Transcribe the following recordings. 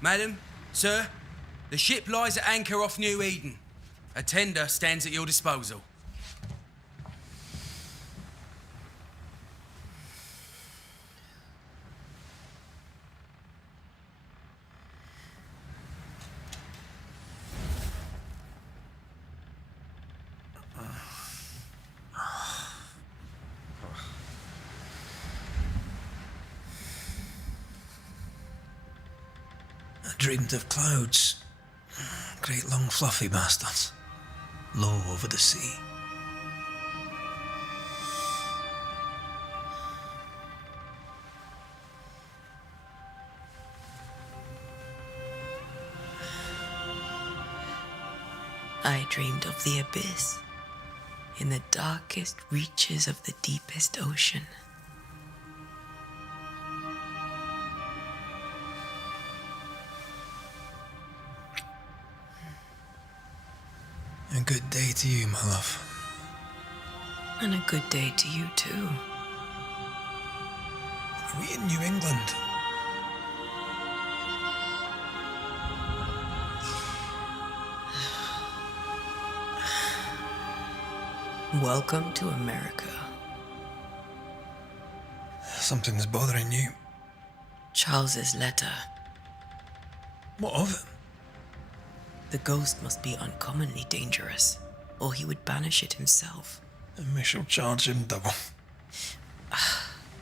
Madam, sir, the ship lies at anchor off New Eden. A tender stands at your disposal. Dreamed of clouds. Great long fluffy bastards. Low over the sea. I dreamed of the abyss, in the darkest reaches of the deepest ocean. A good day to you, my love. And a good day to you, too. Are we in New England? Welcome to America. Something's bothering you. Charles's letter. What of it? The ghost must be uncommonly dangerous, or he would banish it himself. And we shall charge him double.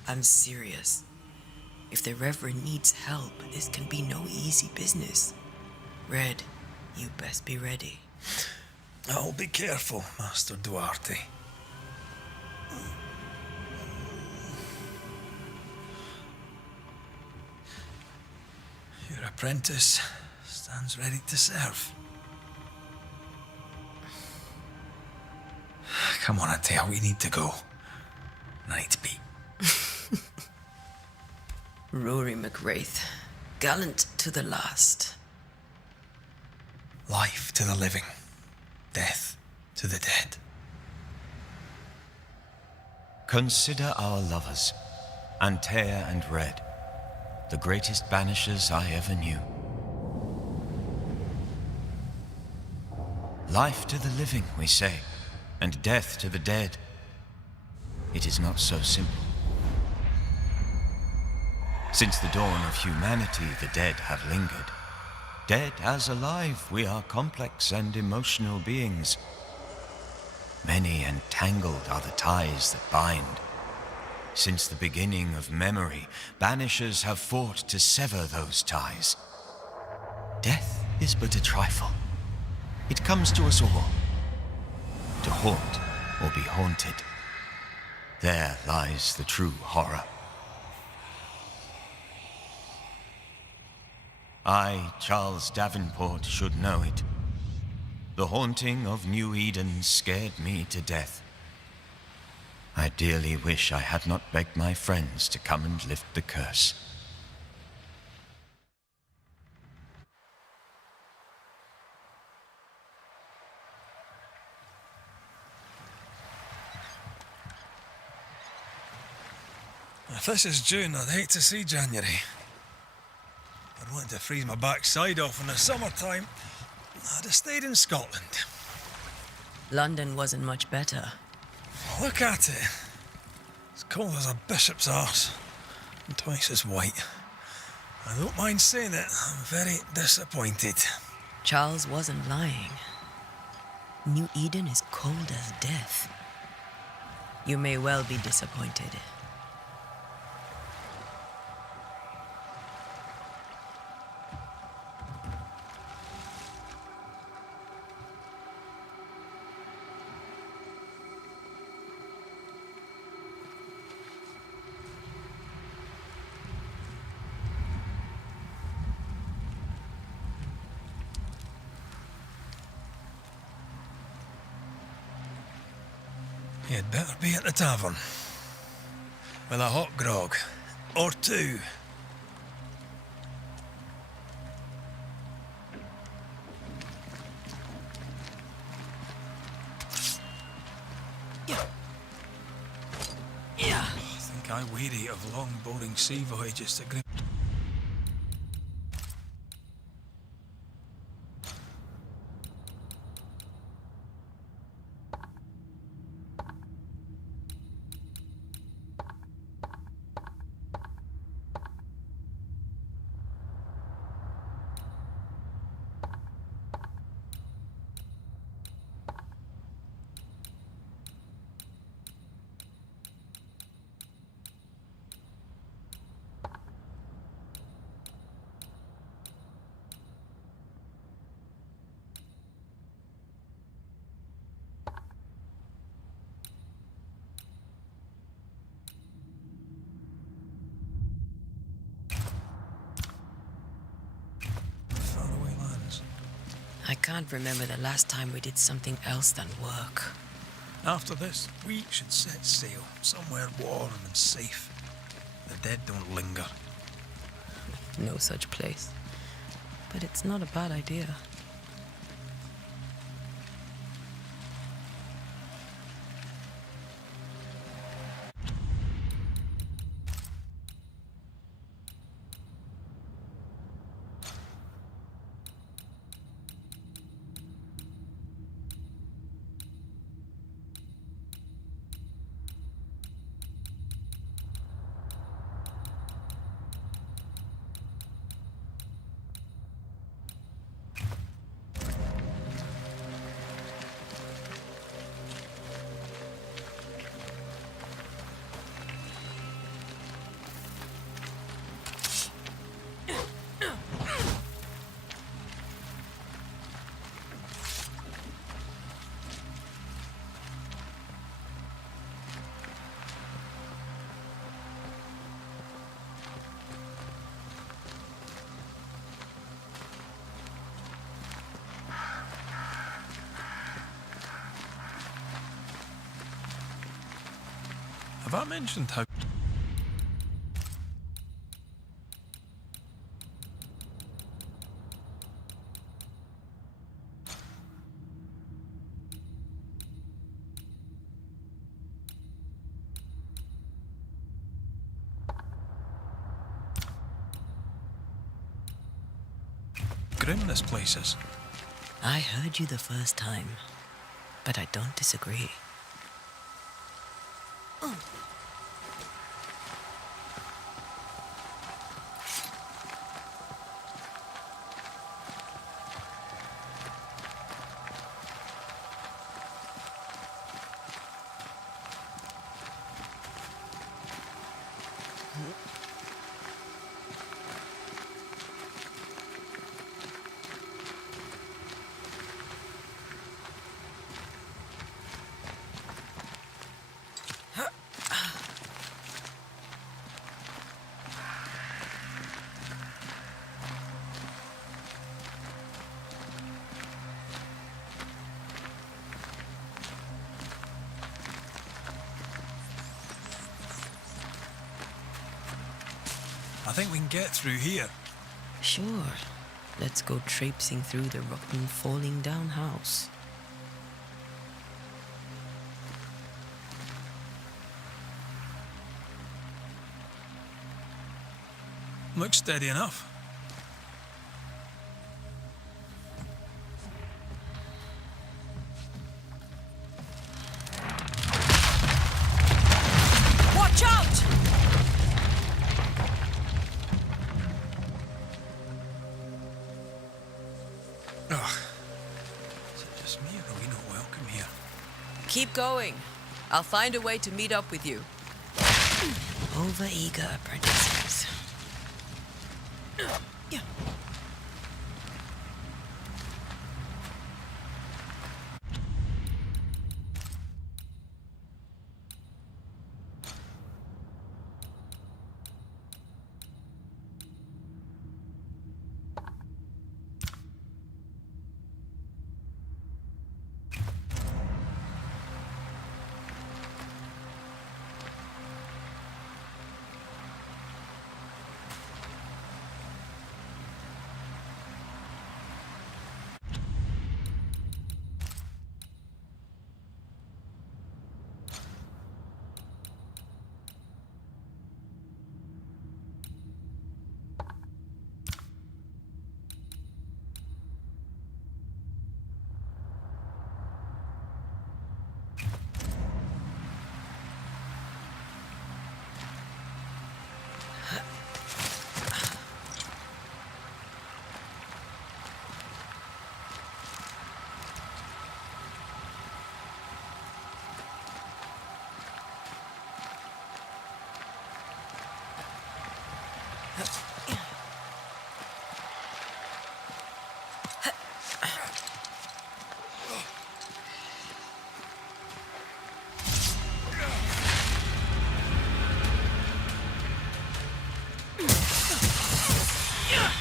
I'm serious. If the Reverend needs help, this can be no easy business. Red, you best be ready. I'll be careful, Master Duarte. Your apprentice stands ready to serve. Come on, Atea, we need to go. I need to be. Rory McWraith, gallant to the last. Life to the living, death to the dead. Consider our lovers, Antea and Red, the greatest banishers I ever knew. Life to the living, we say, and death to the dead. It is not so simple. Since the dawn of humanity, the dead have lingered. Dead as alive, we are complex and emotional beings. Many and tangled are the ties that bind. Since the beginning of memory, banishers have fought to sever those ties. Death is but a trifle. It comes to us all. To haunt or be haunted. There lies the true horror. I, Charles Davenport, should know it. The haunting of New Eden scared me to death. I dearly wish I had not begged my friends to come and lift the curse. If this is June, I'd hate to see January. I'd want to freeze my backside off in the summertime. I'd have stayed in Scotland. London wasn't much better. Look at it. It's cold as a bishop's arse. And twice as white. I don't mind saying it, I'm very disappointed. Charles wasn't lying. New Eden is cold as death. You may well be disappointed. You'd better be at the tavern. With a hot grog. Or two. Yeah. I think I'm weary of long, boring sea voyages to Grim. I can't remember the last time we did something else than work. After this, we should set sail somewhere warm and safe. The dead don't linger. No such place. But it's not a bad idea. Have I mentioned how grim this place is? I heard you the first time, but I don't disagree. I think we can get through here. Sure. Let's go traipsing through the rotten, falling down house. Looks steady enough. Watch out! Ugh. Is it just me, or are we not welcome here? Keep going. I'll find a way to meet up with you. Over-eager apprentices. Yeah.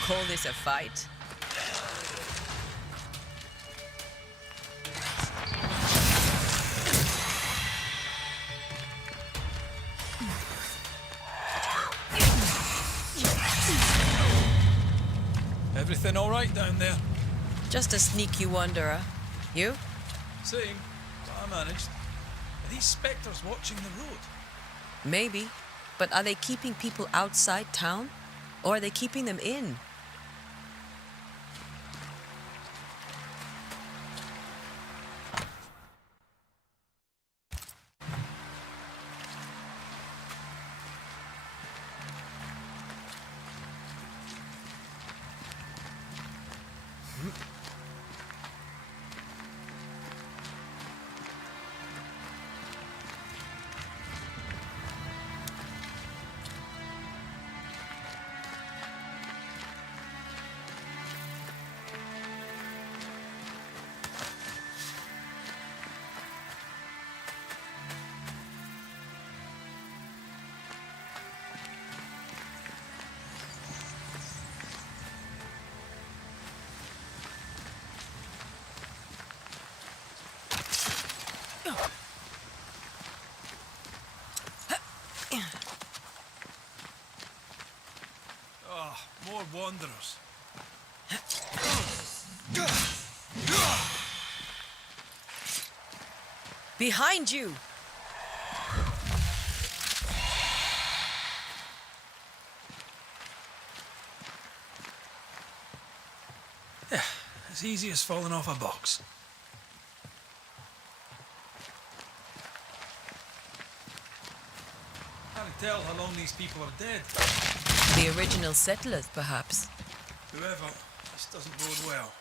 Call this a fight? Everything all right down there? Just a sneaky wanderer. You? Same, but I managed. Are these spectres watching the road? Maybe. But are they keeping people outside town? Or are they keeping them in? Oh, more wanderers. Behind you! Yeah, as easy as falling off a box. Can't tell how long these people are dead. The original settlers, perhaps. Whoever, this doesn't bode well.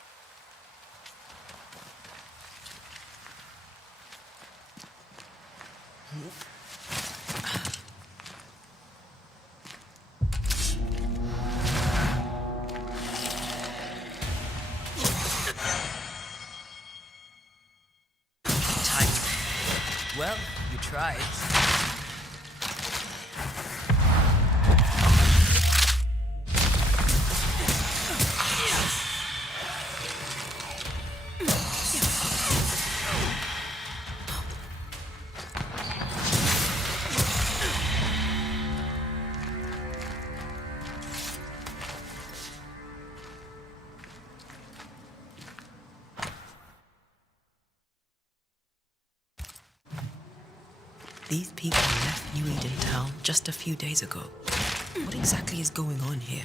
Time. Well, you tried. These people left New Eden Town just a few days ago. What exactly is going on here?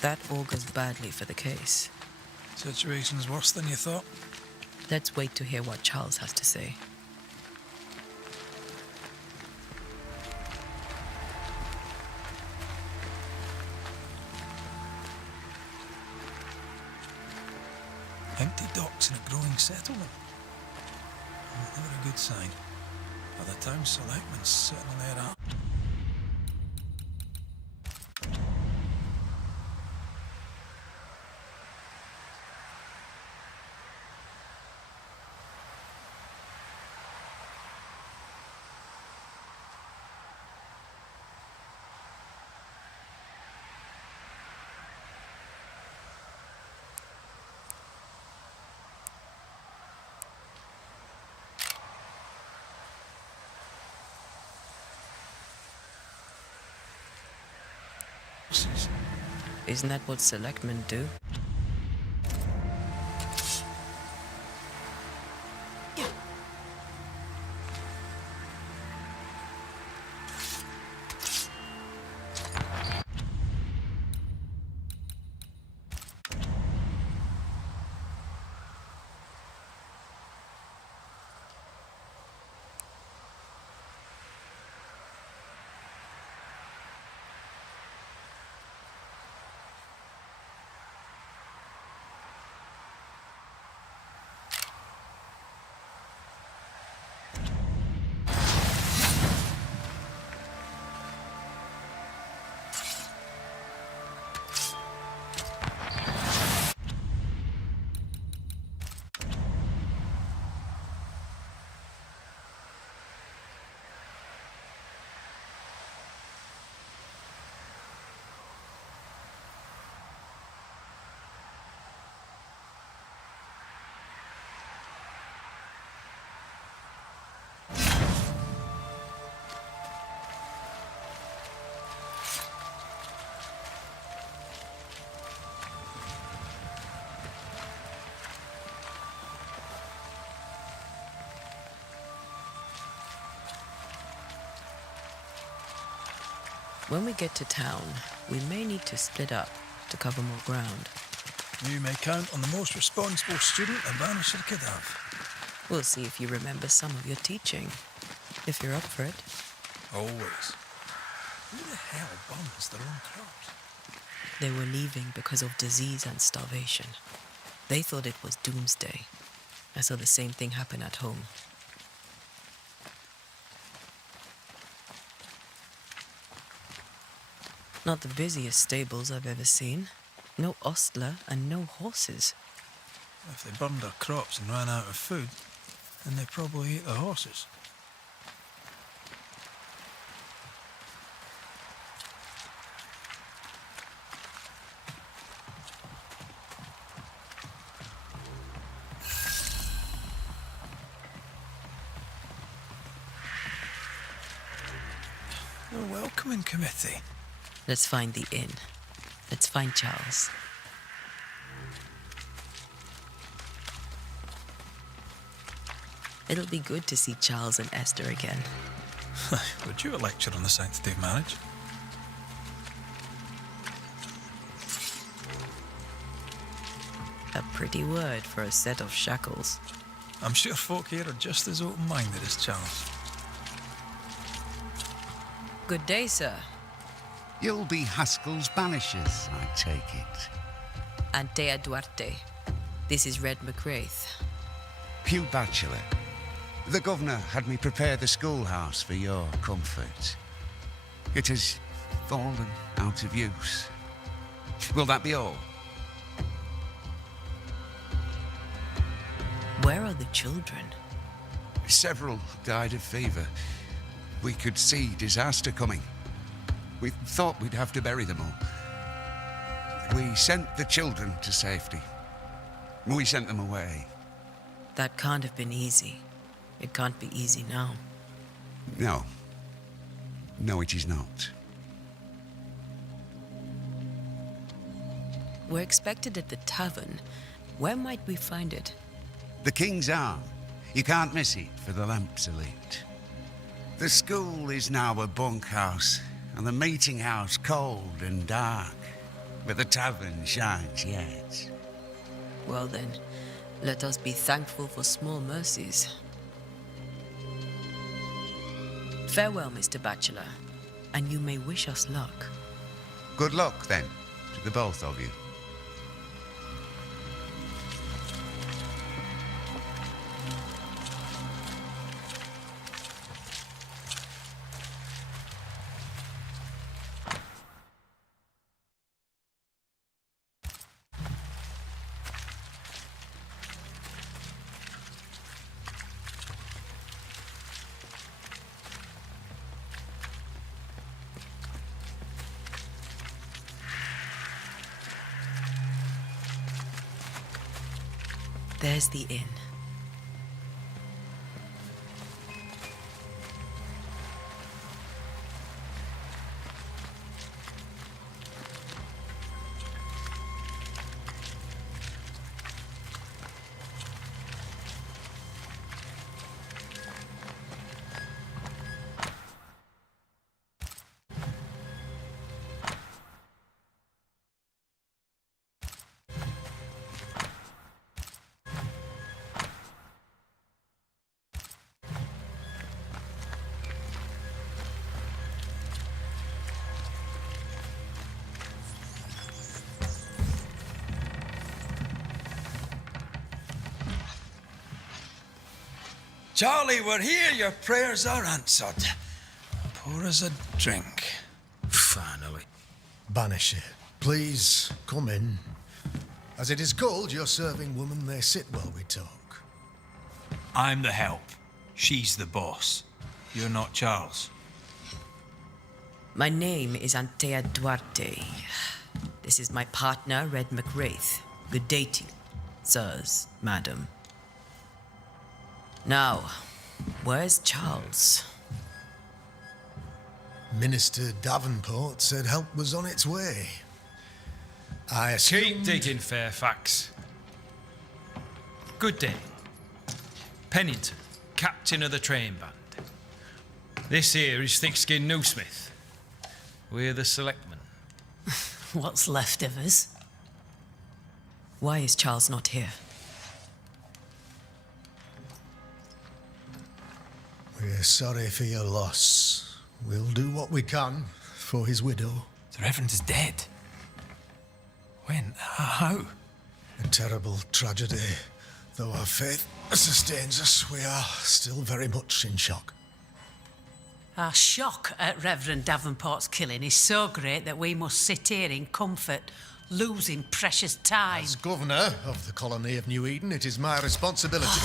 That augurs badly for the case. Situation's worse than you thought. Let's wait to hear what Charles has to say. Empty docks in a growing settlement. Never a good sign. But the town selectmen's sitting there at. Isn't that what selectmen do? When we get to town, we may need to split up to cover more ground. You may count on the most responsible student a Banisher could have. We'll see if you remember some of your teaching, if you're up for it. Always. Who the hell burns their own crops? They were leaving because of disease and starvation. They thought it was doomsday. I saw the same thing happen at home. Not the busiest stables I've ever seen. No ostler and no horses. If they burned their crops and ran out of food, then they probably ate the horses. A welcoming committee. Let's find the inn. Let's find Charles. It'll be good to see Charles and Esther again. Would you a lecture on the sanctity of marriage? A pretty word for a set of shackles. I'm sure folk here are just as open-minded as Charles. Good day, sir. You'll be Haskell's Banishers, I take it. Antea Duarte. This is Red McWraith. Hugh Bachelor. The governor had me prepare the schoolhouse for your comfort. It has fallen out of use. Will that be all? Where are the children? Several died of fever. We could see disaster coming. We thought we'd have to bury them all. We sent the children to safety. We sent them away. That can't have been easy. It can't be easy now. No. No, it is not. We're expected at the tavern. Where might we find it? The King's Arm. You can't miss it, for the lamps are lit. The school is now a bunkhouse, and the meeting house cold and dark. But the tavern shines yet. Well then, let us be thankful for small mercies. Farewell, Mr. Bachelor, and you may wish us luck. Good luck, then, to the both of you. There's the inn. Charlie, we're here. Your prayers are answered. Pour us a drink. Finally. Banisher, please come in. As it is called, your serving woman may sit while we talk. I'm the help. She's the boss. You're not Charles. My name is Antea Duarte. This is my partner, Red McWraith. Good day to you, sirs, madam. Now, where's Charles? Minister Davenport said help was on its way. I assumed... Keep digging, Fairfax. Good day. Pennington, captain of the train band. This here is Thick-Skinned Newsmith. We're the selectmen. What's left of us? Why is Charles not here? We're sorry for your loss. We'll do what we can for his widow. The Reverend is dead. When? How? A terrible tragedy. Though our faith sustains us, we are still very much in shock. Our shock at Reverend Davenport's killing is so great that we must sit here in comfort, losing precious time. As governor of the colony of New Eden, it is my responsibility.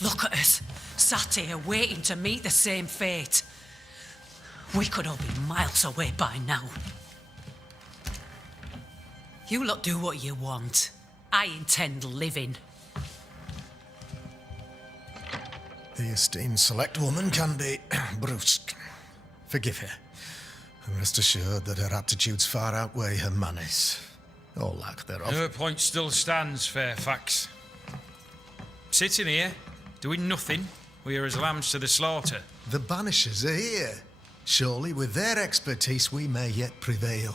Look at us, sat here waiting to meet the same fate. We could all be miles away by now. You lot do what you want. I intend living. The esteemed select woman can be brusque. Forgive her. And rest assured that her aptitudes far outweigh her manners. Or lack thereof. Her point still stands, Fairfax. Sitting here, doing nothing, we are as lambs to the slaughter. The Banishers are here. Surely with their expertise we may yet prevail.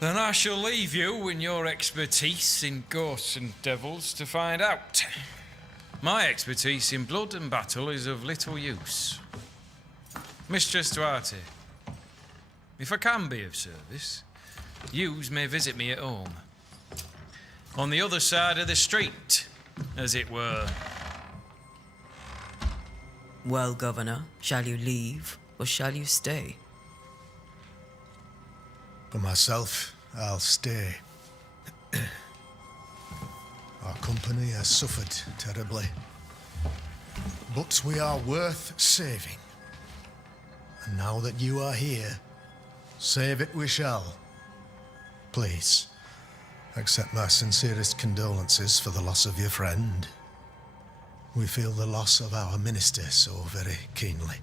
Then I shall leave you and your expertise in ghosts and devils to find out. My expertise in blood and battle is of little use. Mistress Duarte, if I can be of service, yous may visit me at home. On the other side of the street, as it were. Well, Governor, shall you leave or shall you stay? For myself, I'll stay. Our company has suffered terribly. But we are worth saving. And now that you are here, save it we shall. Please, accept my sincerest condolences for the loss of your friend. We feel the loss of our minister so very keenly.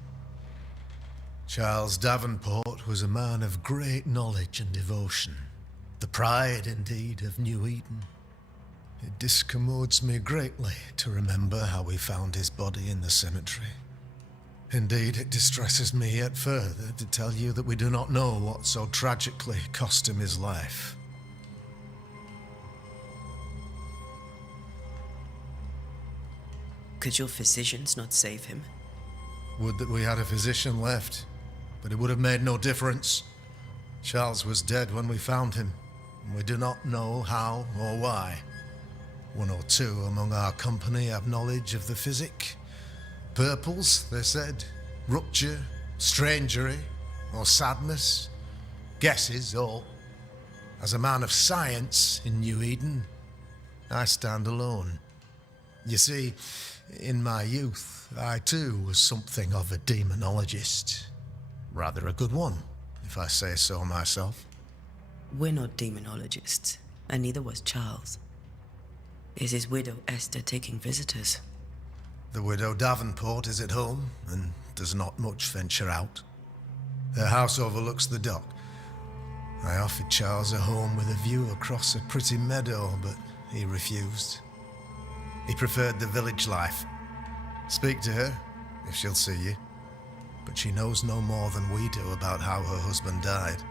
Charles Davenport was a man of great knowledge and devotion. The pride, indeed, of New Eden. It discommodes me greatly to remember how we found his body in the cemetery. Indeed, it distresses me yet further to tell you that we do not know what so tragically cost him his life. Could your physicians not save him? Would that we had a physician left, but it would have made no difference. Charles was dead when we found him, and we do not know how or why. One or two among our company have knowledge of the physic. Purples, they said, rupture, strangery, or sadness. Guesses, all. As a man of science in New Eden, I stand alone. You see, in my youth, I too was something of a demonologist. Rather a good one, if I say so myself. We're not demonologists, and neither was Charles. Is his widow Esther taking visitors? The widow Davenport is at home and does not much venture out. Their house overlooks the dock. I offered Charles a home with a view across a pretty meadow, but he refused. He preferred the village life. Speak to her, if she'll see you. But she knows no more than we do about how her husband died.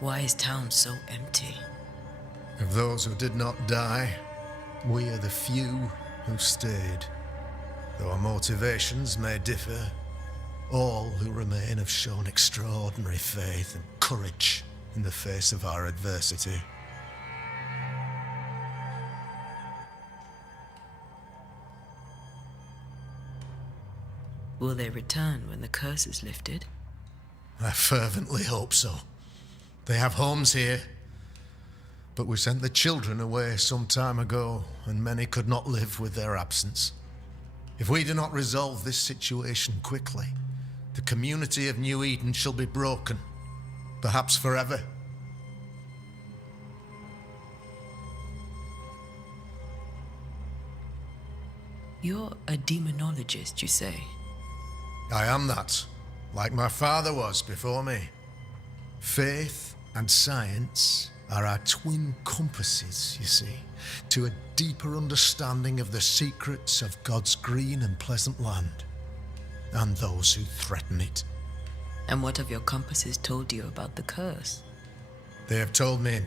Why is town so empty? Of those who did not die, we are the few who stayed. Though our motivations may differ, all who remain have shown extraordinary faith and courage in the face of our adversity. Will they return when the curse is lifted? I fervently hope so. They have homes here. But we sent the children away some time ago, and many could not live with their absence. If we do not resolve this situation quickly, the community of New Eden shall be broken, perhaps forever. You're a demonologist, you say? I am that, like my father was before me. Faith and science are our twin compasses, you see, to a deeper understanding of the secrets of God's green and pleasant land, and those who threaten it. And what have your compasses told you about the curse? They have told me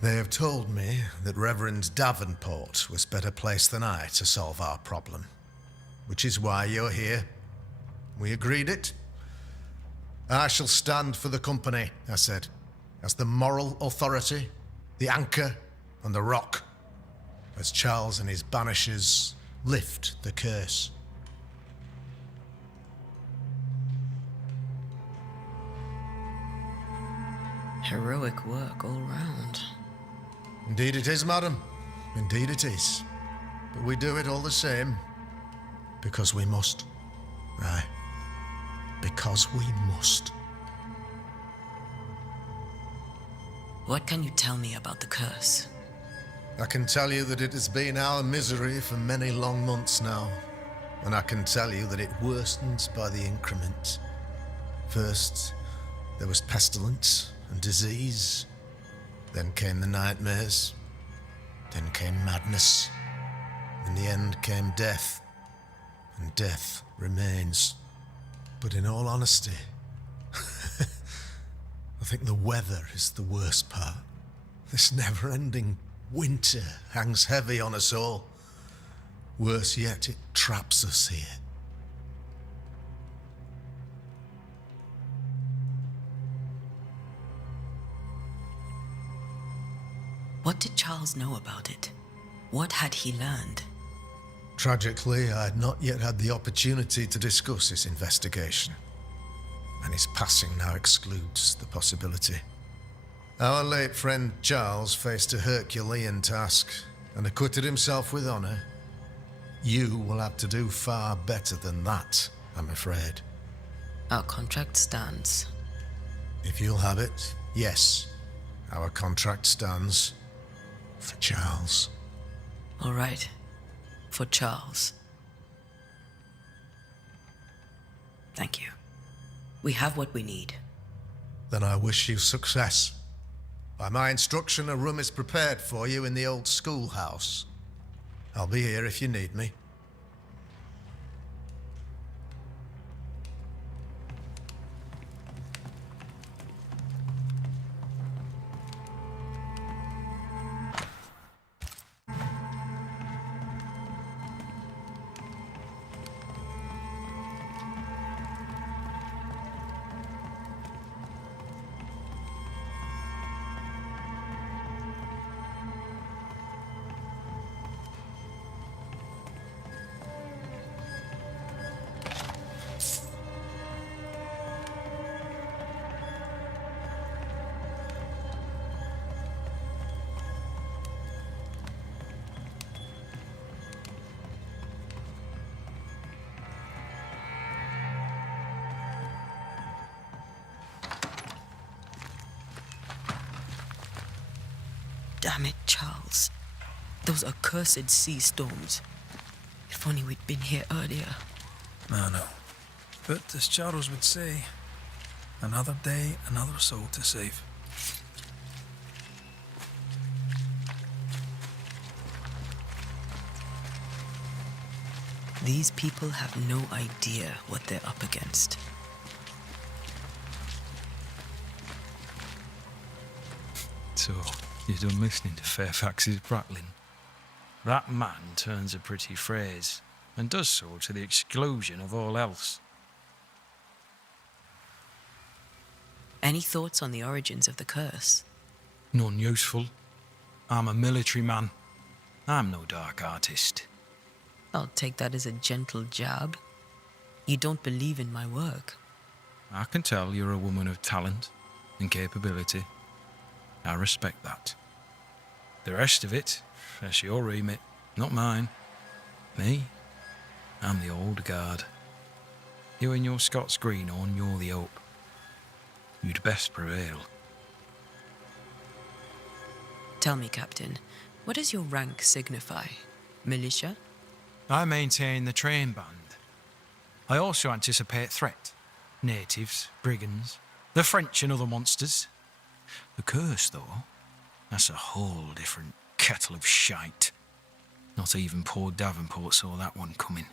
that Reverend Davenport was better placed than I to solve our problem, which is why you're here. We agreed it. I shall stand for the company, I said, as the moral authority, the anchor, and the rock, as Charles and his Banishers lift the curse. Heroic work all round. Indeed it is, madam. Indeed it is. But we do it all the same. Because we must. Aye. Because we must. What can you tell me about the curse? I can tell you that it has been our misery for many long months now. And I can tell you that it worsens by the increment. First, there was pestilence and disease. Then came the nightmares. Then came madness. In the end came death. And death remains. But in all honesty, I think the weather is the worst part. This never-ending winter hangs heavy on us all. Worse yet, it traps us here. What did Charles know about it? What had he learned? Tragically, I had not yet had the opportunity to discuss his investigation, and his passing now excludes the possibility. Our late friend Charles faced a Herculean task and acquitted himself with honor. You will have to do far better than that, I'm afraid. Our contract stands. If you'll have it, yes, our contract stands. For Charles. All right. For Charles. Thank you. We have what we need. Then I wish you success. By my instruction, a room is prepared for you in the old schoolhouse. I'll be here if you need me. Damn it, Charles. Those accursed sea storms. If only we'd been here earlier. I know. But as Charles would say, another day, another soul to save. These people have no idea what they're up against. So, you're done listening to Fairfax's prattling. That man turns a pretty phrase, and does so to the exclusion of all else. Any thoughts on the origins of the curse? None useful. I'm a military man. I'm no dark artist. I'll take that as a gentle jab. You don't believe in my work. I can tell you're a woman of talent and capability. I respect that. The rest of it, that's your remit, not mine. Me, I'm the old guard. You and your Scots greenhorn, you're the Ope. You'd best prevail. Tell me, Captain, what does your rank signify? Militia? I maintain the train band. I also anticipate threat. Natives, brigands, the French and other monsters. The curse, though, that's a whole different kettle of shite. Not even poor Davenport saw that one coming.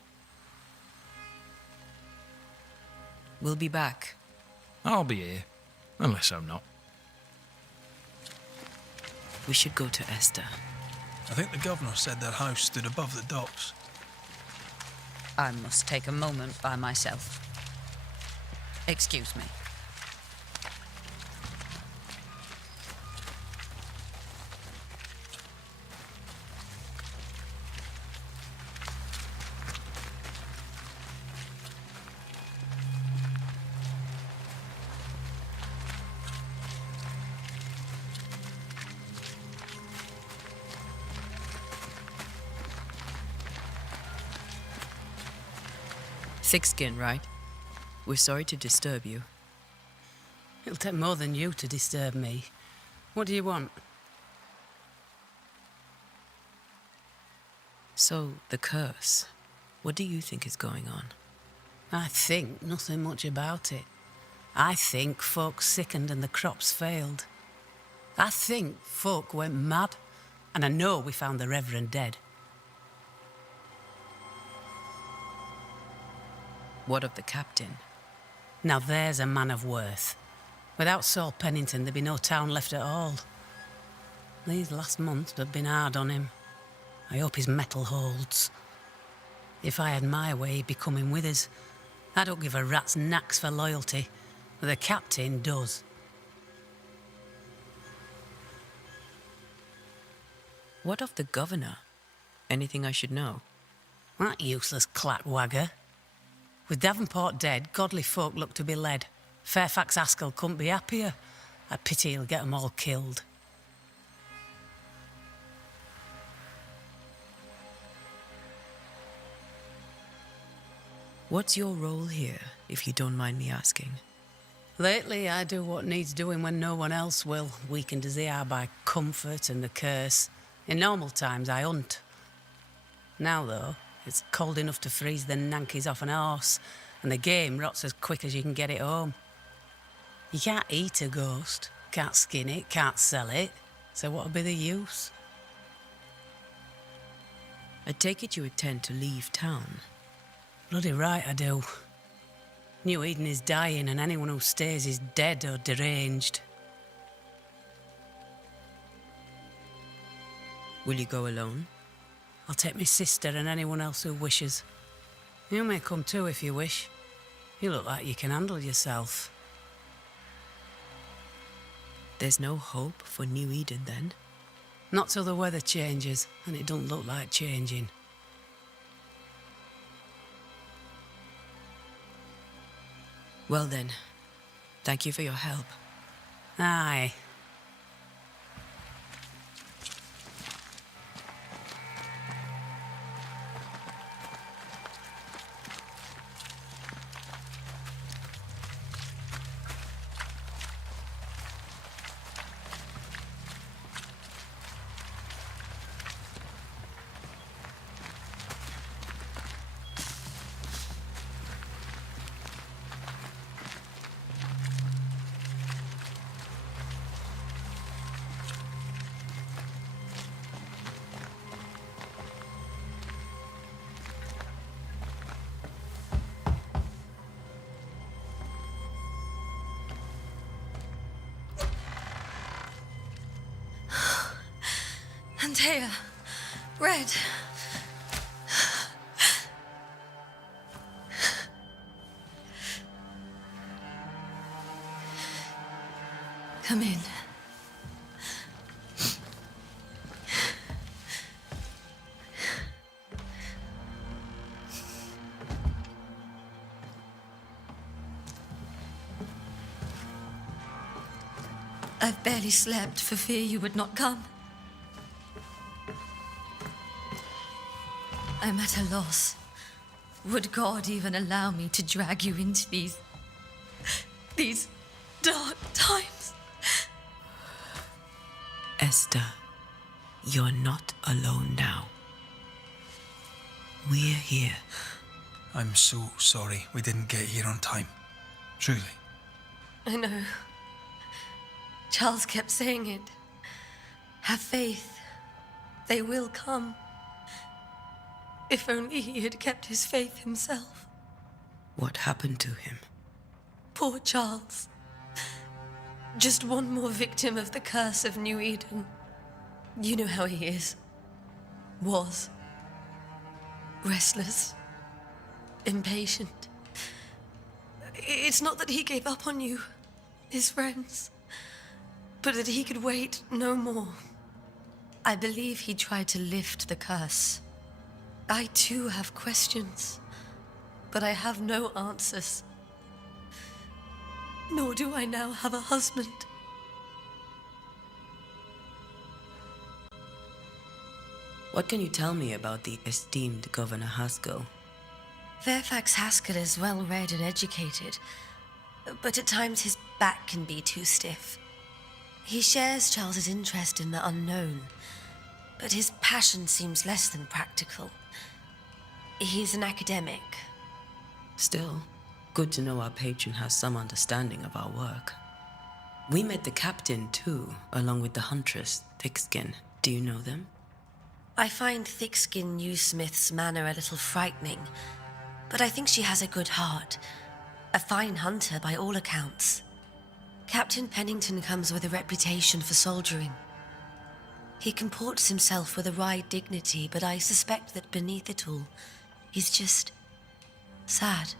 We'll be back. I'll be here, unless I'm not. We should go to Esther. I think the governor said that house stood above the docks. I must take a moment by myself. Excuse me. Thick skin, right? We're sorry to disturb you. It'll take more than you to disturb me. What do you want? So, the curse. What do you think is going on? I think nothing much about it. I think folk sickened and the crops failed. I think folk went mad, and I know we found the Reverend dead. What of the captain? Now there's a man of worth. Without Saul Pennington, there'd be no town left at all. These last months have been hard on him. I hope his mettle holds. If I had my way, he'd be coming with us. I don't give a rat's knacks for loyalty, but the captain does. What of the governor? Anything I should know? That useless clackwagger. With Davenport dead, godly folk look to be led. Fairfax Askell couldn't be happier. I pity he'll get 'em all killed. What's your role here, if you don't mind me asking? Lately, I do what needs doing when no one else will, weakened as they are by comfort and the curse. In normal times, I hunt. Now, though, it's cold enough to freeze the nankies off an horse, and the game rots as quick as you can get it home. You can't eat a ghost, can't skin it, can't sell it, so what'll be the use? I take it you intend to leave town. Bloody right I do. New Eden is dying, and anyone who stays is dead or deranged. Will you go alone? I'll take my sister and anyone else who wishes. You may come too if you wish. You look like you can handle yourself. There's no hope for New Eden, then? Not till the weather changes, and it don't look like changing. Well then, thank you for your help. Aye. Antea, Red. Come in. I've barely slept for fear you would not come. I'm at a loss. Would God even allow me to drag you into these dark times? Esther, you're not alone now. We're here. I'm so sorry we didn't get here on time. Truly. I know. Charles kept saying it. Have faith. They will come. If only he had kept his faith himself. What happened to him? Poor Charles. Just one more victim of the curse of New Eden. You know how he is. Was. Restless. Impatient. It's not that he gave up on you, his friends, but that he could wait no more. I believe he tried to lift the curse. I too have questions, but I have no answers. Nor do I now have a husband. What can you tell me about the esteemed Governor Haskell? Fairfax Haskell is well read and educated, but at times his back can be too stiff. He shares Charles's interest in the unknown, but his passion seems less than practical. He's an academic. Still, good to know our patron has some understanding of our work. We met the captain too, along with the huntress, Thickskin. Do you know them? I find Thickskin New Smith's manner a little frightening, but I think she has a good heart. A fine hunter by all accounts. Captain Pennington comes with a reputation for soldiering. He comports himself with a wry dignity, but I suspect that beneath it all, he's just sad.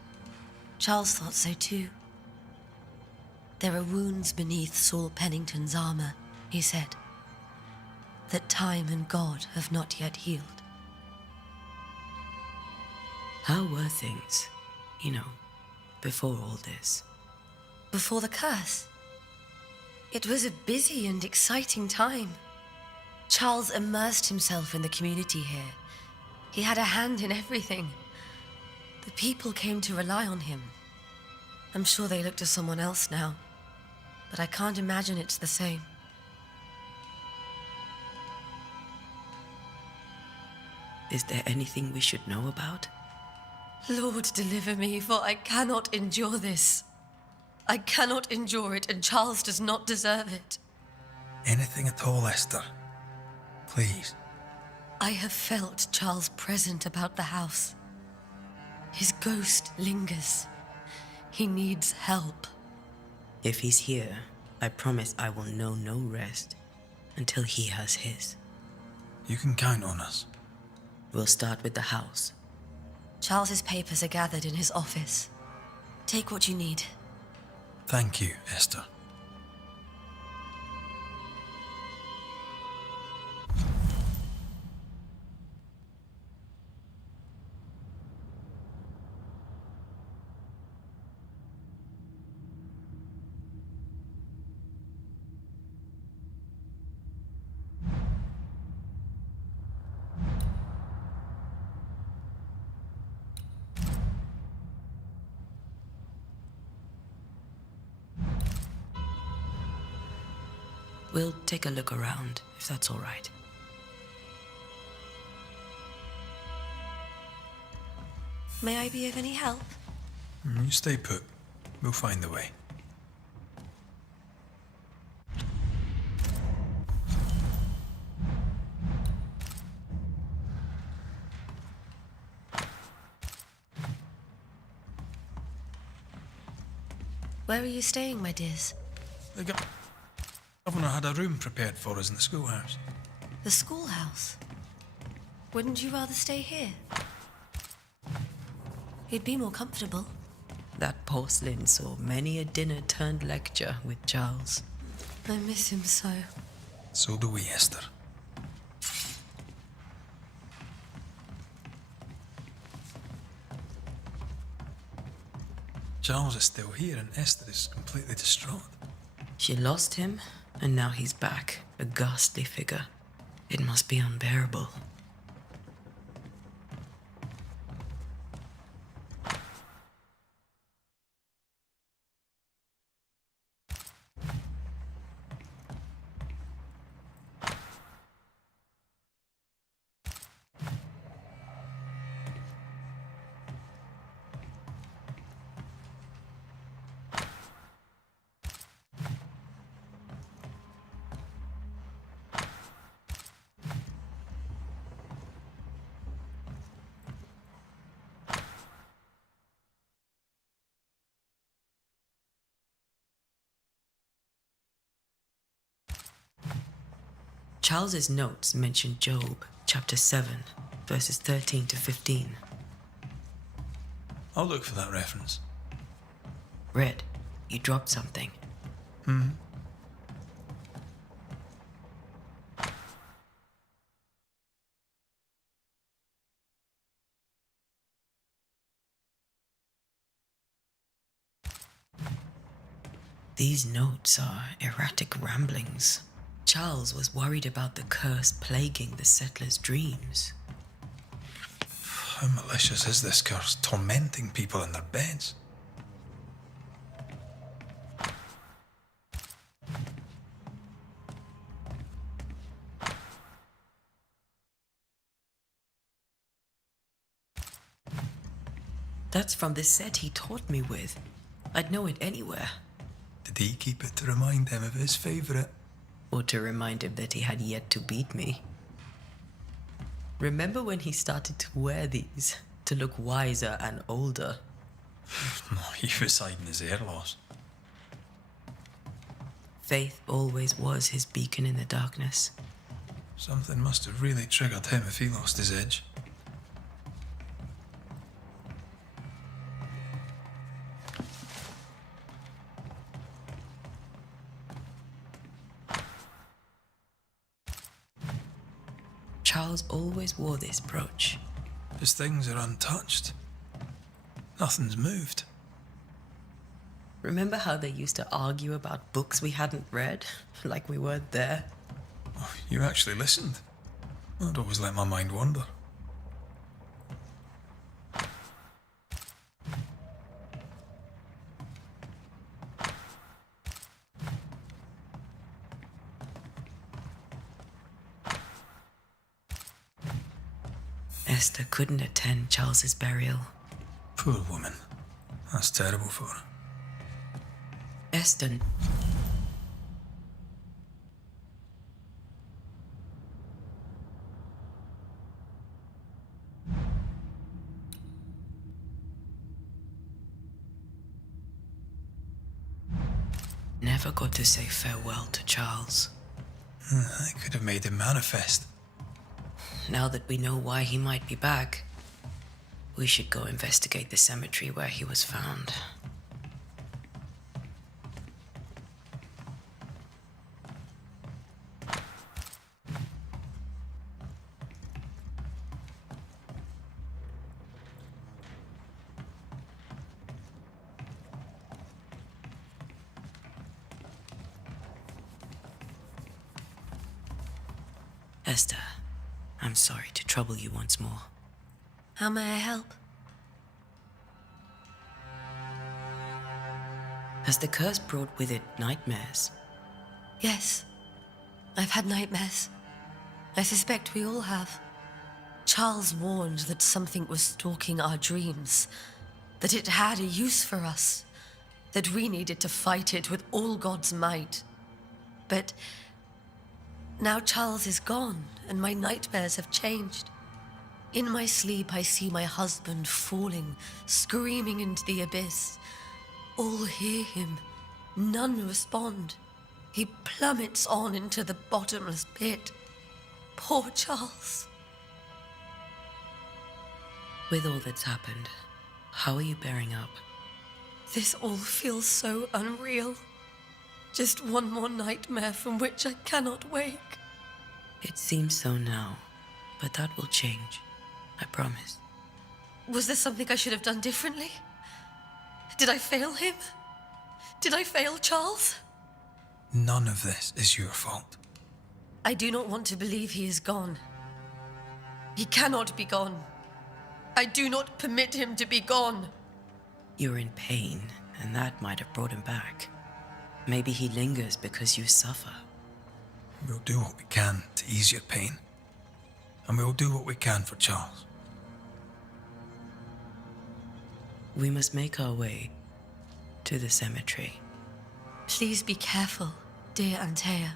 Charles thought so too. There are wounds beneath Saul Pennington's armor, he said, that time and God have not yet healed. How were things, before all this? Before the curse? It was a busy and exciting time. Charles immersed himself in the community here. He had a hand in everything. The people came to rely on him. I'm sure they look to someone else now, but I can't imagine it's the same. Is there anything we should know about? Lord, deliver me, for I cannot endure this. I cannot endure it, and Charles does not deserve it. Anything at all, Esther. Please. I have felt Charles present about the house. His ghost lingers. He needs help. If he's here, I promise I will know no rest until he has his. You can count on us. We'll start with the house. Charles's papers are gathered in his office. Take what you need. Thank you, Esther. We'll take a look around, if that's all right. May I be of any help? You stay put. We'll find the way. Where are you staying, my dears? The governor had a room prepared for us in the schoolhouse. The schoolhouse? Wouldn't you rather stay here? You'd be more comfortable. That porcelain saw many a dinner-turned-lecture with Charles. I miss him so. So do we, Esther. Charles is still here and Esther is completely distraught. She lost him, and now he's back, a ghastly figure. It must be unbearable. Charles's notes mention Job, chapter 7, verses 13 to 15. I'll look for that reference. Red, you dropped something. These notes are erratic ramblings. Charles was worried about the curse plaguing the settlers' dreams. How malicious is this curse, tormenting people in their beds? That's from the set he taught me with. I'd know it anywhere. Did he keep it to remind him of his favourite? Or to remind him that he had yet to beat me. Remember when he started to wear these to look wiser and older? No, he was hiding his hair loss. Faith always was his beacon in the darkness. Something must have really triggered him if he lost his edge. Charles always wore this brooch. His things are untouched. Nothing's moved. Remember how they used to argue about books we hadn't read? Like we weren't there? Oh, you actually listened. I'd always let my mind wander. Esther couldn't attend Charles's burial. Poor woman. That's terrible for her. Esther... never got to say farewell to Charles. I could have made him manifest. Now that we know why he might be back, we should go investigate the cemetery where he was found. Esther, I'm sorry to trouble you once more. How may I help? Has the curse brought with it nightmares? Yes. I've had nightmares. I suspect we all have. Charles warned that something was stalking our dreams, that it had a use for us, that we needed to fight it with all God's might. But now Charles is gone, and my nightmares have changed. In my sleep, I see my husband falling, screaming into the abyss. All hear him. None respond. He plummets on into the bottomless pit. Poor Charles. With all that's happened, how are you bearing up? This all feels so unreal. Just one more nightmare from which I cannot wake. It seems so now, but that will change. I promise. Was there something I should have done differently? Did I fail him? Did I fail Charles? None of this is your fault. I do not want to believe he is gone. He cannot be gone. I do not permit him to be gone. You're in pain, and that might have brought him back. Maybe he lingers because you suffer. We'll do what we can to ease your pain. And we'll do what we can for Charles. We must make our way to the cemetery. Please be careful, dear Antea.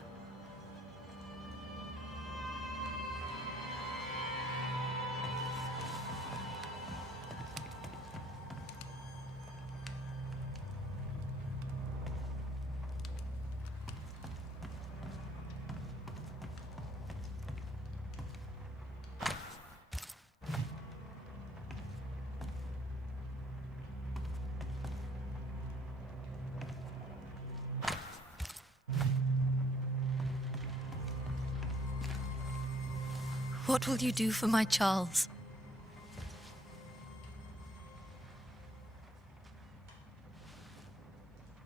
What will you do for my Charles?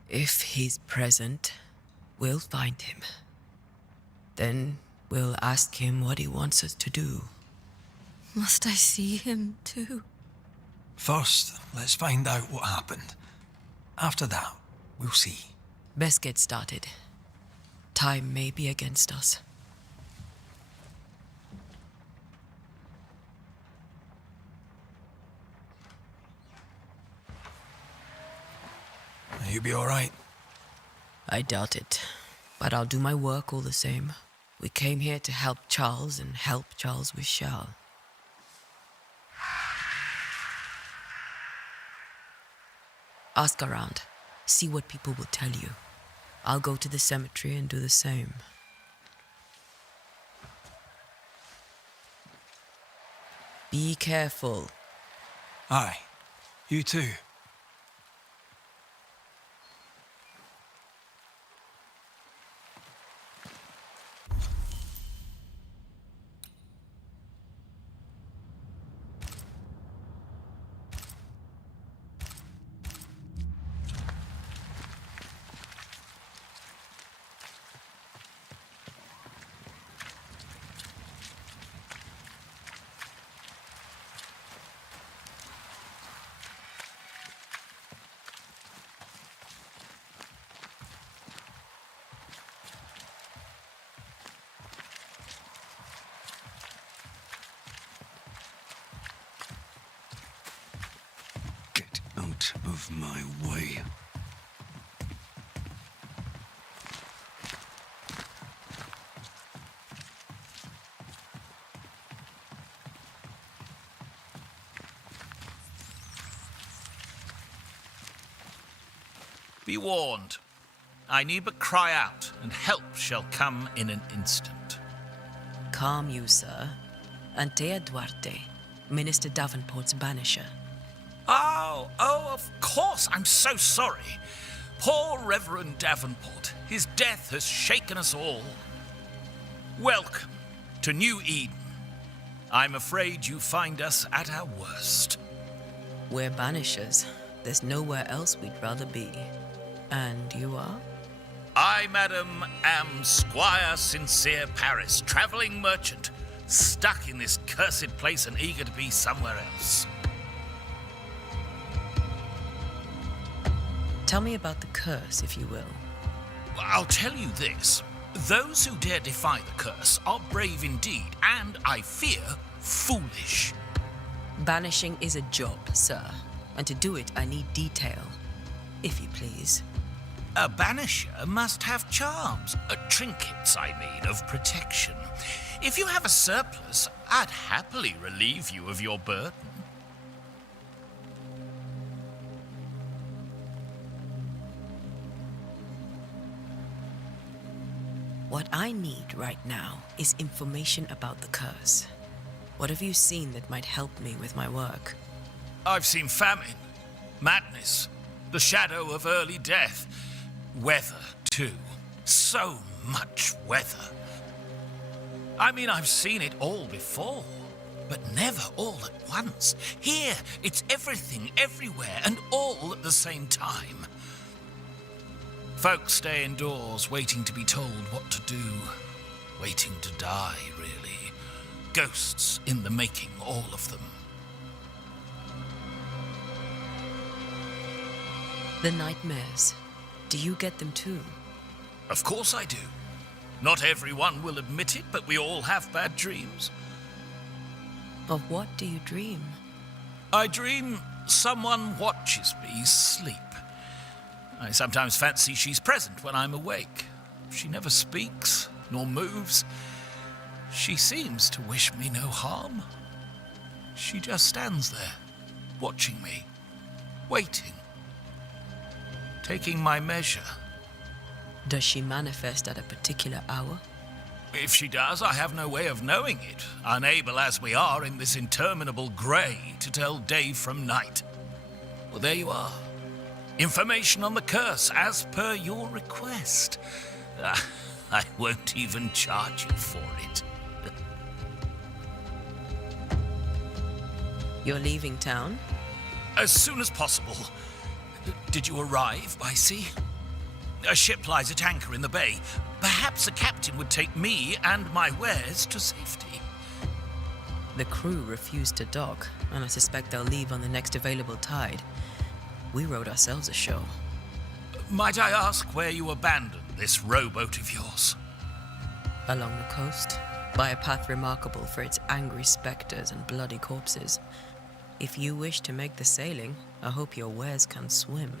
If he's present, we'll find him. Then we'll ask him what he wants us to do. Must I see him too? First, let's find out what happened. After that, we'll see. Best get started. Time may be against us. You be all right? I doubt it, but I'll do my work all the same. We came here to help Charles, and help Charles we shall. Ask around. See what people will tell you. I'll go to the cemetery and do the same. Be careful. Aye. You too. Get out of my way. Be warned. I need but cry out, and help shall come in an instant. Calm you, sir. Antea Duarte, Minister Davenport's banisher. Oh, of course. I'm so sorry. Poor Reverend Davenport. His death has shaken us all. Welcome to New Eden. I'm afraid you find us at our worst. We're banishers. There's nowhere else we'd rather be. And you are? I, madam, am Squire Sincere Paris, travelling merchant, stuck in this cursed place and eager to be somewhere else. Tell me about the curse, if you will. I'll tell you this. Those who dare defy the curse are brave indeed, and, I fear, foolish. Banishing is a job, sir. And to do it, I need detail. If you please. A banisher must have charms, trinkets, I mean, of protection. If you have a surplus, I'd happily relieve you of your burden. What I need right now is information about the curse. What have you seen that might help me with my work? I've seen famine, madness, the shadow of early death. Weather, too. So much weather. I mean, I've seen it all before, but never all at once. Here, it's everything, everywhere, and all at the same time. Folks stay indoors, waiting to be told what to do. Waiting to die, really. Ghosts in the making, all of them. The nightmares. Do you get them too? Of course I do. Not everyone will admit it, but we all have bad dreams. Of what do you dream? I dream someone watches me sleep. I sometimes fancy she's present when I'm awake. She never speaks, nor moves. She seems to wish me no harm. She just stands there, watching me, waiting, taking my measure. Does she manifest at a particular hour? If she does, I have no way of knowing it, unable as we are in this interminable grey to tell day from night. Well, there you are. Information on the curse, as per your request. I won't even charge you for it. You're leaving town? As soon as possible. Did you arrive by sea? A ship lies at anchor in the bay. Perhaps a captain would take me and my wares to safety. The crew refused to dock, and I suspect they'll leave on the next available tide. We rode ourselves ashore. Might I ask where you abandoned this rowboat of yours? Along the coast, by a path remarkable for its angry specters and bloody corpses. If you wish to make the sailing, I hope your wares can swim.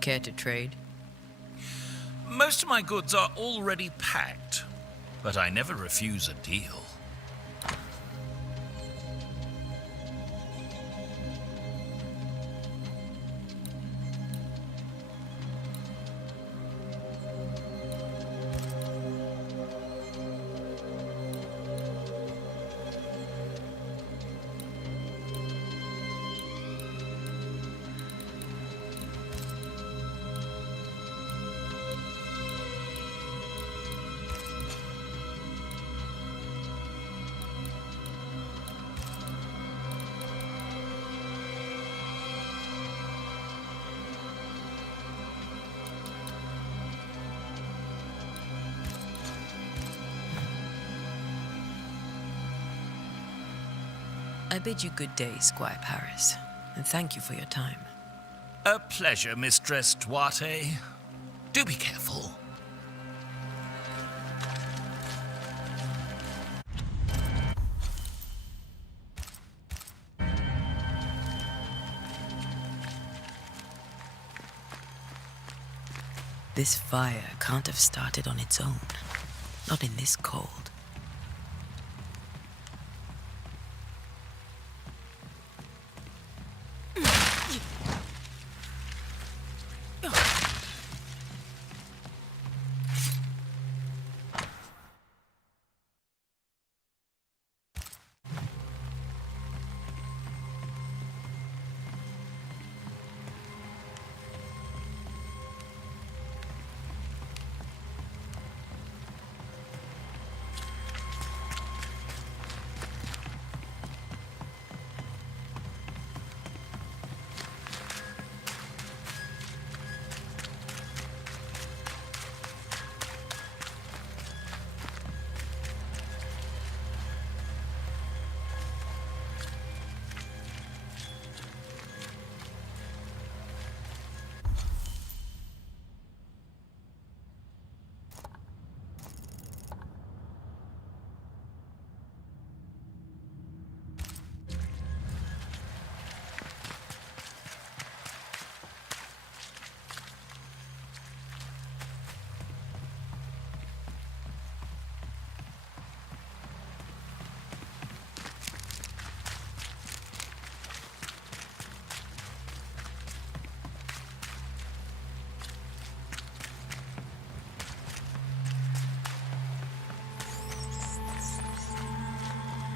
Care to trade? Most of my goods are already packed, but I never refuse a deal. I bid you good day, Squire Paris, and thank you for your time. A pleasure, Mistress Duarte. Do be careful. This fire can't have started on its own. Not in this cold.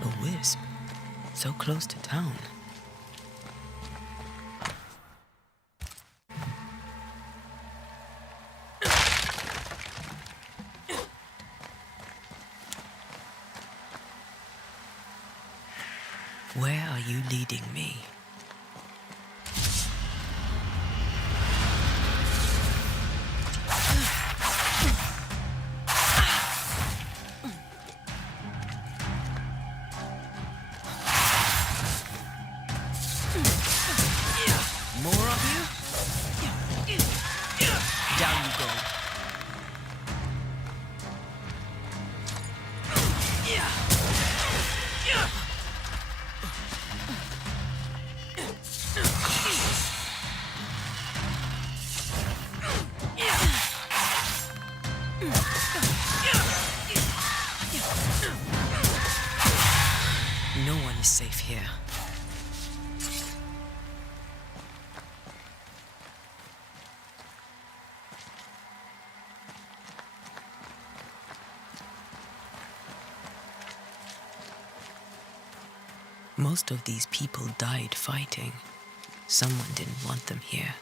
A wisp, so close to town. Where are you leading me? More of you? Down you go. No one is safe here. Most of these people died fighting. Someone didn't want them here.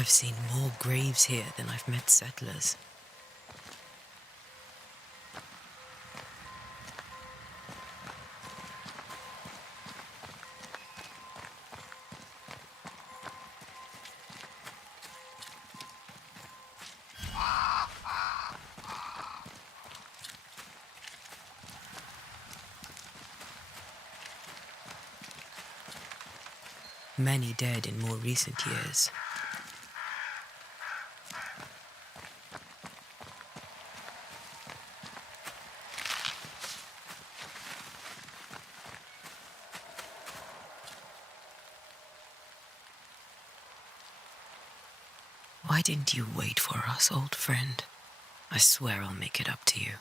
I've seen more graves here than I've met settlers. Many dead in more recent years. Why didn't you wait for us, old friend? I swear I'll make it up to you.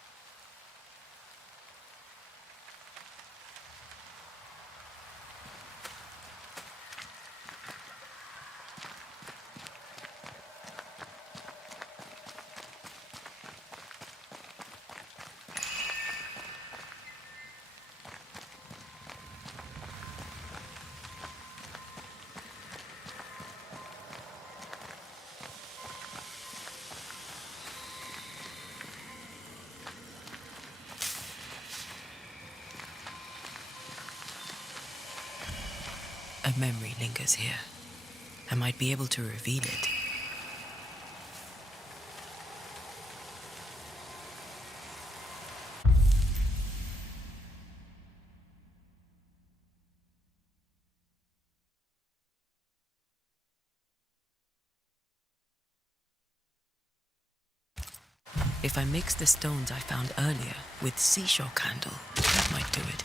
A memory lingers here. I might be able to reveal it. If I mix the stones I found earlier with seashore candle, that might do it.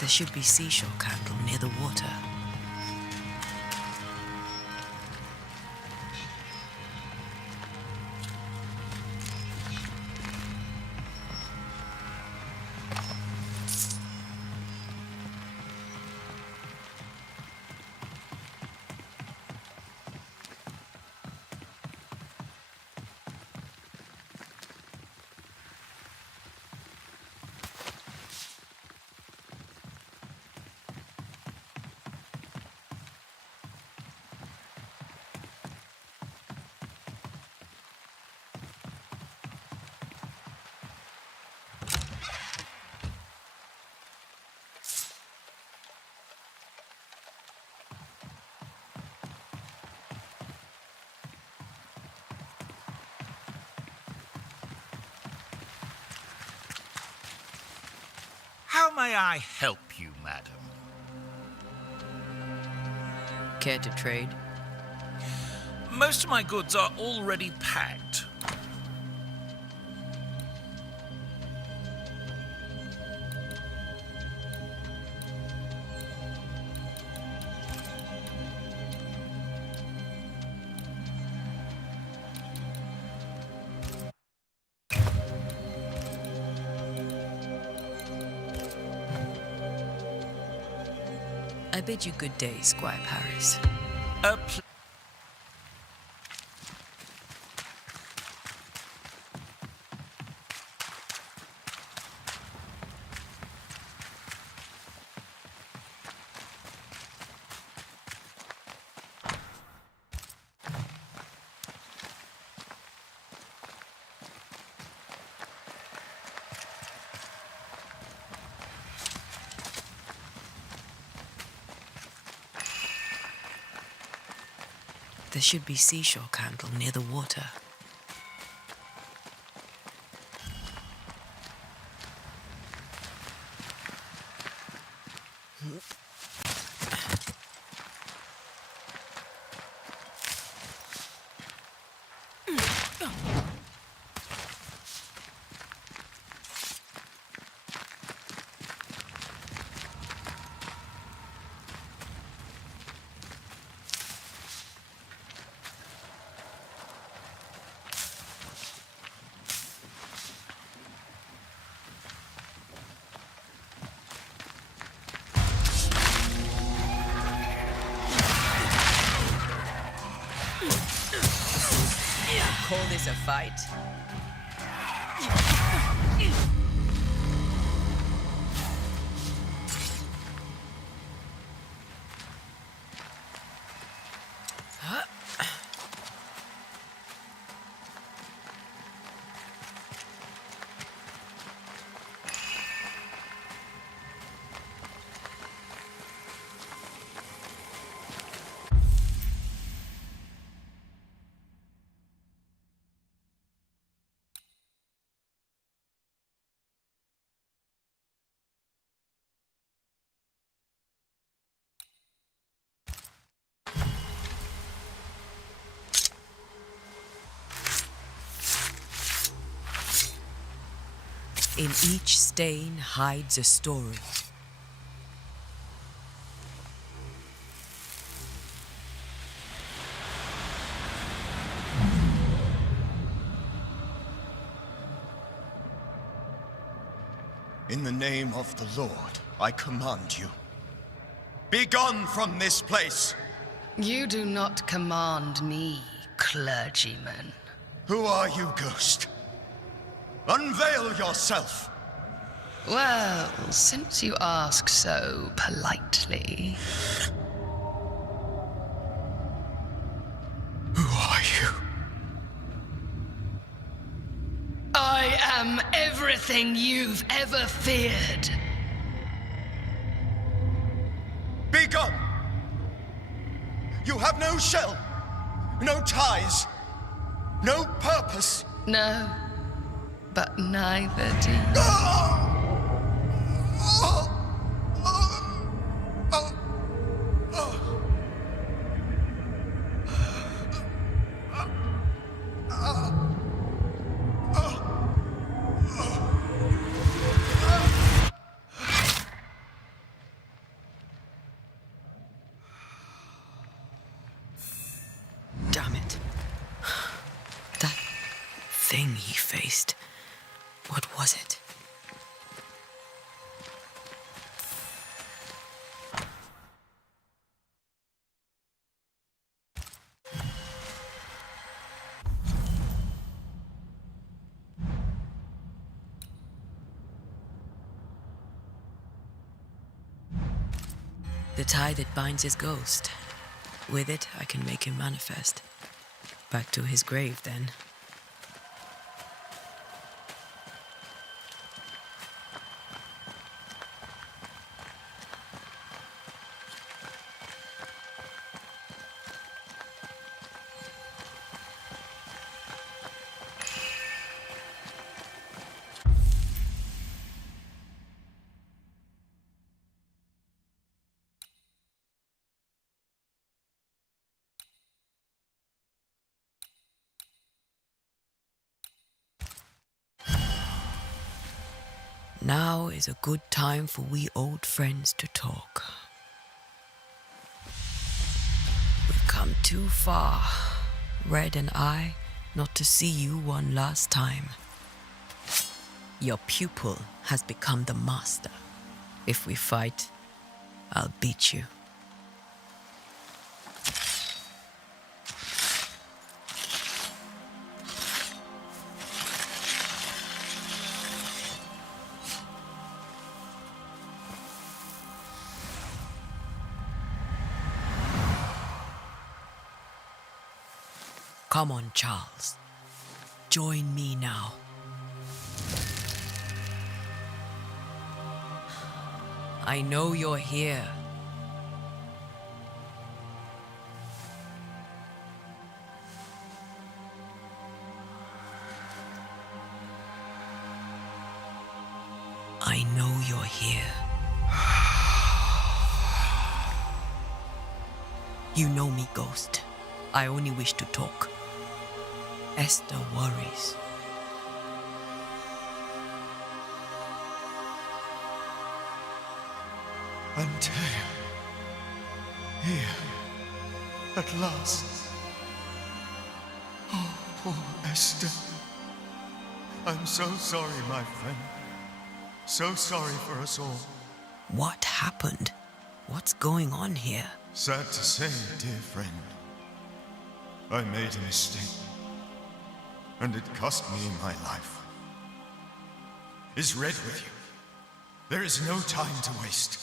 There should be seashore candle near the water. How may I help you, madam? Care to trade? Most of my goods are already packed. I bid you good day, Squire Paris. There should be seashore candle near the water. Call this a fight? In each stain hides a story. In the name of the Lord, I command you. Be gone from this place! You do not command me, clergyman. Who are you, ghost? Unveil yourself! Well, since you ask so politely... Who are you? I am everything you've ever feared. Be gone! You have no shell, no ties, no purpose. No, but neither do you. Damn it. That thing he faced. What was it? The tie that binds his ghost. With it, I can make him manifest. Back to his grave, then. Now is a good time for we old friends to talk. We've come too far, Red and I, not to see you one last time. Your pupil has become the master. If we fight, I'll beat you. Come on, Charles. Join me now. I know you're here. I know you're here. You know me, Ghost. I only wish to talk. Esther worries. Antea. Here. At last. Oh, poor Esther. I'm so sorry, my friend. So sorry for us all. What happened? What's going on here? Sad to say, dear friend. I made a mistake. And it cost me my life. Is Red with you? There is no time to waste.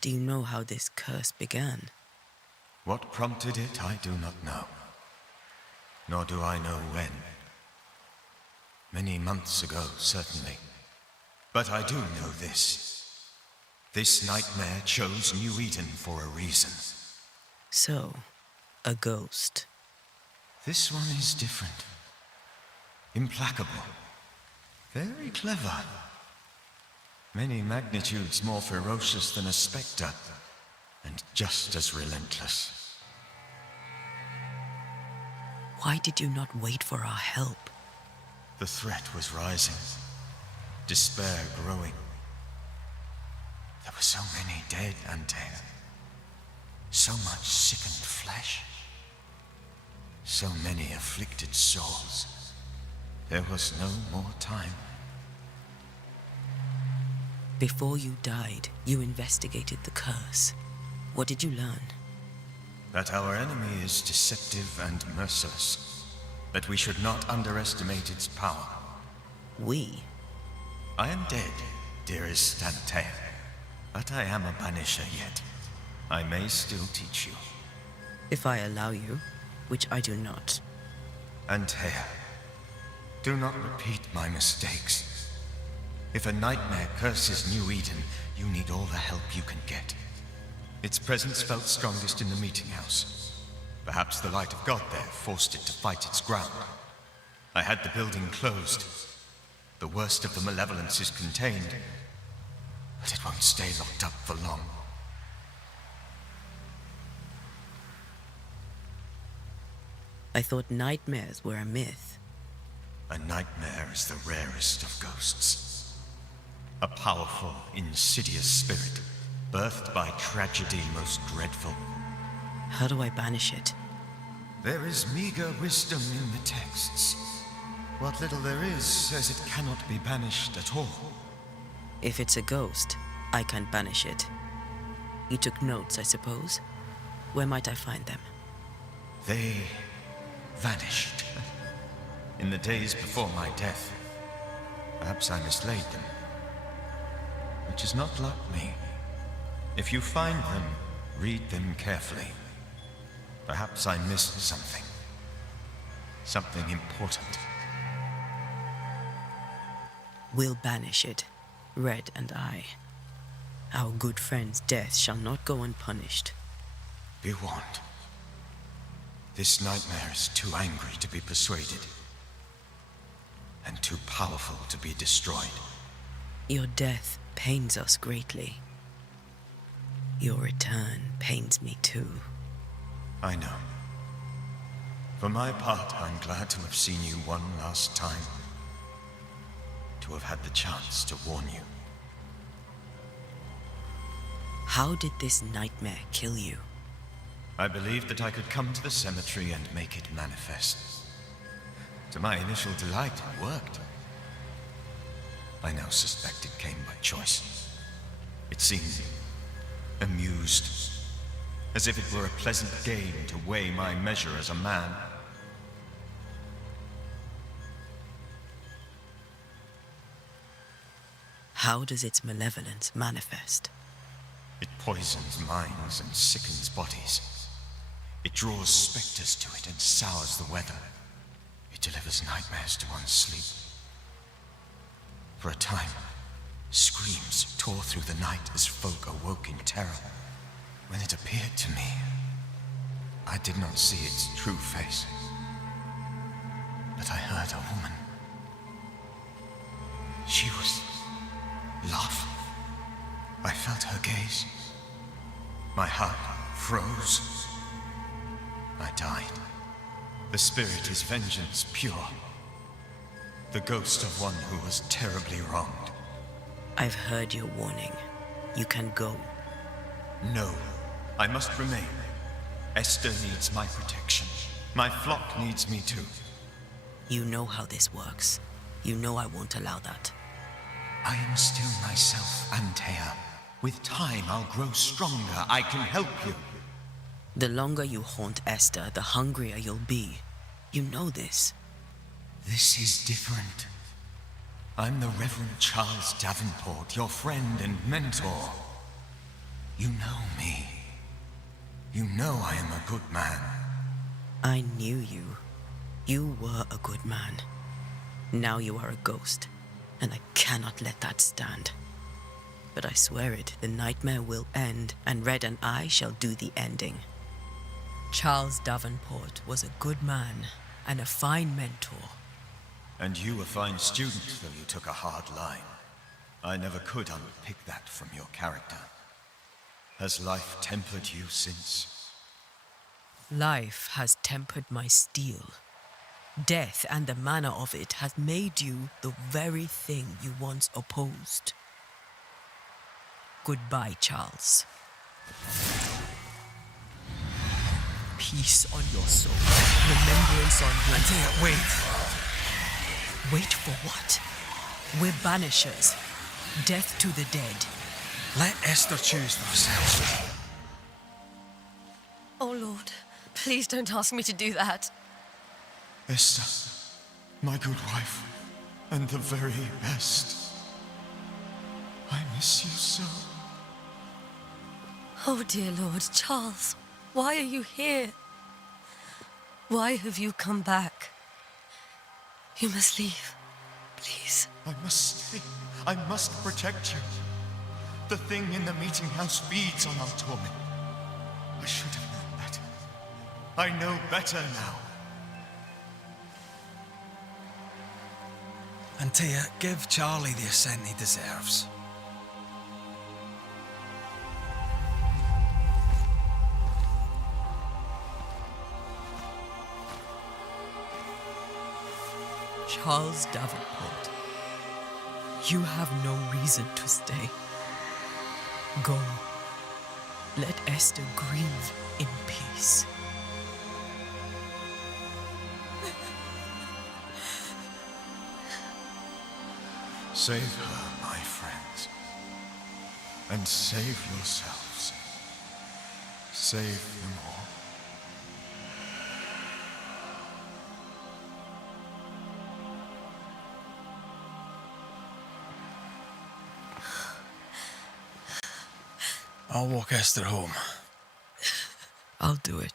Do you know how this curse began? What prompted it, I do not know. Nor do I know when. Many months ago, certainly. But I do know this. This nightmare chose New Eden for a reason. So, a ghost. This one is different. Implacable. Very clever. Many magnitudes more ferocious than a spectre, and just as relentless. Why did you not wait for our help? The threat was rising. Despair growing. There were so many dead, Antea. So much sickened flesh. So many afflicted souls. There was no more time. Before you died, you investigated the curse. What did you learn? That our enemy is deceptive and merciless. That we should not underestimate its power. We? I am dead, dearest Antea. But I am a Banisher yet. I may still teach you. If I allow you, which I do not. Antea, do not repeat my mistakes. If a nightmare curses New Eden, you need all the help you can get. Its presence felt strongest in the meeting house. Perhaps the light of God there forced it to fight its ground. I had the building closed. The worst of the malevolence is contained, but it won't stay locked up for long. I thought nightmares were a myth. A nightmare is the rarest of ghosts. A powerful, insidious spirit, birthed by tragedy most dreadful. How do I banish it? There is meager wisdom in the texts. What little there is says it cannot be banished at all. If it's a ghost, I can't banish it. You took notes, I suppose? Where might I find them? They vanished. In the days before my death. Perhaps I mislaid them. Which is not like me. If you find them, read them carefully. Perhaps I missed something. Something important. We'll banish it, Red and I. Our good friend's death shall not go unpunished. Be warned. This nightmare is too angry to be persuaded. And too powerful to be destroyed. Your death pains us greatly. Your return pains me too. I know. For my part, I'm glad to have seen you one last time. To have had the chance to warn you. How did this nightmare kill you? I believed that I could come to the cemetery and make it manifest. To my initial delight, it worked. I now suspect it came by choice. It seemed amused, as if it were a pleasant game to weigh my measure as a man. How does its malevolence manifest? It poisons minds and sickens bodies. It draws specters to it and sours the weather. It delivers nightmares to one's sleep. For a time, screams tore through the night as folk awoke in terror. When it appeared to me, I did not see its true face, but I heard a woman. She was laughing. I felt her gaze. My heart froze. I died. The spirit is vengeance pure. The ghost of one who was terribly wronged. I've heard your warning. You can go. No, I must remain. Esther needs my protection. My flock needs me too. You know how this works. You know I won't allow that. I am still myself, Antea. With time, I'll grow stronger. I can help you. The longer you haunt Esther, the hungrier you'll be. You know this. This is different. I'm the Reverend Charles Davenport, your friend and mentor. You know me. You know I am a good man. I knew you. You were a good man. Now you are a ghost, and I cannot let that stand. But I swear it, the nightmare will end, and Red and I shall do the ending. Charles Davenport was a good man and a fine mentor. And you a fine student, though you took a hard line. I never could unpick that from your character. Has life tempered you since? Life has tempered my steel. Death and the manner of it has made you the very thing you once opposed. Goodbye, Charles. Peace on your soul. Remembrance on your... Antea, wait. Wait for what? We're Banishers. Death to the dead. Let Esther choose for herself. Oh, Lord, please don't ask me to do that. Esther, my good wife, and the very best. I miss you so. Oh, dear Lord, Charles, why are you here? Why have you come back? You must leave, please. I must stay. I must protect you. The thing in the meeting house feeds on our torment. I should have known better. I know better now. Antea, give Charlie the ascent he deserves. Charles Davenport, you have no reason to stay. Go. Let Esther grieve in peace. Save her, my friends. And save yourselves. Save them all. I'll walk Esther home. I'll do it.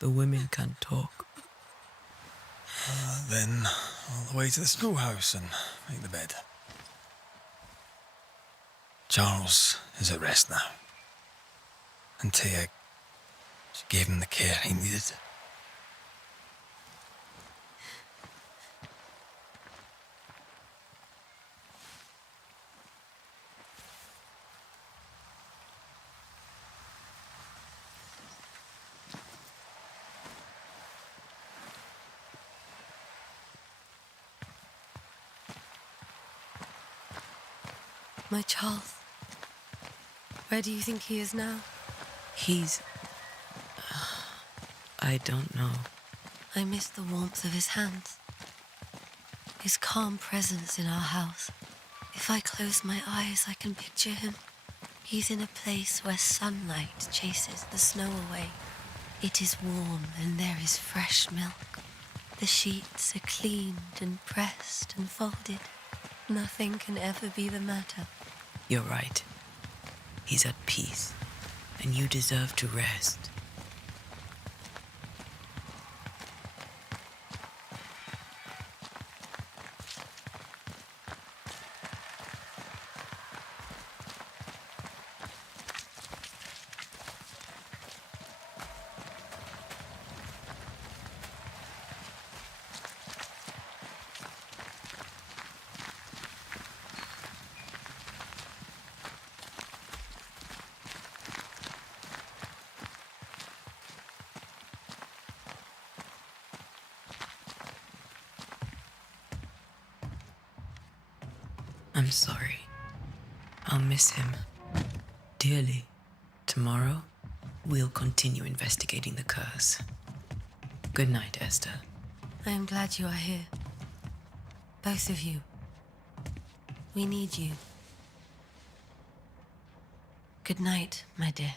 The women can talk. Then all the way to the schoolhouse and make the bed. Charles is at rest now. Antea, she gave him the care he needed. My Charles, where do you think he is now? He's... I don't know. I miss the warmth of his hands, his calm presence in our house. If I close my eyes, I can picture him. He's in a place where sunlight chases the snow away. It is warm and there is fresh milk. The sheets are cleaned and pressed and folded. Nothing can ever be the matter. You're right. He's at peace, and you deserve to rest. I'm sorry. I'll miss him dearly. Tomorrow, we'll continue investigating the curse. Good night, Esther. I am glad you are here. Both of you. We need you. Good night, my dear.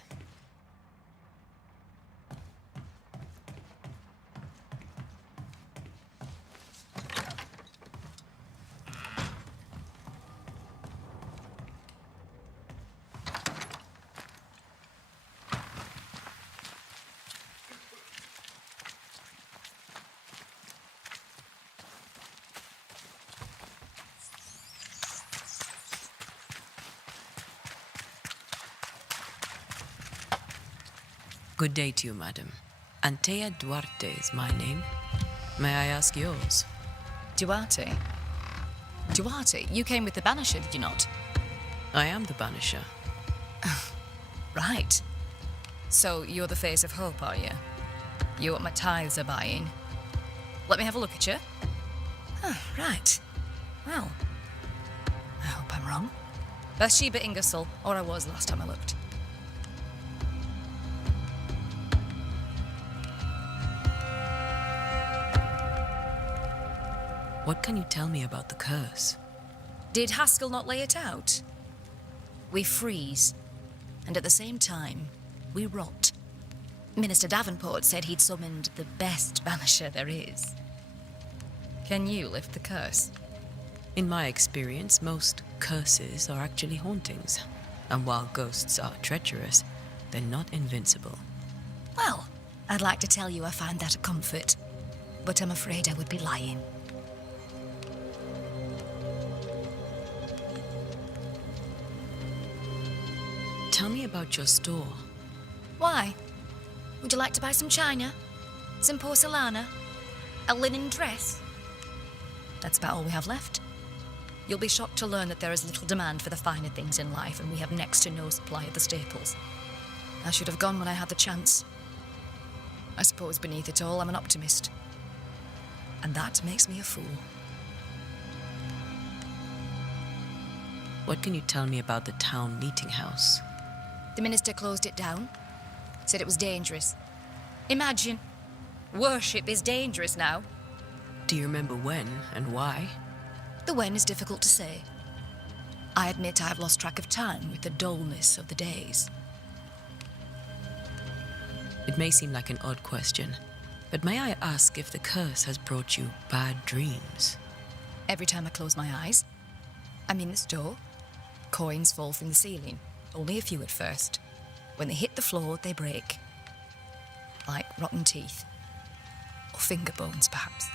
Good day to you, madam. Antea Duarte is my name. May I ask yours? Duarte? Duarte, you came with the Banisher, did you not? I am the Banisher. Right. So you're the face of hope, are you? You're what my tithes are buying. Let me have a look at you. Oh, right. Well, I hope I'm wrong. Bathsheba Ingersoll, or I was last time I looked. What can you tell me about the curse? Did Haskell not lay it out? We freeze, and at the same time, we rot. Minister Davenport said he'd summoned the best banisher there is. Can you lift the curse? In my experience, most curses are actually hauntings. And while ghosts are treacherous, they're not invincible. Well, I'd like to tell you I find that a comfort, but I'm afraid I would be lying. Tell me about your store. Why? Would you like to buy some china? Some porcelana? A linen dress? That's about all we have left. You'll be shocked to learn that there is little demand for the finer things in life, and we have next to no supply of the staples. I should have gone when I had the chance. I suppose beneath it all, I'm an optimist. And that makes me a fool. What can you tell me about the town meeting house? The minister closed it down. Said it was dangerous. Imagine. Worship is dangerous now. Do you remember when and why? The when is difficult to say. I admit I have lost track of time with the dullness of the days. It may seem like an odd question, but may I ask if the curse has brought you bad dreams? Every time I close my eyes, I'm in the store. Coins fall from the ceiling. Only a few at first. When they hit the floor, they break. Like rotten teeth. Or finger bones, perhaps.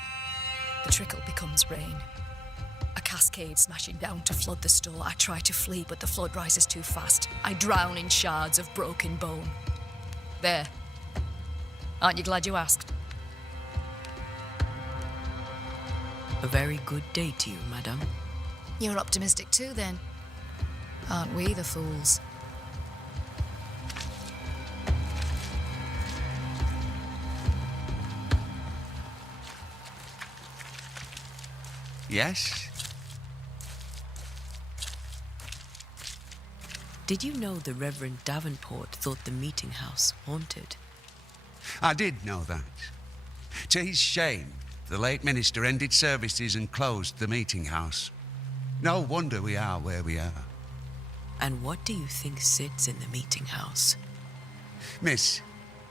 The trickle becomes rain. A cascade smashing down to flood the store. I try to flee, but the flood rises too fast. I drown in shards of broken bone. There. Aren't you glad you asked? A very good day to you, madame. You're optimistic too, then. Aren't we the fools? Yes? Did you know the Reverend Davenport thought the meeting house haunted? I did know that. To his shame, the late minister ended services and closed the meeting house. No wonder we are where we are. And what do you think sits in the meeting house? Miss,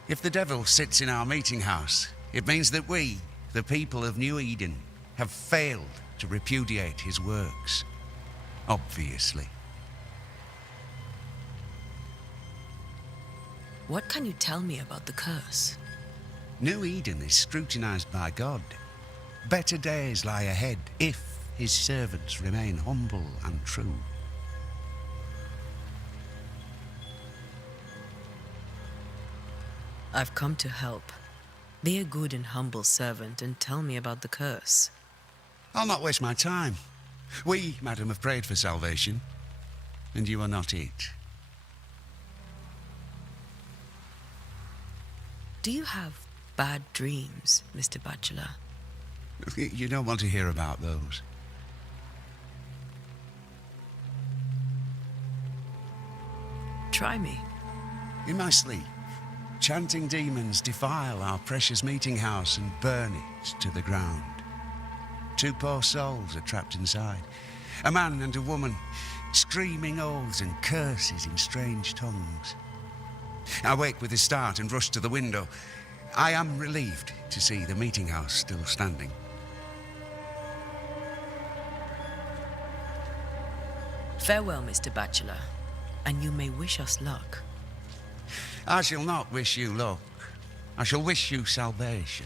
if the devil sits in our meeting house, it means that we, the people of New Eden, have failed to repudiate his works. Obviously. What can you tell me about the curse? New Eden is scrutinized by God. Better days lie ahead if his servants remain humble and true. I've come to help. Be a good and humble servant and tell me about the curse. I'll not waste my time. We, madam, have prayed for salvation, and you are not it. Do you have bad dreams, Mr. Bachelor? You don't want to hear about those. Try me. In my sleep, chanting demons defile our precious meeting house and burn it to the ground. 2 poor souls are trapped inside. A man and a woman, screaming oaths and curses in strange tongues. I wake with a start and rush to the window. I am relieved to see the meeting house still standing. Farewell, Mr. Bachelor, and you may wish us luck. I shall not wish you luck. I shall wish you salvation.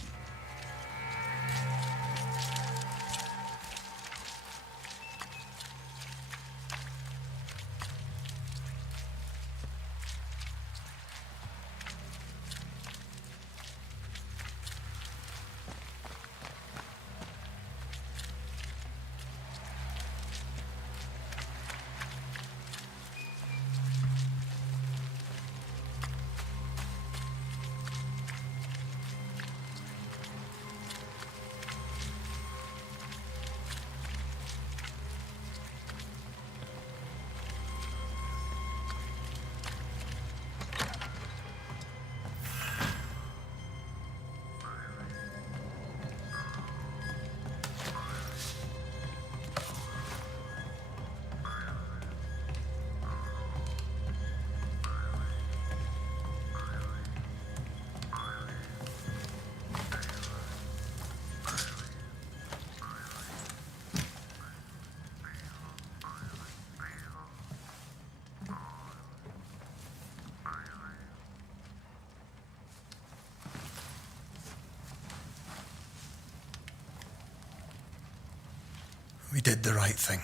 We did the right thing.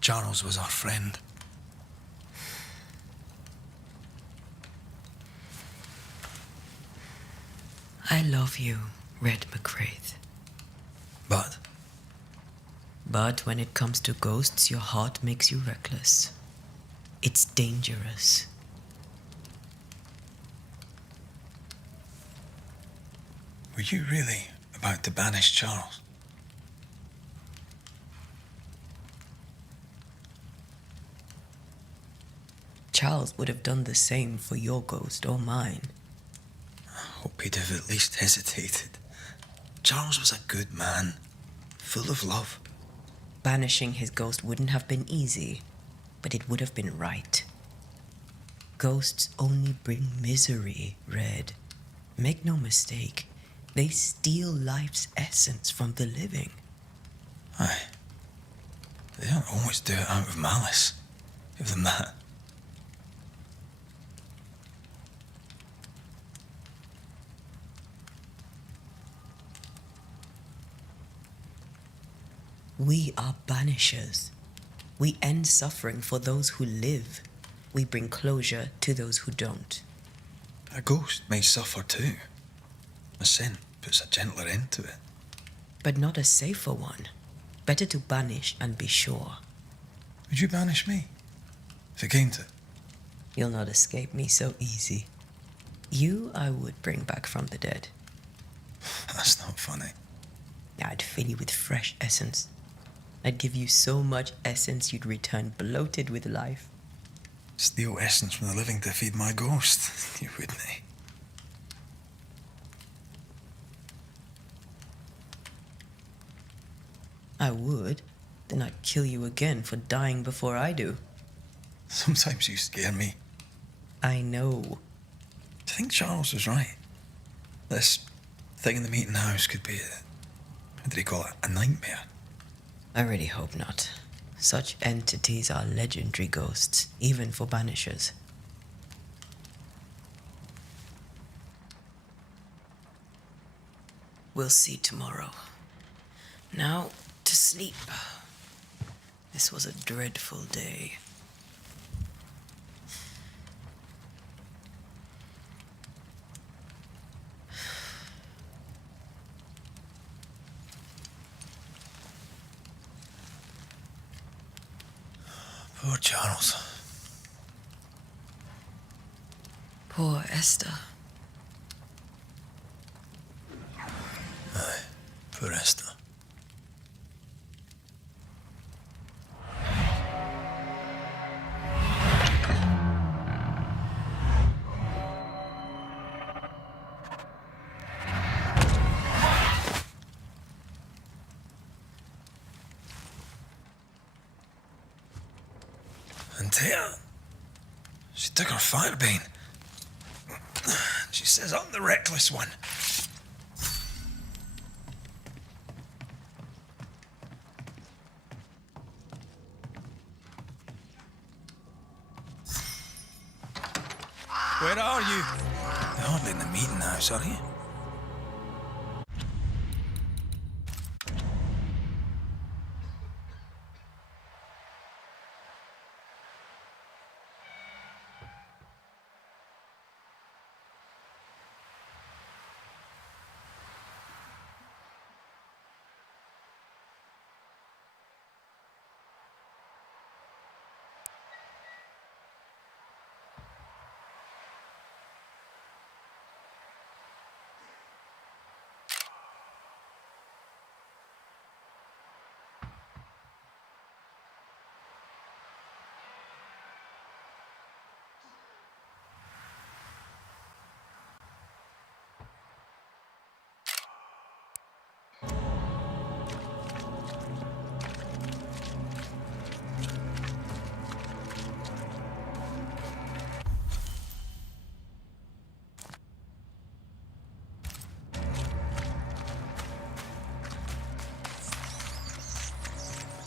Charles was our friend. I love you, Red McCraith. But But when it comes to ghosts, your heart makes you reckless. It's dangerous. were you really about to banish Charles? Charles would have done the same for your ghost or mine. I hope he'd have at least hesitated. Charles was a good man, full of love. Banishing his ghost wouldn't have been easy, but it would have been right. Ghosts only bring misery, Red. Make no mistake, they steal life's essence from the living. Aye. They don't always do it out of malice. Give them that. We are banishers. We end suffering for those who live. We bring closure to those who don't. A ghost may suffer too. A sin puts a gentler end to it. But not a safer one. Better to banish and be sure. Would you banish me? If it came to it? You'll not escape me so easy. You I would bring back from the dead. That's not funny. I'd fill you with fresh essence. I'd give you so much essence you'd return bloated with life. Steal essence from the living to feed my ghost. You wouldn't, eh? I would. Then I'd kill you again for dying before I do. Sometimes you scare me. I know. Do you think Charles was right? This thing in the meeting house could be what did he call it? A nightmare? I really hope not. Such entities are legendary ghosts, even for banishers. We'll see tomorrow. Now, to sleep. This was a dreadful day. Poor Charles. Poor Esther. Aye, poor Esther. And Tia, she took her firebeam. She says I'm the reckless one. Where are you? You're hardly in the meeting house, are you?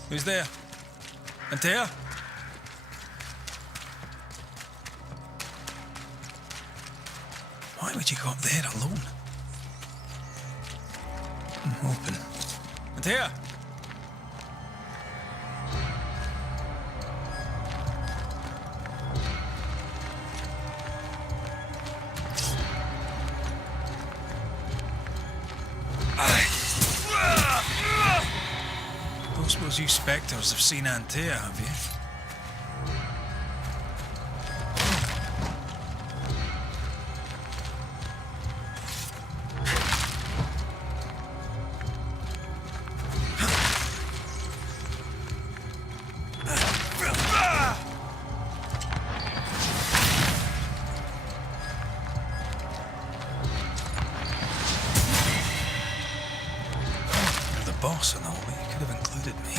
Who's there? Antea? Why would you go up there alone? Open. Antea? Don't suppose you spectres have seen Antea, have you? Boss and all, but you could have included me.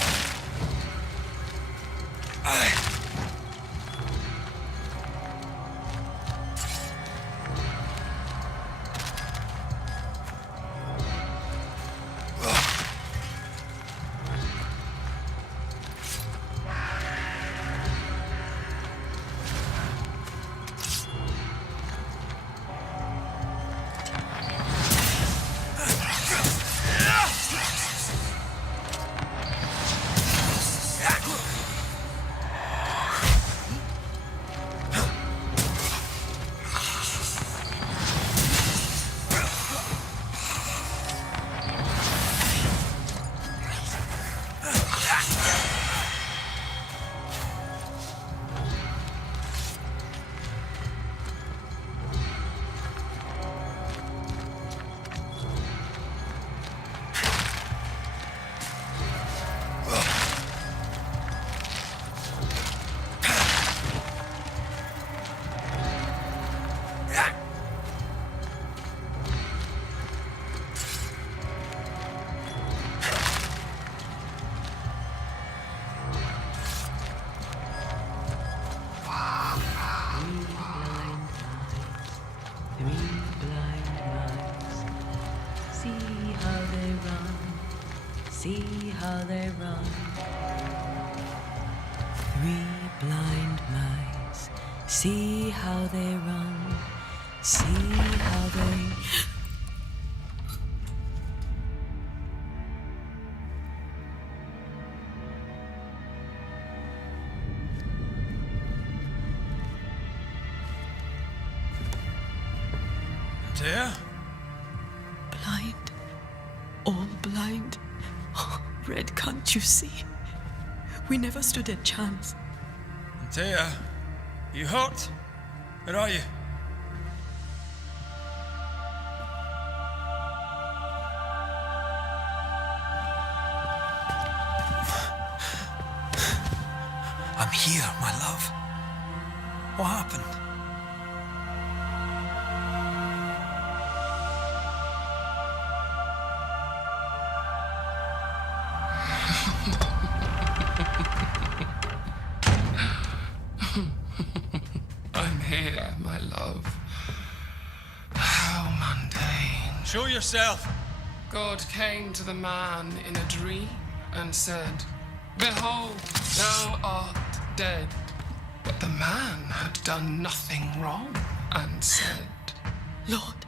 See how they run. 3 blind mice. See how they run. See how they... Dear? Blind. All blind. Oh, Red, can't you see? We never stood a chance. Antea, you hurt? Where are you? I'm here, my love. What happened? I'm here, my love. How mundane. Show yourself. God came to the man in a dream and said, "Behold, thou art dead." But the man had done nothing wrong and said, Lord,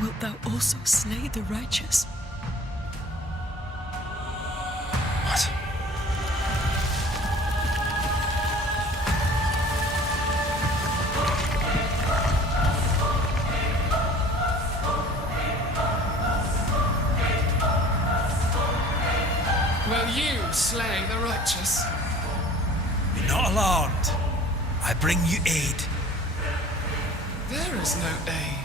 wilt thou also slay the righteous? What? "Will you slay the righteous?" Be not alarmed. I bring you aid. There is no aid.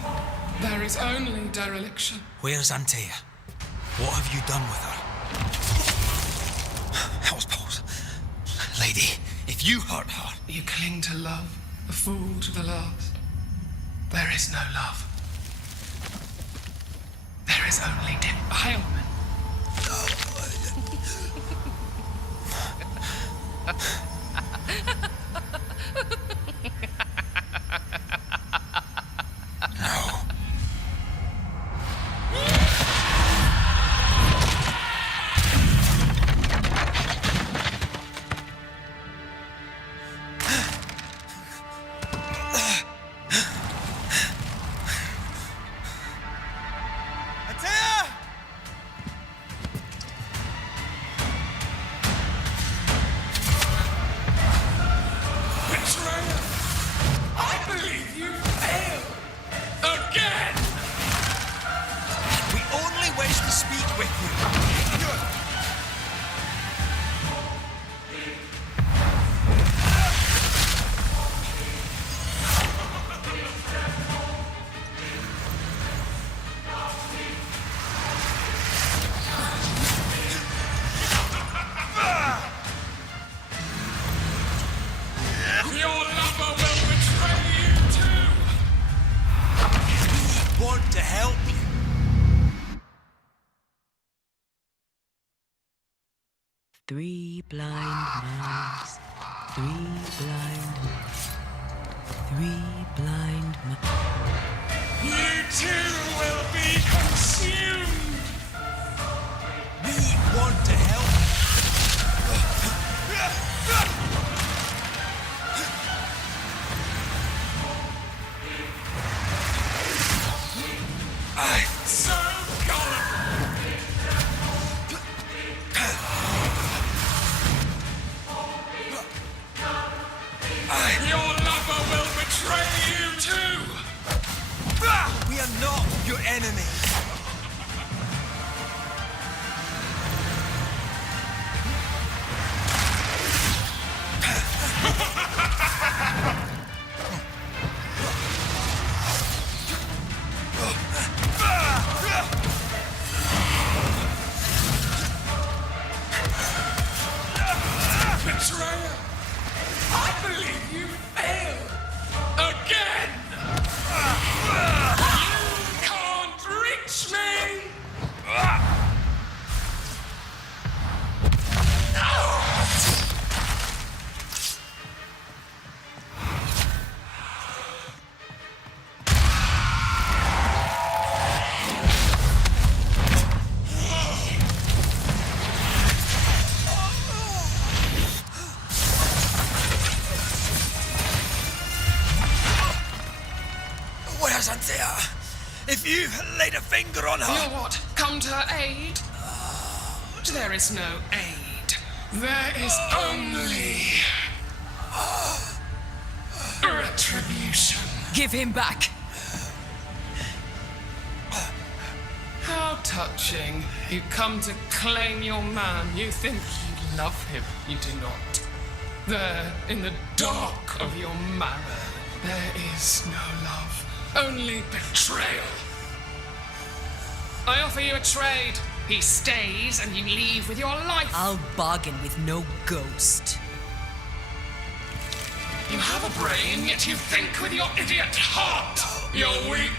There is only dereliction. Where's Antea? What have you done with her? House pose. Lady, if you hurt her... You cling to love, a fool to the last. There is no love. There is only defilement. No. Three blind mice, three blind mice, three blind mice. You too will be consumed! We want to help. So gullible! Your lover will betray you too! We are not your enemy. Betrayer! I believe you failed! Again! You can't reach me! Where's Antea? If you laid a finger on her... You'll what? Come to her aid? There is no aid. There is only... retribution. Give him back. touching. You come to claim your man. You think you love him. You do not. There, in the dark of your marrow, there is no love. Only betrayal. I offer you a trade. He stays and you leave with your life. I'll bargain with no ghost. You have a brain, yet you think with your idiot heart. You're weak.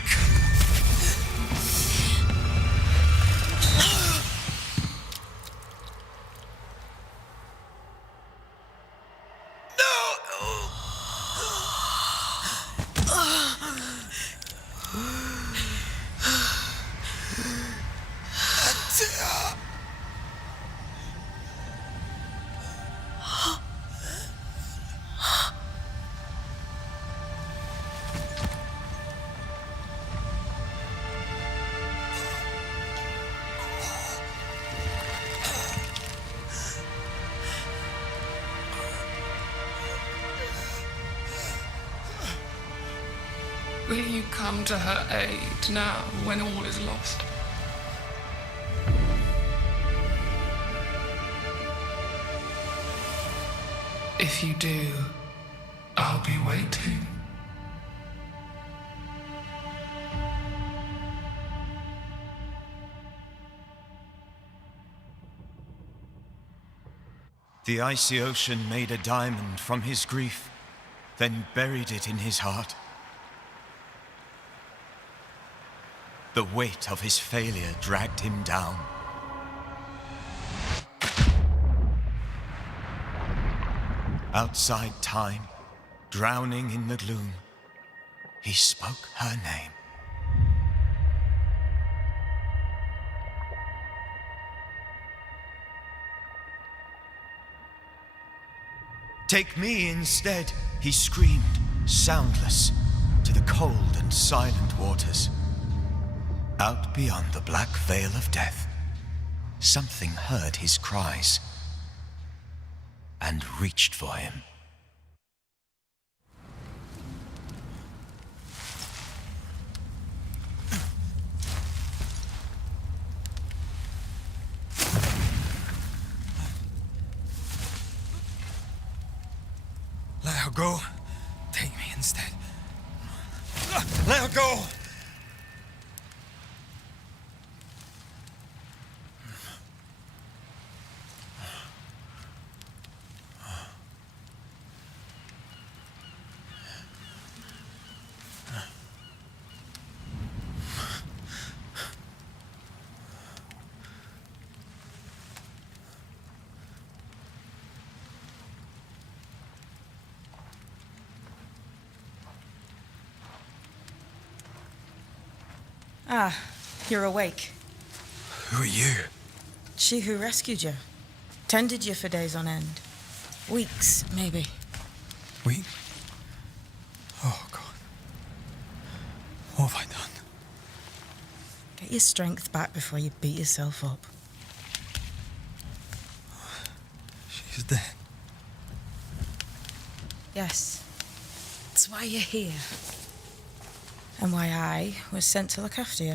Will you come to her aid now, when all is lost? If you do, I'll be waiting. The icy ocean made a diamond from his grief, then buried it in his heart. The weight of his failure dragged him down. Outside time, drowning in the gloom, he spoke her name. Take me instead, he screamed, soundless, to the cold and silent waters. Out beyond the black veil of death, something heard his cries and reached for him. Let her go. Take me instead. Let her go! Ah, you're awake. Who are you? She who rescued you. Tended you for days on end. Weeks, maybe. We? Oh, God. What have I done? Get your strength back before you beat yourself up. She's dead. Yes. That's why you're here. And why I was sent to look after you.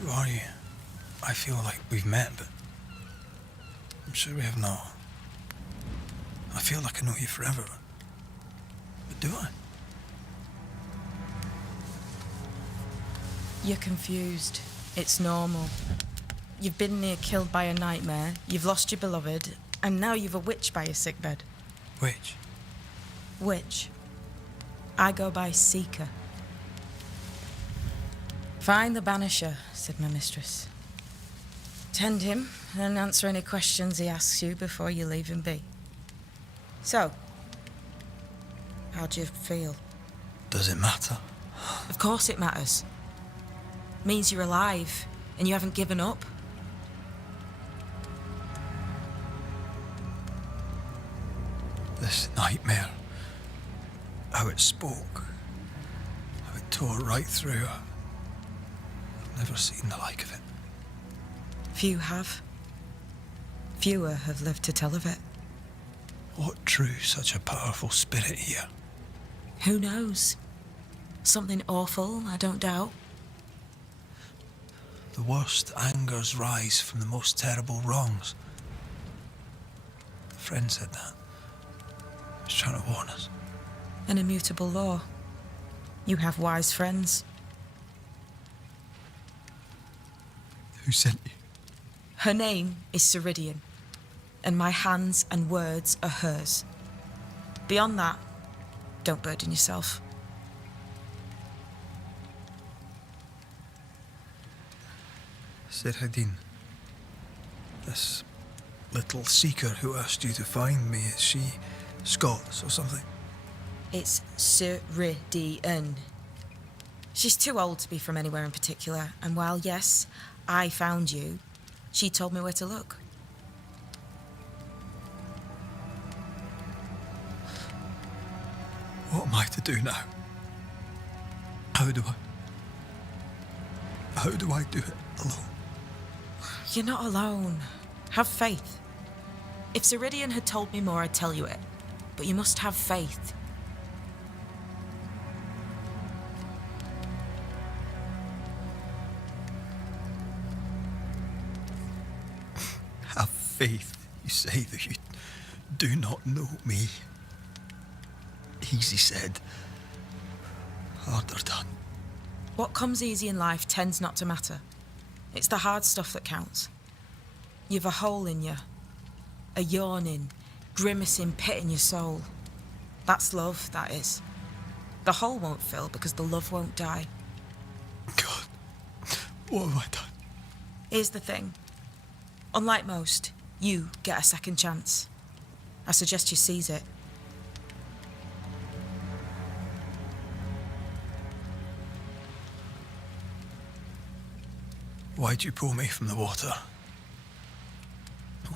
Who are you? I feel like we've met, but I'm sure we have not. I feel like I know you forever. But do I? You're confused. It's normal. You've been near killed by a nightmare, you've lost your beloved, and now you've a witch by your sickbed. Witch? Witch. I go by Seeker. Find the Banisher, said my mistress. Tend him, and answer any questions he asks you before you leave him be. So, how do you feel? Does it matter? Of course it matters. Means you're alive, and you haven't given up. This nightmare, how it spoke, how it tore right through her. I've never seen the like of it. Few have. Fewer have lived to tell of it. What drew such a powerful spirit here? Who knows? Something awful, I don't doubt. The worst angers rise from the most terrible wrongs. A friend said that. He was trying to warn us. An immutable law. You have wise friends. Who sent you? Her name is Ceridian, and my hands and words are hers. Beyond that, don't burden yourself. Ceridian. This little seeker who asked you to find me, is she Scots or something? It's Ceridian. She's too old to be from anywhere in particular, and while, yes, I found you, she told me where to look. What am I to do now? How do I do it alone? You're not alone. Have faith. If Ceridian had told me more, I'd tell you it. But you must have faith. Have faith, you say, that you do not know me. Easy said, harder done. What comes easy in life tends not to matter. It's the hard stuff that counts. You've a hole in you. A yawning, grimacing pit in your soul. That's love, that is. The hole won't fill because the love won't die. God, what have I done? Here's the thing. Unlike most, you get a second chance. I suggest you seize it. Why'd you pull me from the water?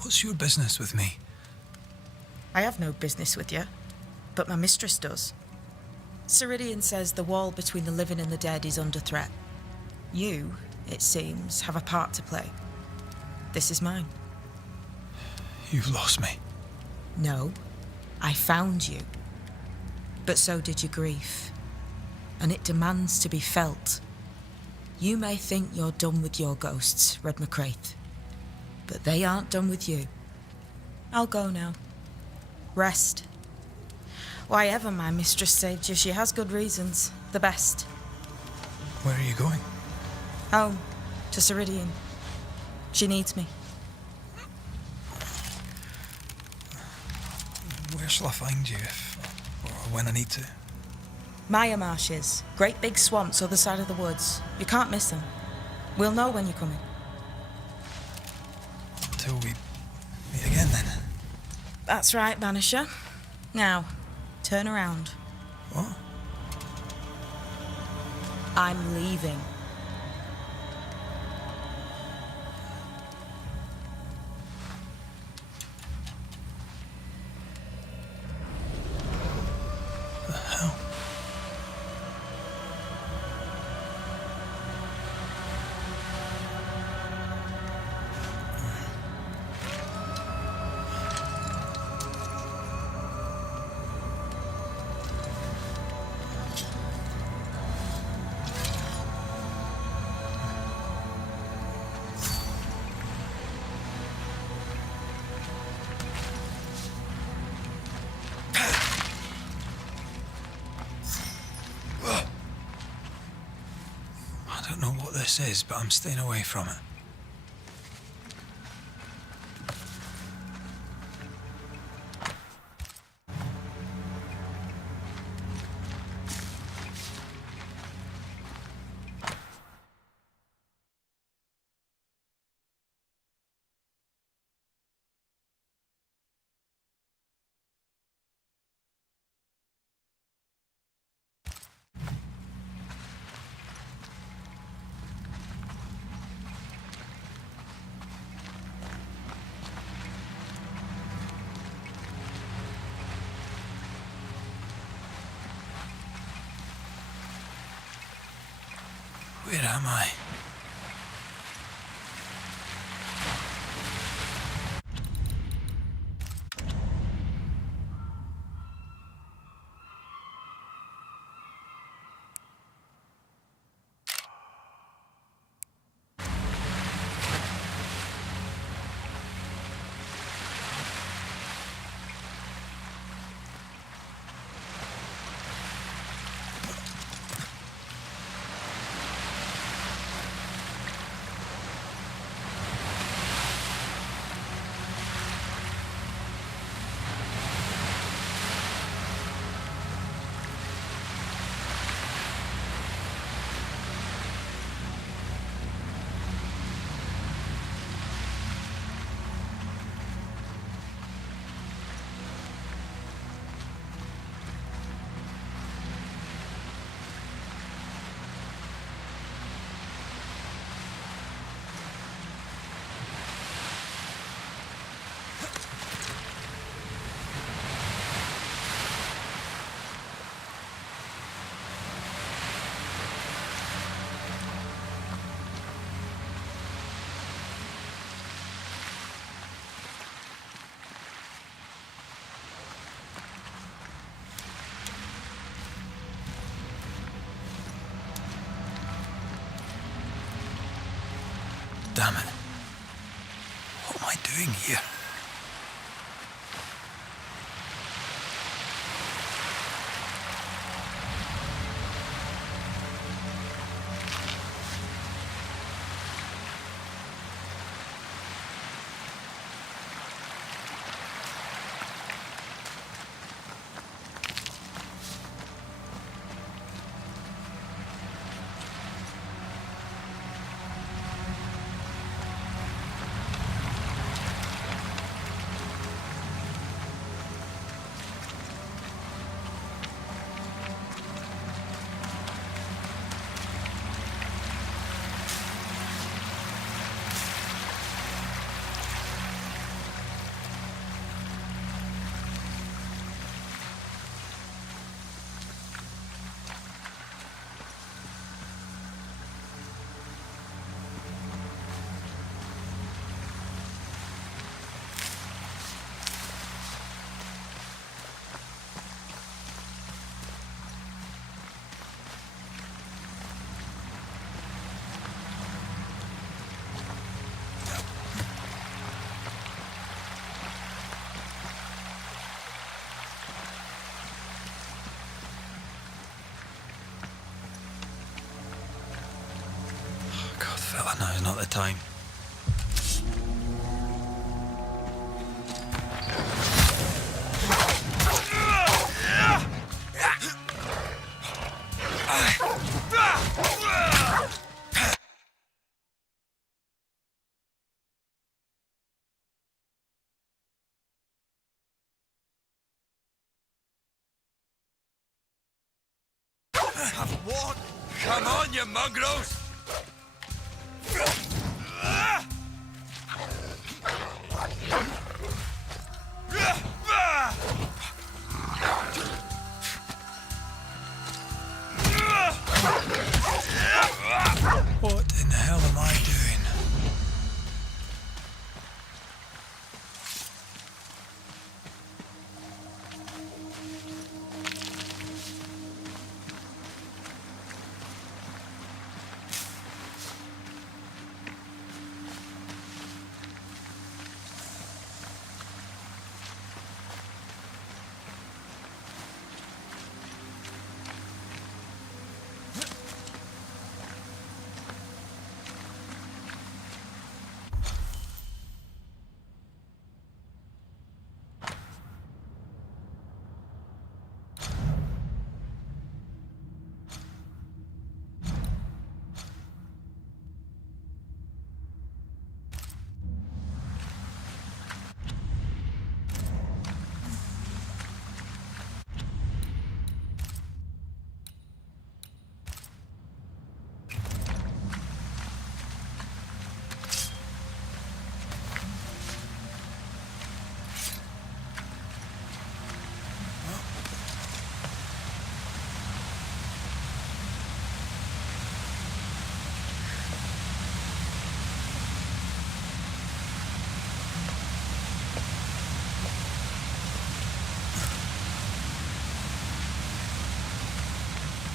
What's your business with me? I have no business with you, but my mistress does. Ceridian says the wall between the living and the dead is under threat. You, it seems, have a part to play. This is mine. You've lost me. No, I found you. But so did your grief. And it demands to be felt. You may think you're done with your ghosts, Red McCraith. But they aren't done with you. I'll go now. Rest. Why ever my mistress saved you, she has good reasons. The best. Where are you going? Home. To Ceridian. She needs me. Where shall I find you if or when I need to? Maya marshes. Great big swamps other side of the woods. You can't miss them. We'll know when you're coming. Until we meet again, then. That's right, Banisher. Now, turn around. What? I'm leaving. The hell? I don't know what this is, but I'm staying away from it. Where am I? damn it. What am I doing here? Fella, now is not the time. What? Come on, you mongrels! What in the hell am I doing?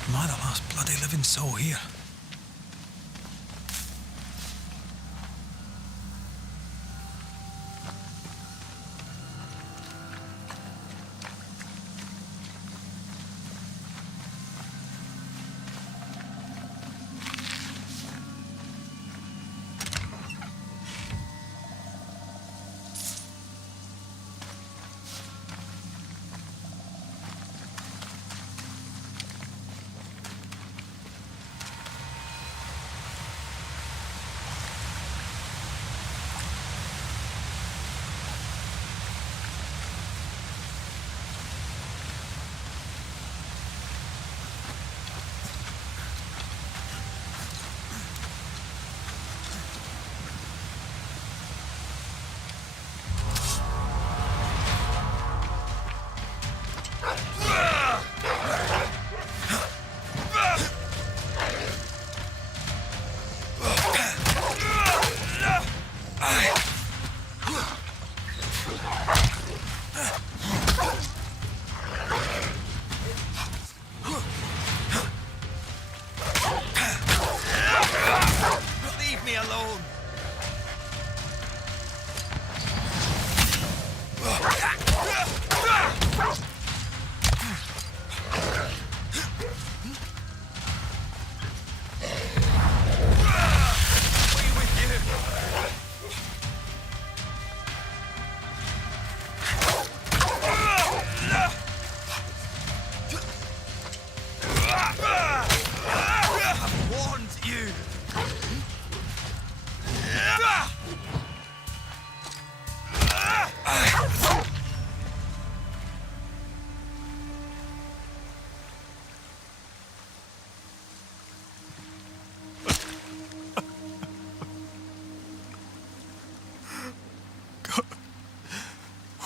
Am I the last bloody living soul here?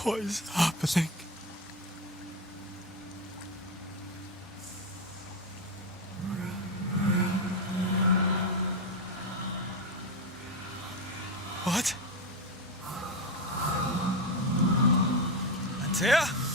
What is happening? What? Antea?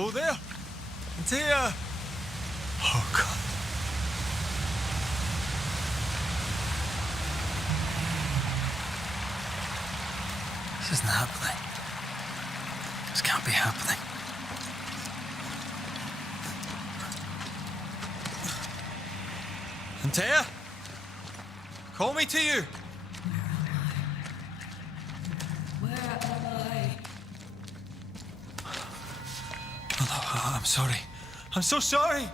Oh, there! Antea! Oh, God. This isn't happening. This can't be happening. Antea? Call me to you! I'm sorry. I'm so sorry!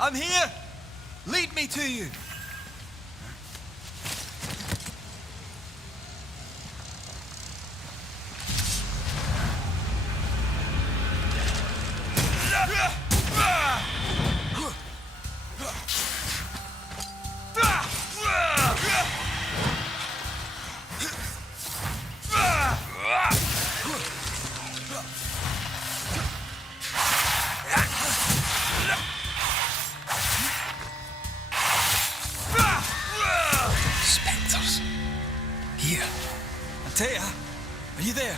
I'm here! Lead me to you! Antea, are you there?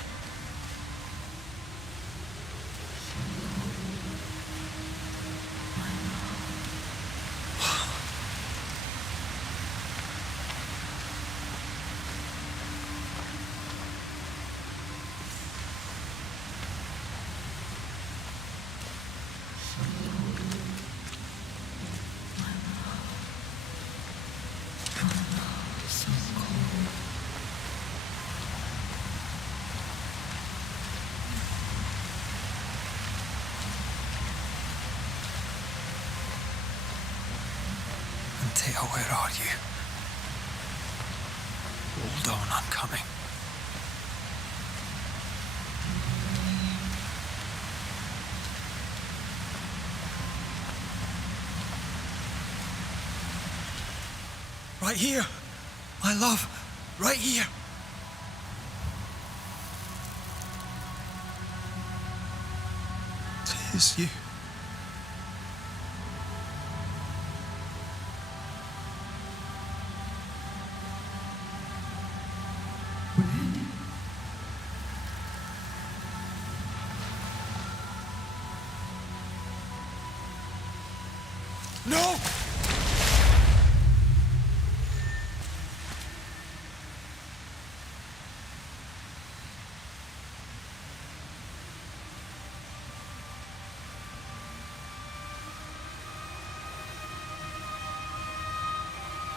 Antea, where are you? Hold on, I'm coming. Right here. My love, right here. Tis you. No!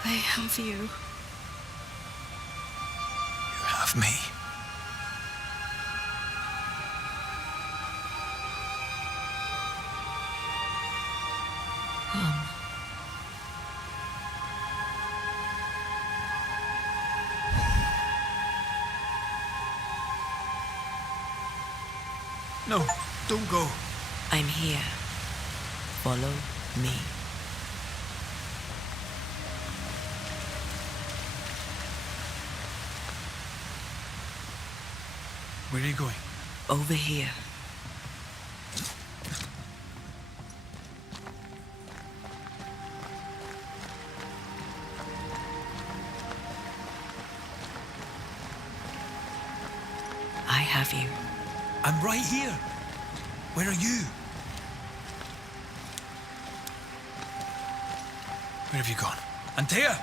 I have you. You have me. No, don't go. I'm here. Follow me. Where are you going? Over here. I have you. I'm right here. Where are you? Where have you gone? Antea!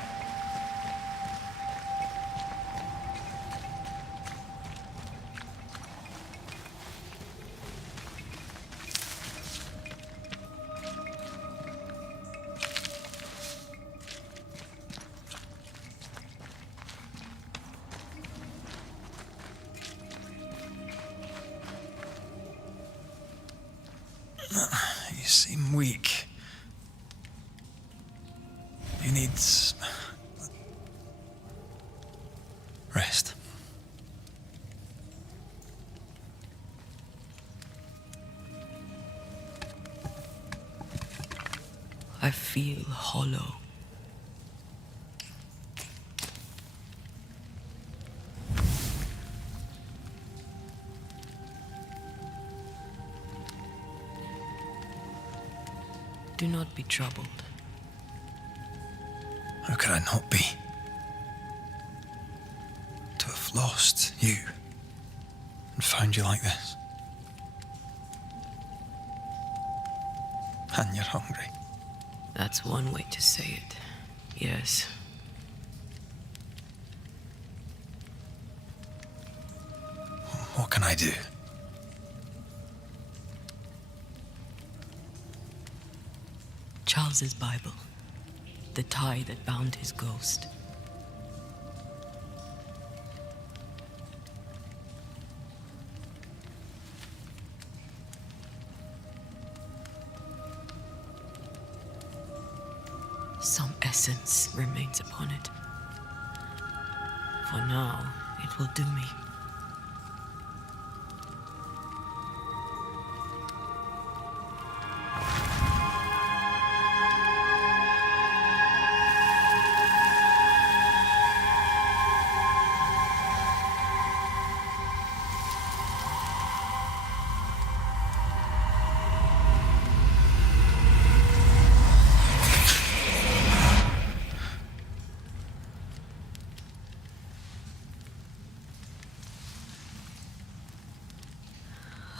You seem weak. You need rest. I feel hollow. Do not be troubled. How could I not be? To have lost you and found you like this. And you're hungry. That's one way to say it. Yes. What can I do? Charles's Bible. The tie that bound his ghost. Some essence remains upon it. For now, it will do me.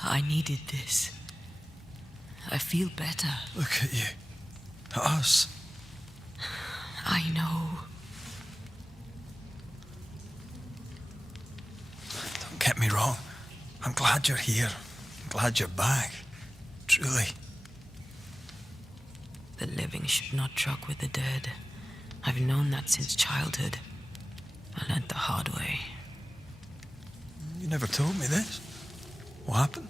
I needed this. I feel better. Look at you. At us. I know. Don't get me wrong. I'm glad you're here. I'm glad you're back. Truly. The living should not truck with the dead. I've known that since childhood. I learned the hard way. You never told me this. What happened?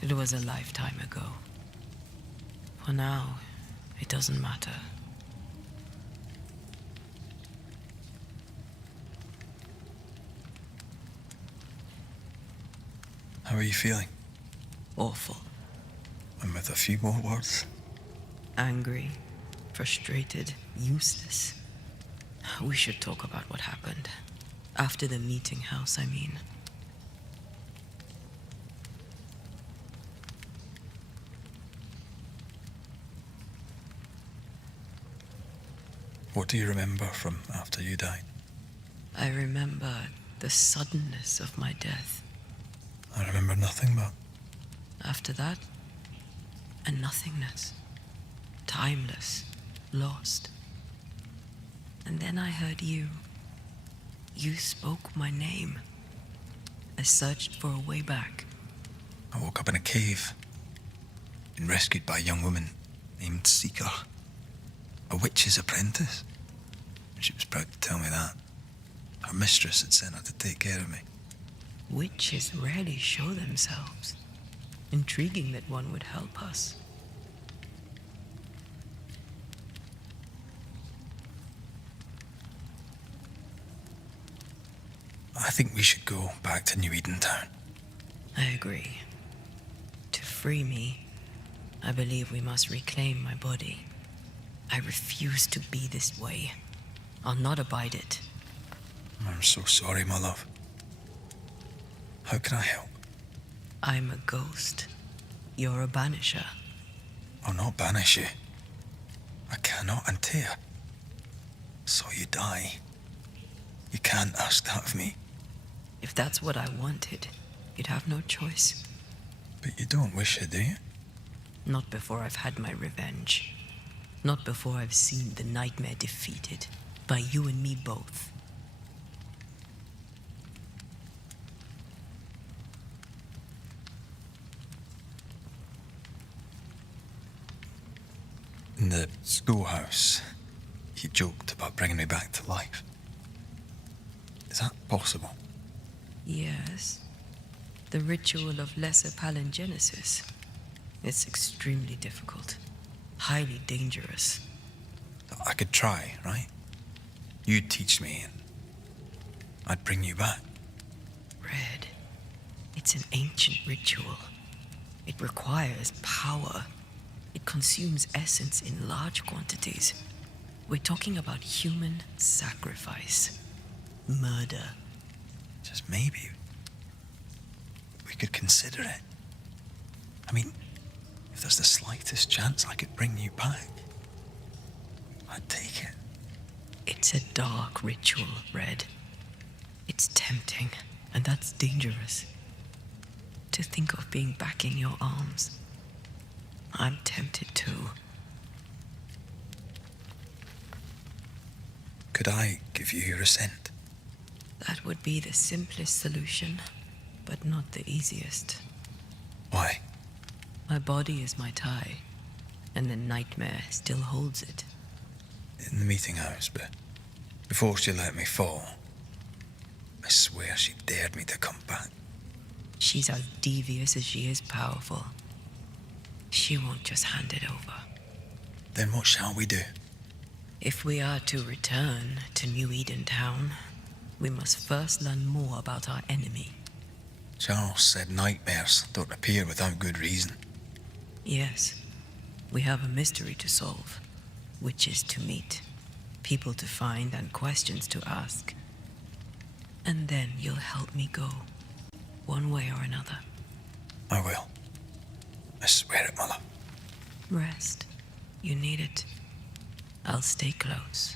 It was a lifetime ago. For now, it doesn't matter. How are you feeling? Awful. And with a few more words? Angry. Frustrated, useless. We should talk about what happened. After the meeting house, I mean. What do you remember from after you died? I remember the suddenness of my death. I remember nothing but... After that, a nothingness. Timeless, lost. And then I heard you. You spoke my name. I searched for a way back. I woke up in a cave. Been rescued by a young woman named Seeker. A witch's apprentice. And she was proud to tell me that. Her mistress had sent her to take care of me. Witches rarely show themselves. Intriguing that one would help us. I think we should go back to New Eden Town. I agree. To free me, I believe we must reclaim my body. I refuse to be this way. I'll not abide it. I'm so sorry, my love. How can I help? I'm a ghost. You're a banisher. I'll not banish you. I cannot, Antea. So you die. You can't ask that of me. If that's what I wanted, you'd have no choice. But you don't wish it, do you? Not before I've had my revenge. Not before I've seen the nightmare defeated. By you and me both. In the schoolhouse, you joked about bringing me back to life. Is that possible? Yes. The ritual of lesser palingenesis. It's extremely difficult. Highly dangerous. I could try, right? You'd teach me and I'd bring you back. Red. It's an ancient ritual. It requires power. It consumes essence in large quantities. We're talking about human sacrifice. Murder. Just maybe we could consider it. I mean, if there's the slightest chance I could bring you back, I'd take it. It's a dark ritual, Red. It's tempting, and that's dangerous. To think of being back in your arms. I'm tempted too. Could I give you your assent? That would be the simplest solution, but not the easiest. Why? My body is my tie, and the nightmare still holds it. In the meeting house, but before she let me fall, I swear she dared me to come back. She's as devious as she is powerful. She won't just hand it over. Then what shall we do? If we are to return to New Eden Town, we must first learn more about our enemy. Charles said nightmares don't appear without good reason. Yes, we have a mystery to solve. Witches to meet, people to find, and questions to ask. And then you'll help me go, one way or another. I will. I swear it, Mother. Rest. You need it. I'll stay close.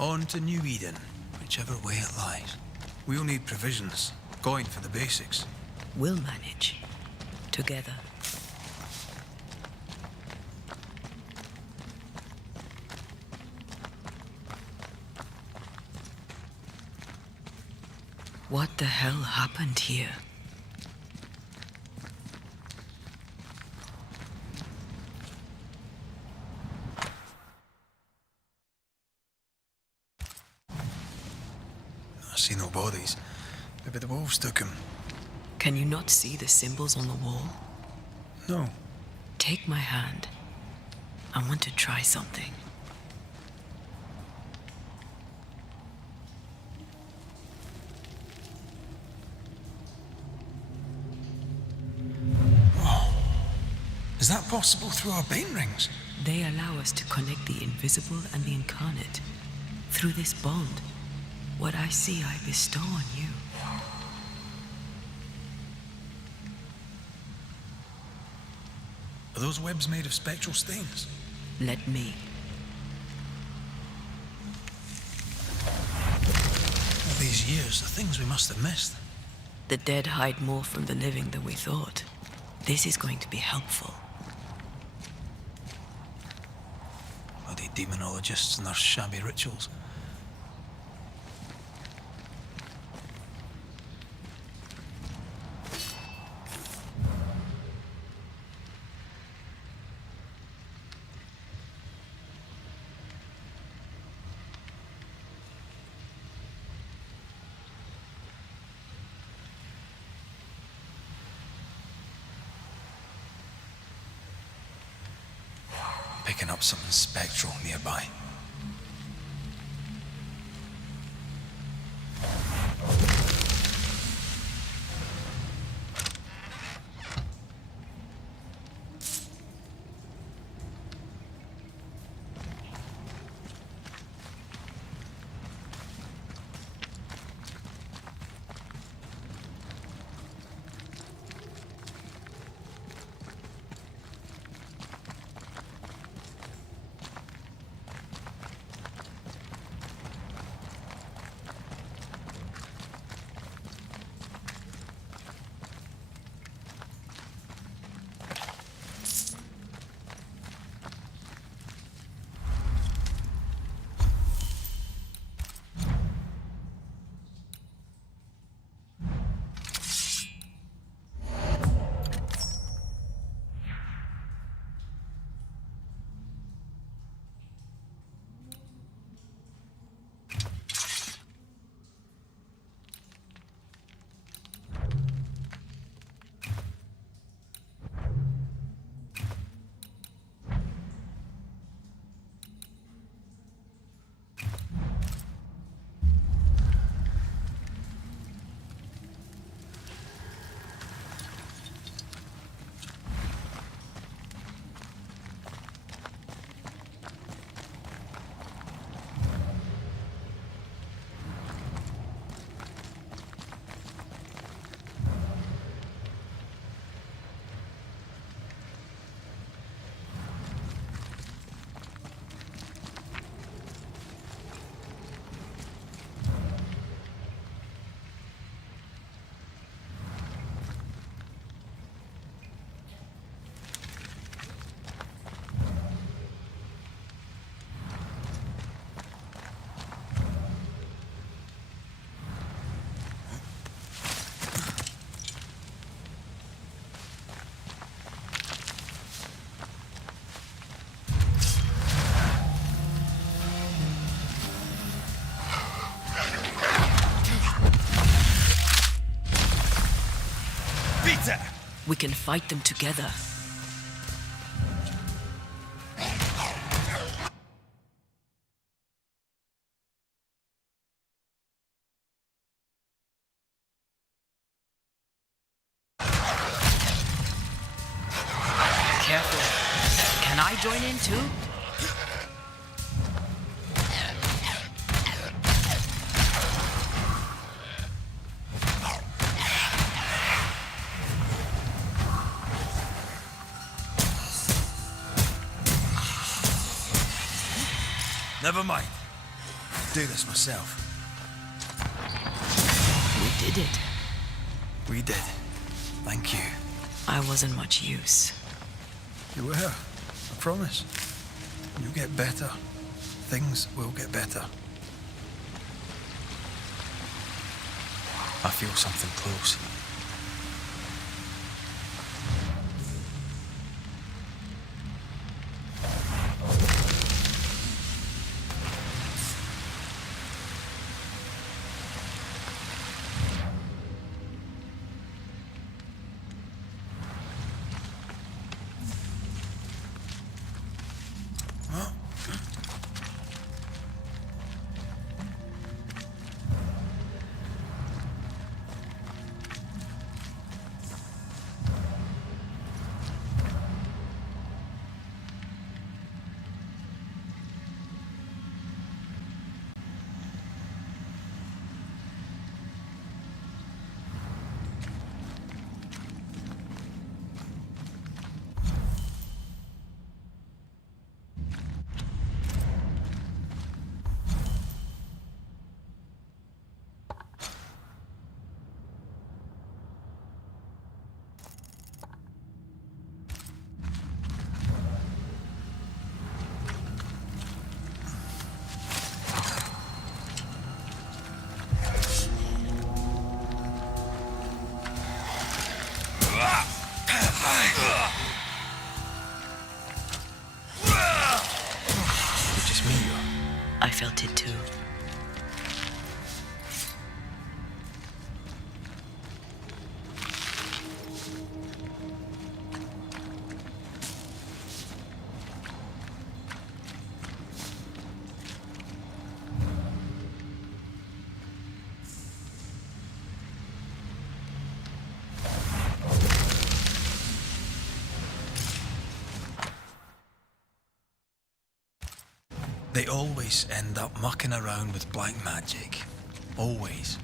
On to New Eden, whichever way it lies. We'll need provisions, going for the basics. We'll manage. Together. What the hell happened here? I see no bodies. Maybe the wolves took him. Can you not see the symbols on the wall? No. Take my hand. I want to try something. Is that possible through our bane rings? They allow us to connect the invisible and the incarnate. Through this bond, what I see I bestow on you. Are those webs made of spectral stains? Let me. All these years, the things we must have missed. The dead hide more from the living than we thought. This is going to be helpful. Bloody demonologists and their shabby rituals. Picking up something spectral nearby. We can fight them together. Careful. Can I join in too? Never mind. do this myself. We did it. We did. Thank you. I wasn't much use. You were. I promise. You'll get better. Things will get better. I feel something close. I felt it too. They always end up mucking around with black magic. Always.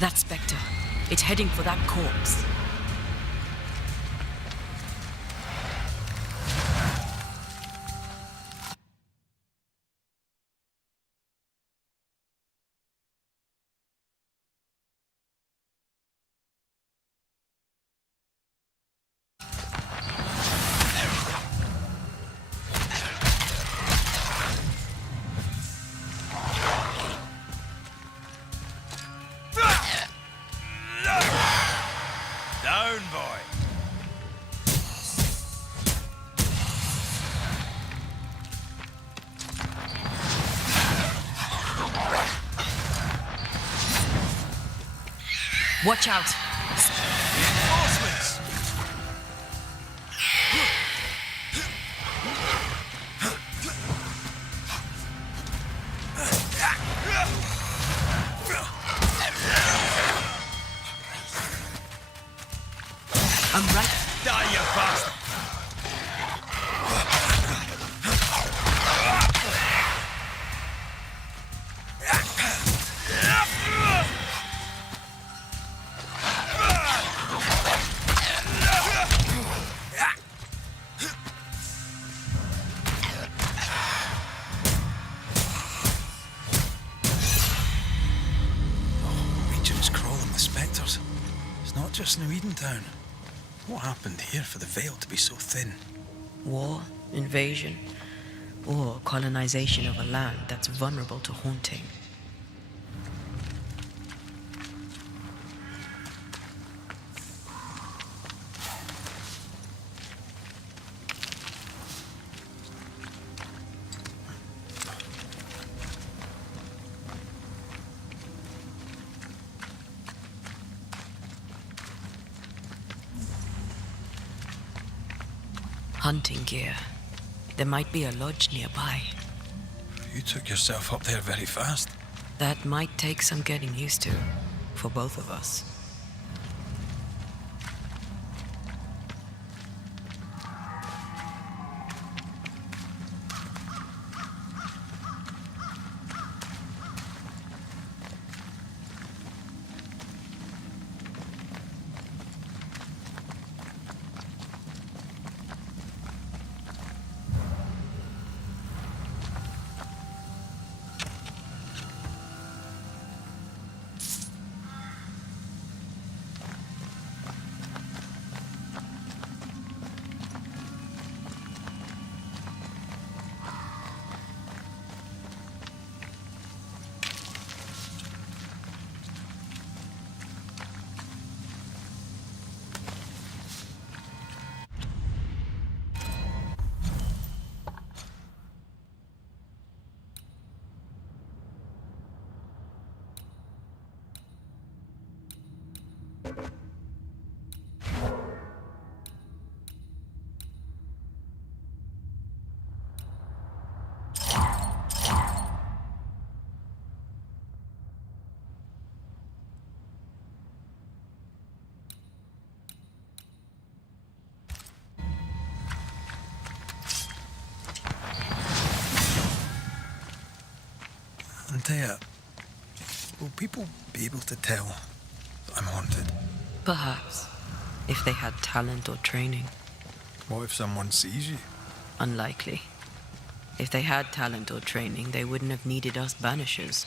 That Spectre. It's heading for that corpse. Watch out! Reinforcements! I'm right. Die, you bastard! Region's crawling with spectres. It's not just New Edentown. What happened here for the veil to be so thin? War, invasion, or colonization of a land that's vulnerable to haunting. Hunting gear. There might be a lodge nearby. You took yourself up there very fast. That might take some getting used to, for both of us. Antea, will people be able to tell that I'm haunted? Perhaps, if they had talent or training. What if someone sees you? Unlikely. If they had talent or training, they wouldn't have needed us Banishers.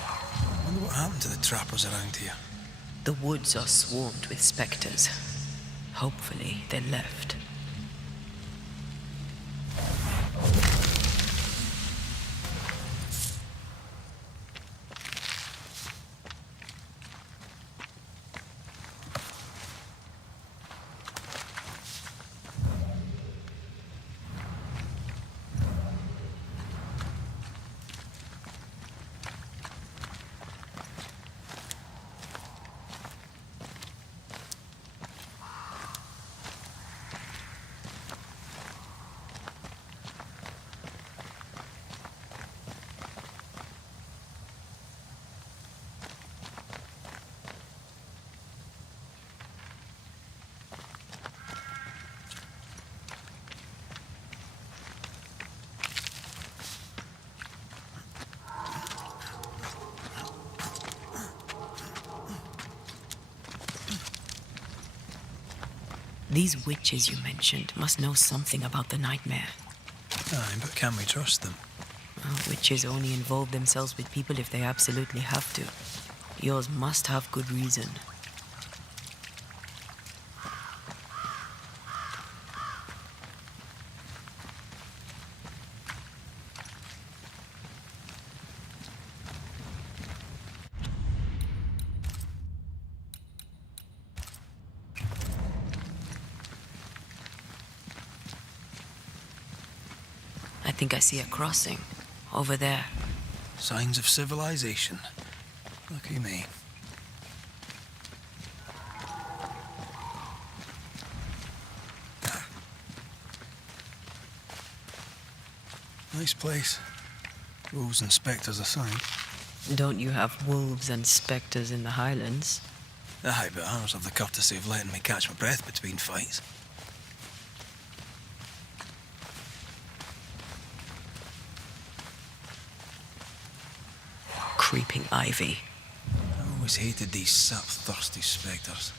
I wonder what happened to the trappers around here. The woods are swarmed with spectres. Hopefully, they left. These witches you mentioned must know something about the nightmare. Aye, but can we trust them? Well, witches only involve themselves with people if they absolutely have to. Yours must have good reason. think I see a crossing. Over there. Signs of civilization. Lucky me. Nice place. Wolves and spectres aside. Don't you have wolves and spectres in the Highlands? Aye, but ours have the courtesy of letting me catch my breath between fights. Creeping ivy. I always hated these sap-thirsty spectres.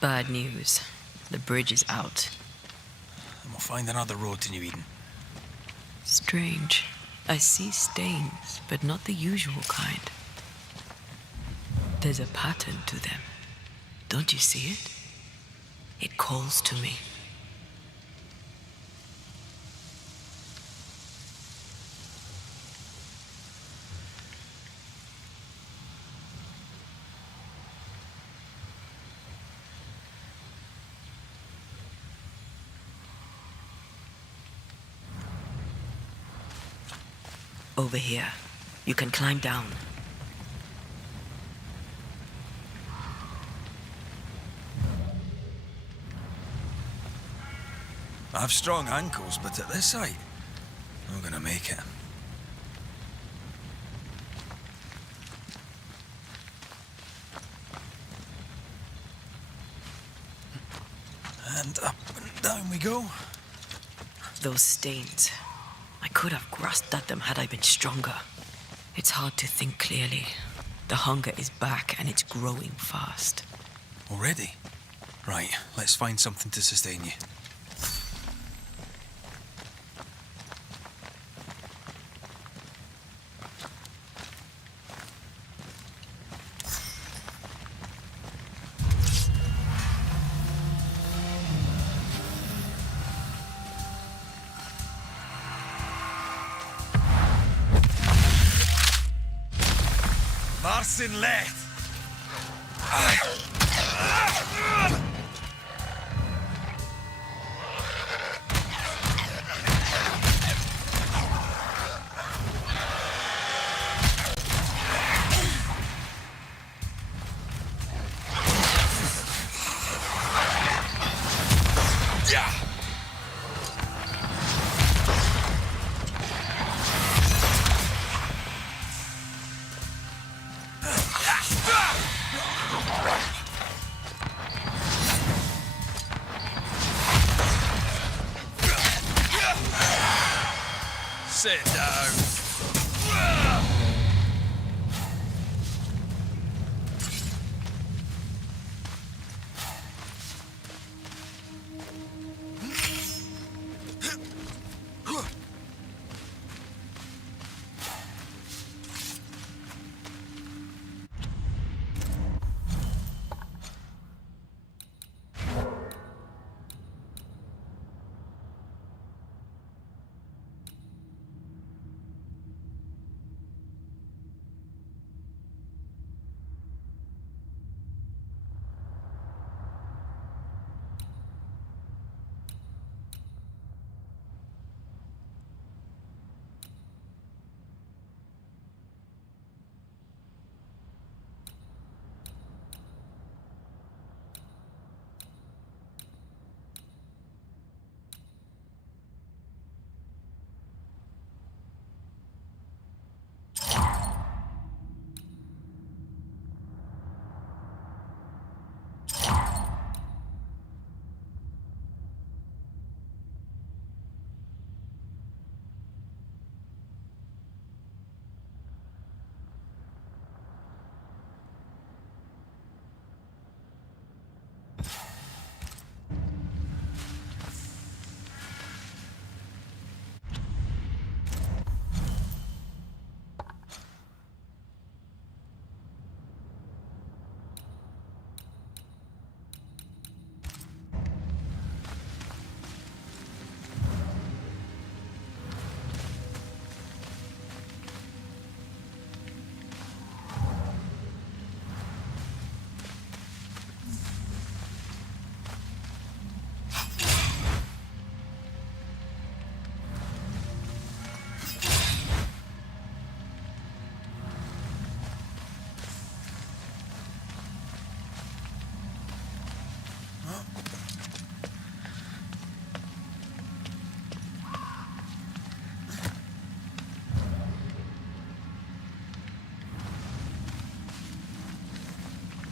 Bad news. The bridge is out. And we'll find another road to New Eden. Strange. I see stains, but not the usual kind. There's a pattern to them. Don't you see it? It calls to me. Over here. You can climb down. I have strong ankles, but at this height, I'm gonna make it. And up and down we go. Those stains. I could have grasped at them had I been stronger. It's hard to think clearly. The hunger is back and it's growing fast. Already? Right, let's find something to sustain you. Marcin left. Sit down.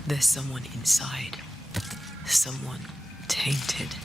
There's someone inside. Someone tainted.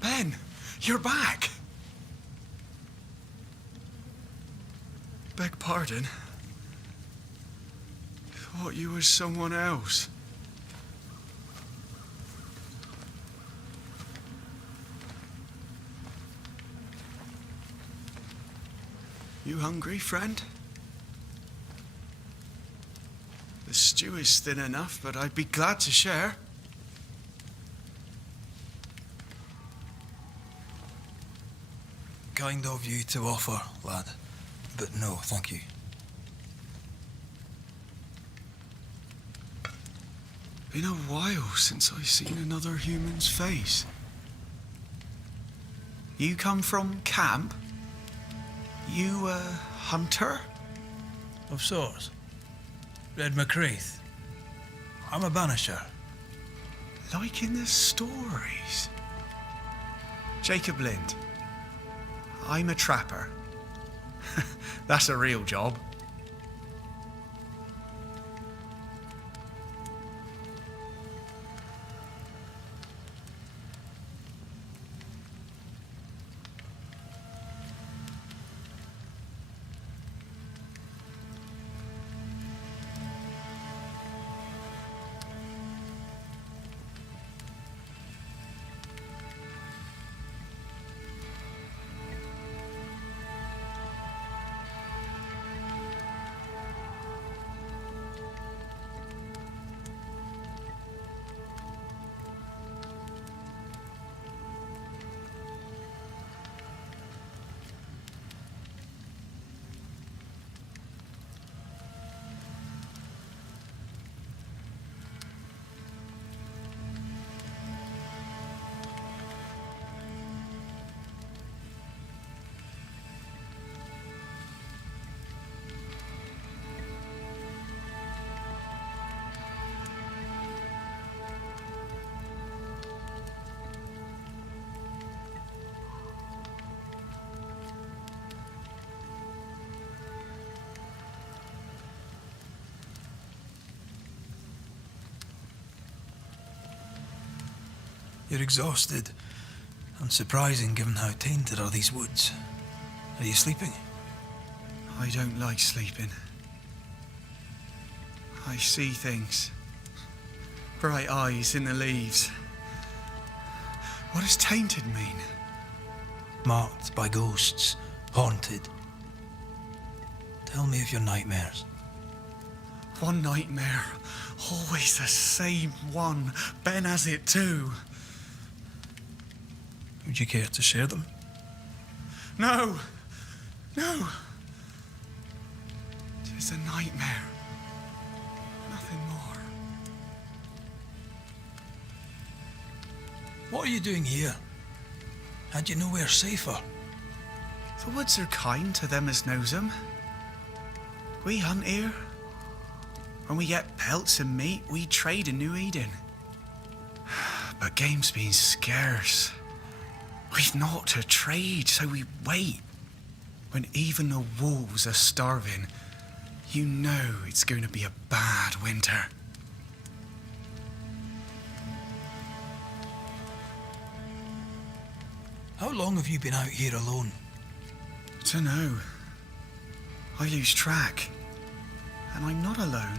Ben, you're back. Beg pardon. Thought you was someone else. You hungry, friend? The stew is thin enough, but I'd be glad to share. Kind of you to offer, lad. But no, thank you. Been a while since I've seen another human's face. You come from camp? You a hunter? Of sorts. Red McCraith. I'm a banisher. Like in the stories. Jacob Lind. I'm a trapper. That's a real job. You're exhausted. Unsurprising given how tainted are these woods. Are you sleeping? I don't like sleeping. I see things. Bright eyes in the leaves. What does tainted mean? Marked by ghosts. Haunted. Tell me of your nightmares. One nightmare. Always the same one. Ben has it too. Would you care to share them? No. No. It's a nightmare. Nothing more. What are you doing here? Had you nowhere safer? The woods are kind to them as knows them. We hunt here. When we get pelts and meat, we trade in New Eden. But game's been scarce. We've naught to trade, so we wait. When even the wolves are starving, You know it's going to be a bad winter. How long have you been out here alone? Dunno. I lose track. And I'm not alone.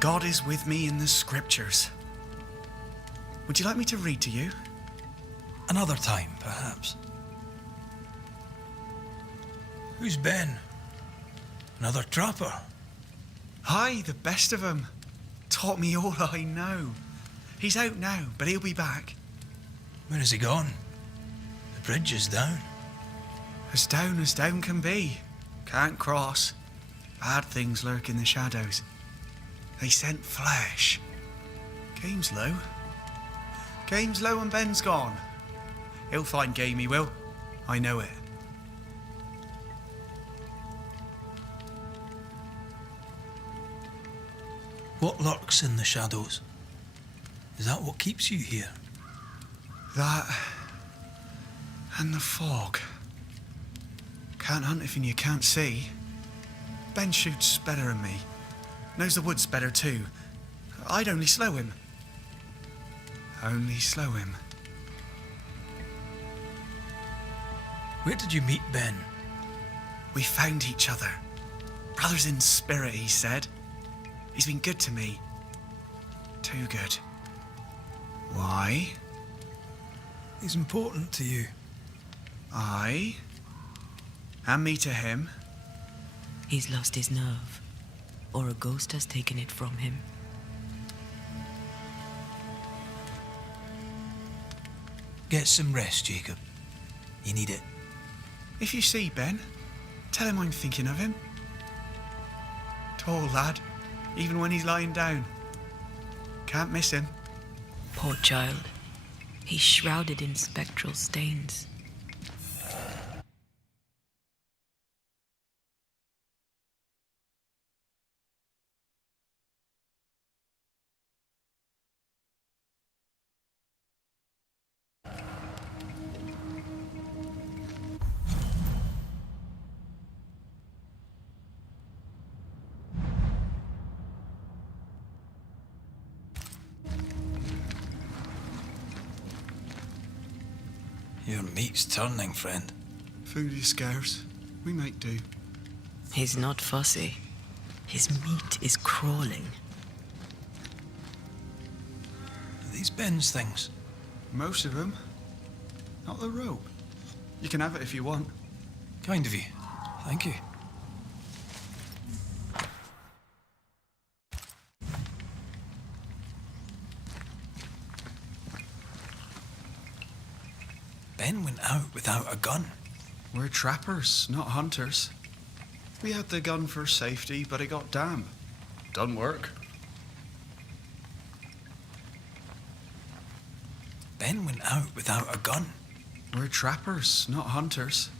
God is with me in the scriptures. Would you like me to read to you? Another time, perhaps. Who's Ben? Another trapper? Aye, the best of 'em. Taught me all I know. He's out now, but he'll be back. Where has he gone? The bridge is down. As down can be. Can't cross. Bad things lurk in the shadows. They scent flesh. Game's low. Game's low and Ben's gone. He'll find game, he will. I know it. What lurks in the shadows? Is that what keeps you here? That and the fog. Can't hunt if you can't see. Ben shoots better than me. Knows the woods better too. I'd only slow him. Only slow him. Where did you meet Ben? We found each other. Brothers in spirit, he said. He's been good to me. Too good. Why? He's important to you. Aye. And me to him. He's lost his nerve, or a ghost has taken it from him. Get some rest, Jacob. You need it. If you see Ben, tell him I'm thinking of him. Tall lad, even when he's lying down. Can't miss him. Poor child. He's shrouded in spectral stains. Your meat's turning, friend. Food is scarce. We make do. He's not fussy. His meat is crawling. Are these Ben's things? Most of them. Not the rope. You can have it if you want. Kind of you. Thank you. Ben went out without a gun. We're trappers, not hunters. We had the gun for safety, but it got damp. Done work. Ben went out without a gun. We're trappers, not hunters.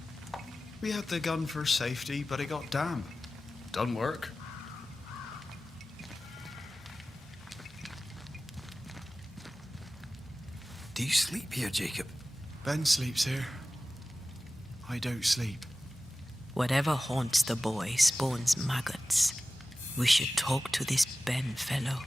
We had the gun for safety, but it got damp. Done work. Do you sleep here, Jacob? Ben sleeps here. I don't sleep. Whatever haunts the boy spawns maggots. We should talk to this Ben fellow.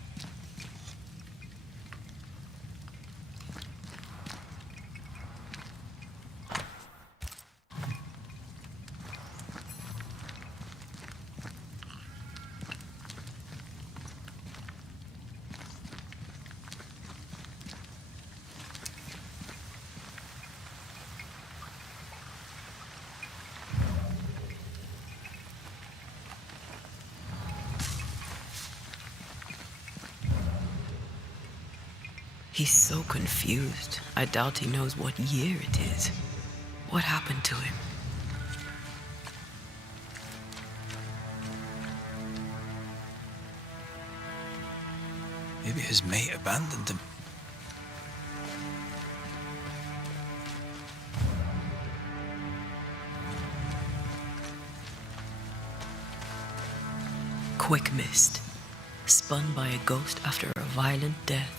He's so confused. I doubt he knows what year it is. What happened to him? Maybe his mate abandoned him. Quick mist. Spun by a ghost after a violent death.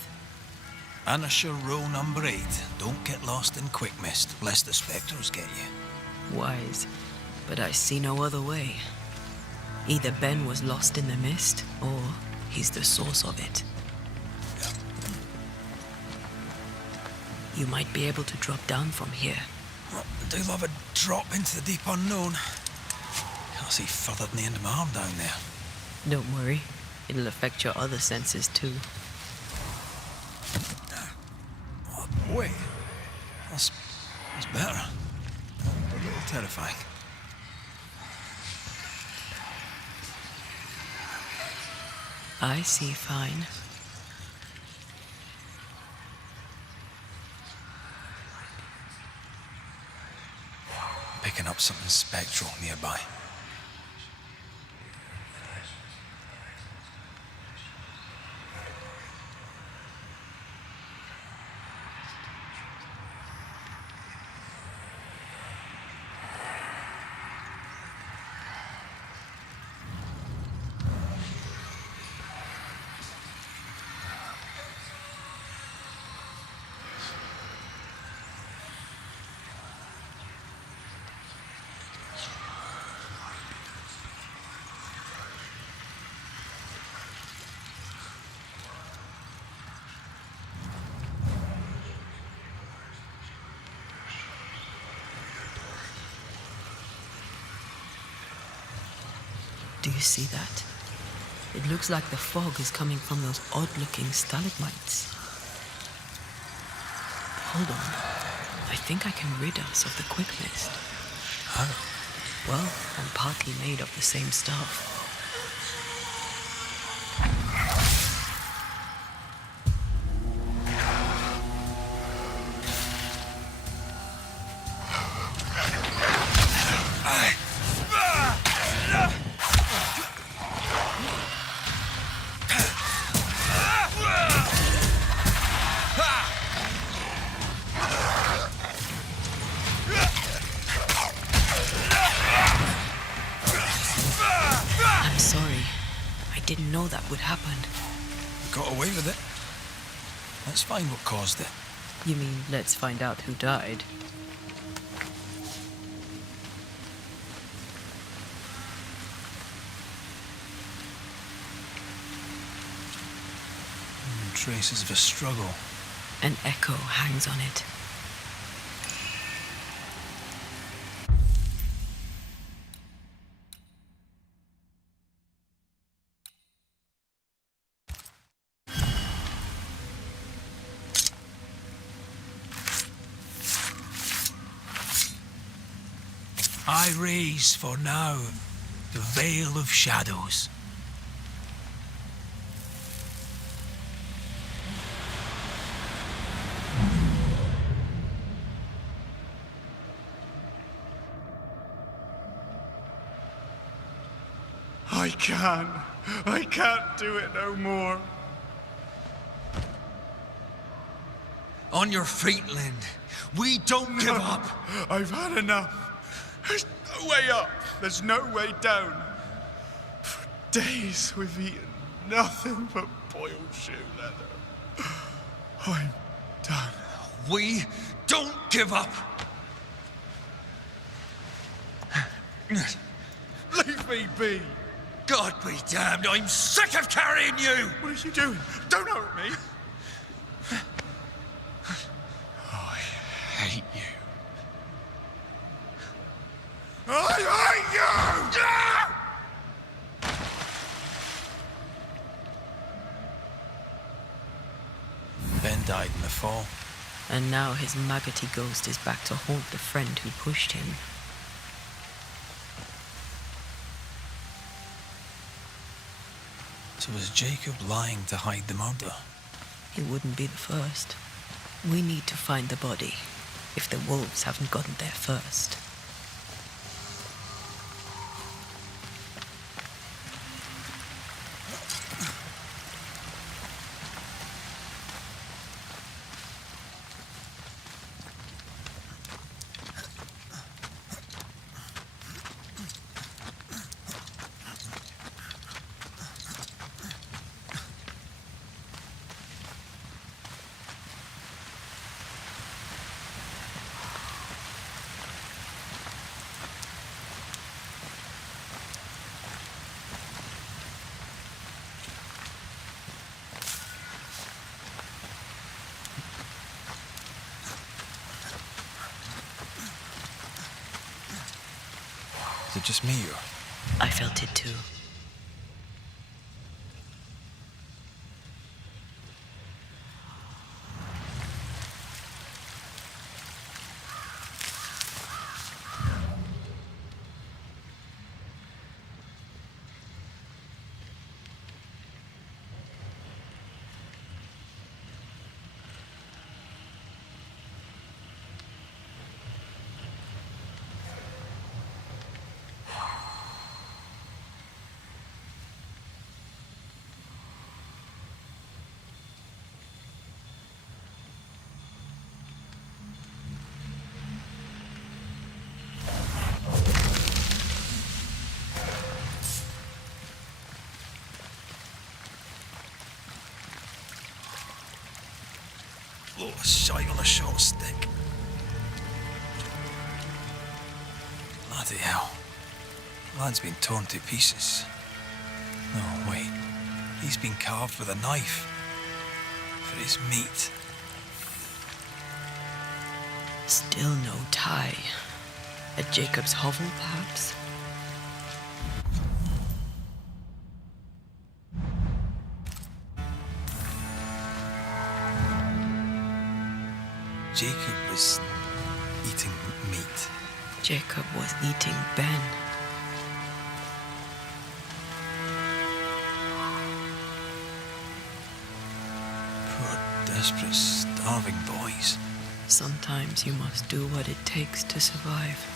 Banisher rule number 8. Don't get lost in quick mist, lest the spectres get you. Wise, but I see no other way. Either Ben was lost in the mist, or he's the source of it. You might be able to drop down from here. Well, I do love a drop into the deep unknown. Can't see further than the end of my arm down there. Don't worry, it'll affect your other senses too. Oh, wait. That's better. A little terrifying. I see fine. Picking up something spectral nearby. Do you see that? It looks like the fog is coming from those odd-looking stalagmites. Hold on. I think I can rid us of the quick mist. How? Well, I'm partly made of the same stuff. Didn't know that would happen. Got away with it. Let's find what caused it. You mean, let's find out who died? Traces of a struggle. An echo hangs on it. I raise for now the veil of shadows. I can't do it no more. On your feet, Lind. We don't give up. I've had enough. There's no way up. There's no way down. For days we've eaten nothing but boiled shoe leather. I'm done. We don't give up. Leave me be. God be damned, I'm sick of carrying you! What are you doing? Don't hurt me. I hate you. I hate you! Ben died in the fall. And now his maggoty ghost is back to haunt the friend who pushed him. So was Jacob lying to hide the murder? He wouldn't be the first. We need to find the body, if the wolves haven't gotten there first. it just me or? I felt it too. Oh, a shite on a short stick. Bloody hell. Lad's been torn to pieces. No, wait. He's been carved with a knife. For his meat. Still no tie. At Jacob's hovel, perhaps? Jacob was eating meat. Jacob was eating Ben. Poor, desperate, starving boys. Sometimes you must do what it takes to survive.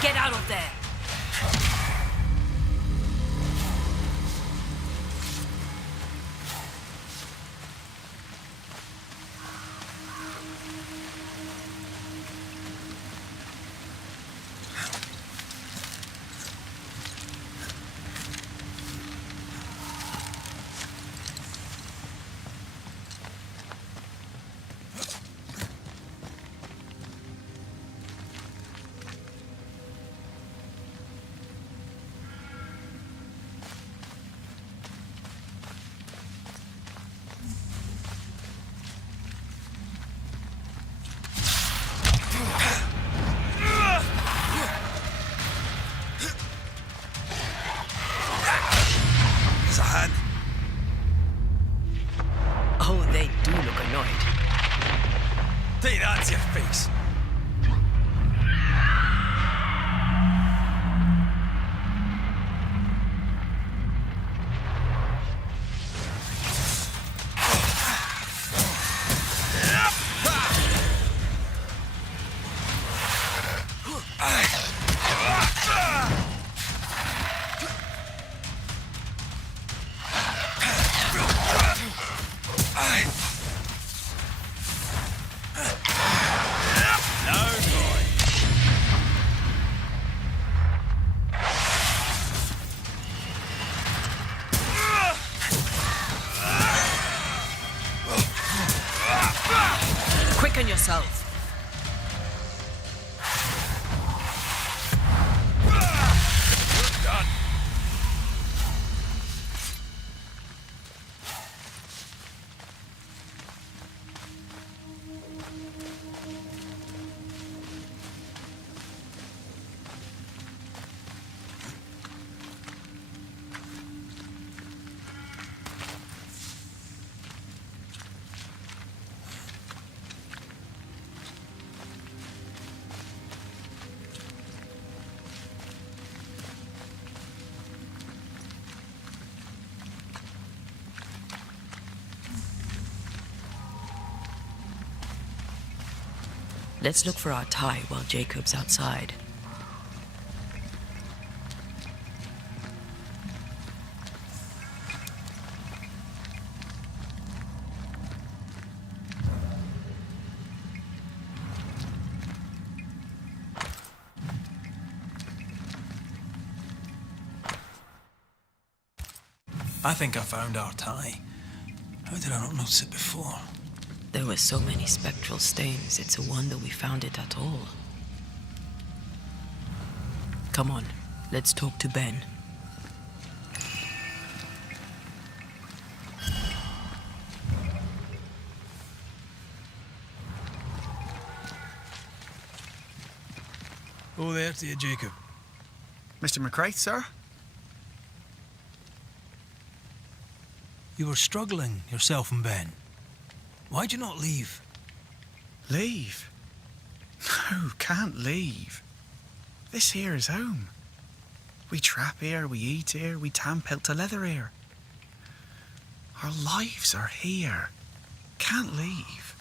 Get out of there! Let's look for our tie while Jacob's outside. I think I found our tie. How did I not notice it before? There were so many spectral stains, it's a wonder we found it at all. Come on, let's talk to Ben. Oh, there to you, Jacob. Mr. McCraith, sir? You were struggling, yourself and Ben. Why'd you not leave? Leave? No, can't leave. This here is home. We trap here, we eat here, we tan pelt to leather here. Our lives are here. Can't leave.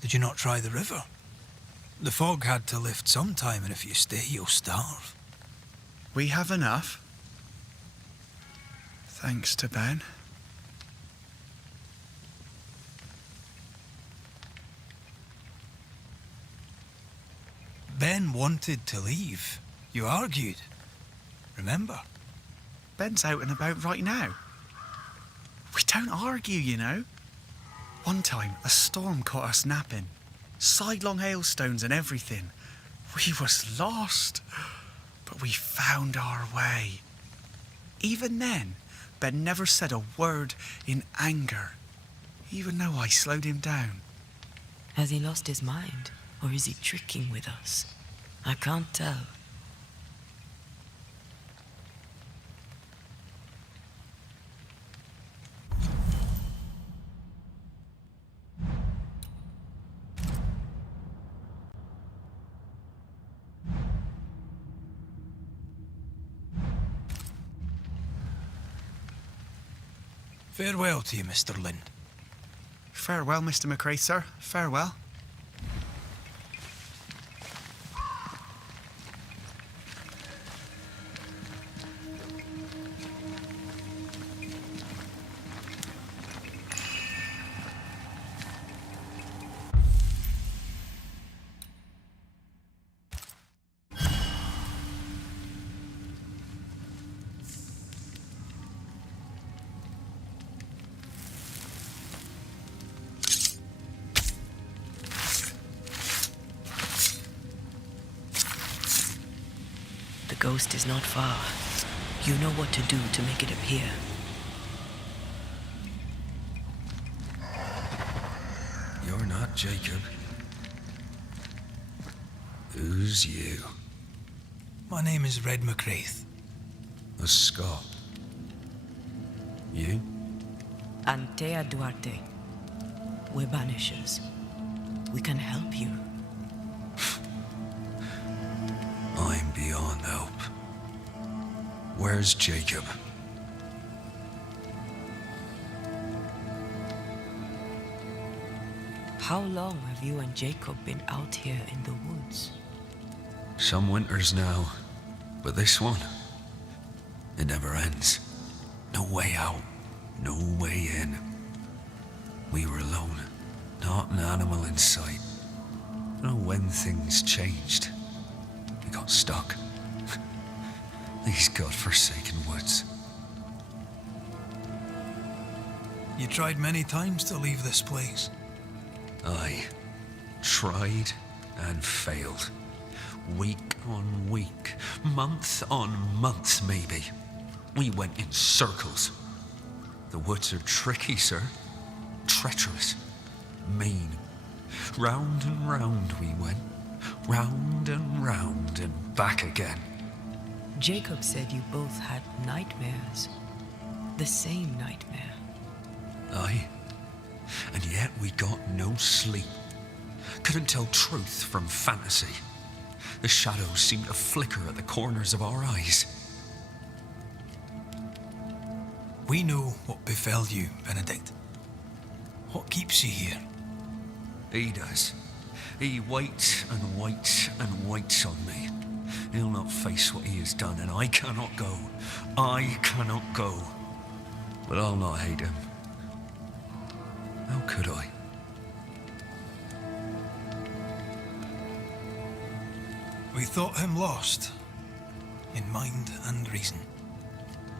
Did you not try the river? The fog had to lift sometime, and if you stay, you'll starve. We have enough. Thanks to Ben. Ben wanted to leave. You argued. Remember? Ben's out and about right now. We don't argue, you know. One time, a storm caught us napping. Sidelong hailstones and everything. We was lost. But we found our way. Even then, Ben never said a word in anger. Even though I slowed him down. Has he lost his mind? Or is he tricking with us? I can't tell. Farewell to you, Mr. Lind. Farewell, Mr. McCraith, sir. Farewell. The ghost is not far. You know what to do to make it appear. You're not Jacob. Who's you? My name is Red McCraith. A Scot. You? Antea Duarte. We're Banishers. We can help you. I'm beyond help. Where's Jacob? How long have you and Jacob been out here in the woods? Some winters now, but this one, it never ends. No way out, no way in. We were alone, not an animal in sight. I don't know when things changed. We got stuck. These godforsaken woods. You tried many times to leave this place. I tried and failed. Week on week, month on month maybe. We went in circles. The woods are tricky, sir. Treacherous. Mean. Round and round we went. Round and back again. Jacob said you both had nightmares. The same nightmare. Aye. And yet we got no sleep. Couldn't tell truth from fantasy. The shadows seemed to flicker at the corners of our eyes. We know what befell you, Benedict. What keeps you here? He does. He waits and waits and waits on me. He'll not face what he has done, and I cannot go. I cannot go. But I'll not hate him. How could I? We thought him lost, in mind and reason.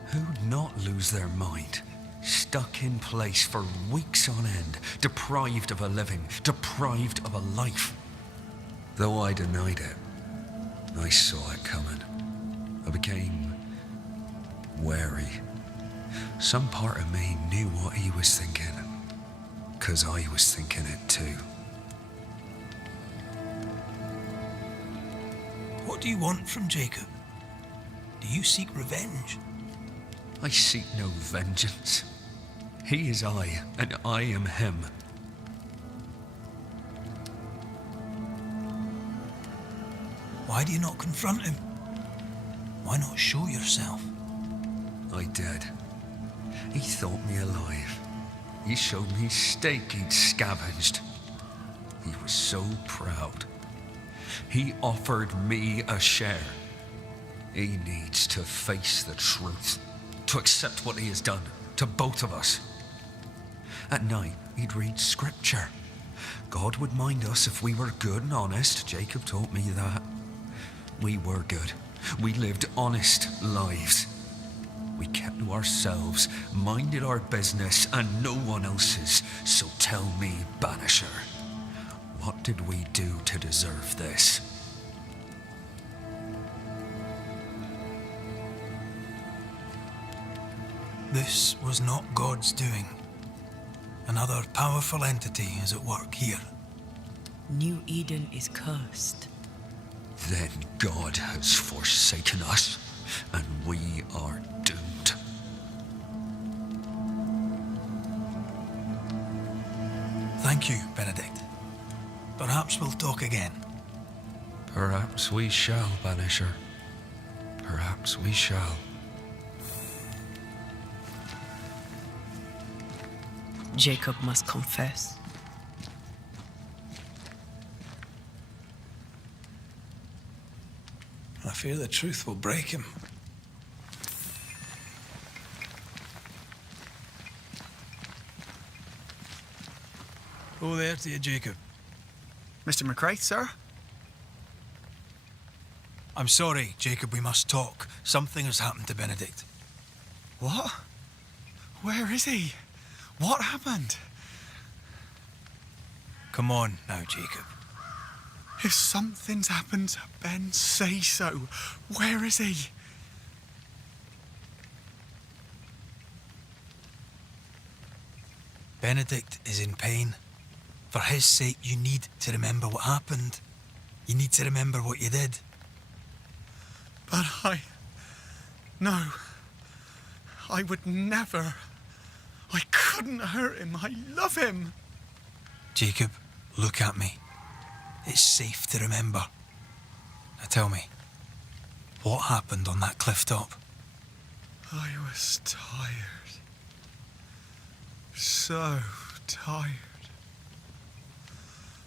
Who'd not lose their mind? Stuck in place for weeks on end, deprived of a living, deprived of a life. Though I denied it, I saw it coming. I became wary. Some part of me knew what he was thinking, 'cause I was thinking it too. What do you want from Jacob? Do you seek revenge? I seek no vengeance. He is I, and I am him. Why do you not confront him? Why not show yourself? I did. He thought me alive. He showed me steak he'd scavenged. He was so proud. He offered me a share. He needs to face the truth, to accept what he has done to both of us. At night, he'd read scripture. God would mind us if we were good and honest. Jacob taught me that. We were good. We lived honest lives. We kept to ourselves, minded our business and no one else's. So tell me, Banisher, what did we do to deserve this? This was not God's doing. Another powerful entity is at work here. New Eden is cursed. Then God has forsaken us, and we are doomed. Thank you, Benedict. Perhaps we'll talk again. Perhaps we shall, Banisher. Perhaps we shall. Jacob must confess. I fear the truth will break him. Oh, there to you, Jacob. Mr. McCraith, sir? I'm sorry, Jacob, we must talk. Something has happened to Benedict. What? Where is he? What happened? Come on now, Jacob. If something's happened to Ben, say so. Where is he? Benedict is in pain. For his sake, you need to remember what happened. You need to remember what you did. But No. I would never. I couldn't hurt him. I love him. Jacob, look at me. It's safe to remember. Now tell me, what happened on that cliff top? I was tired. So tired.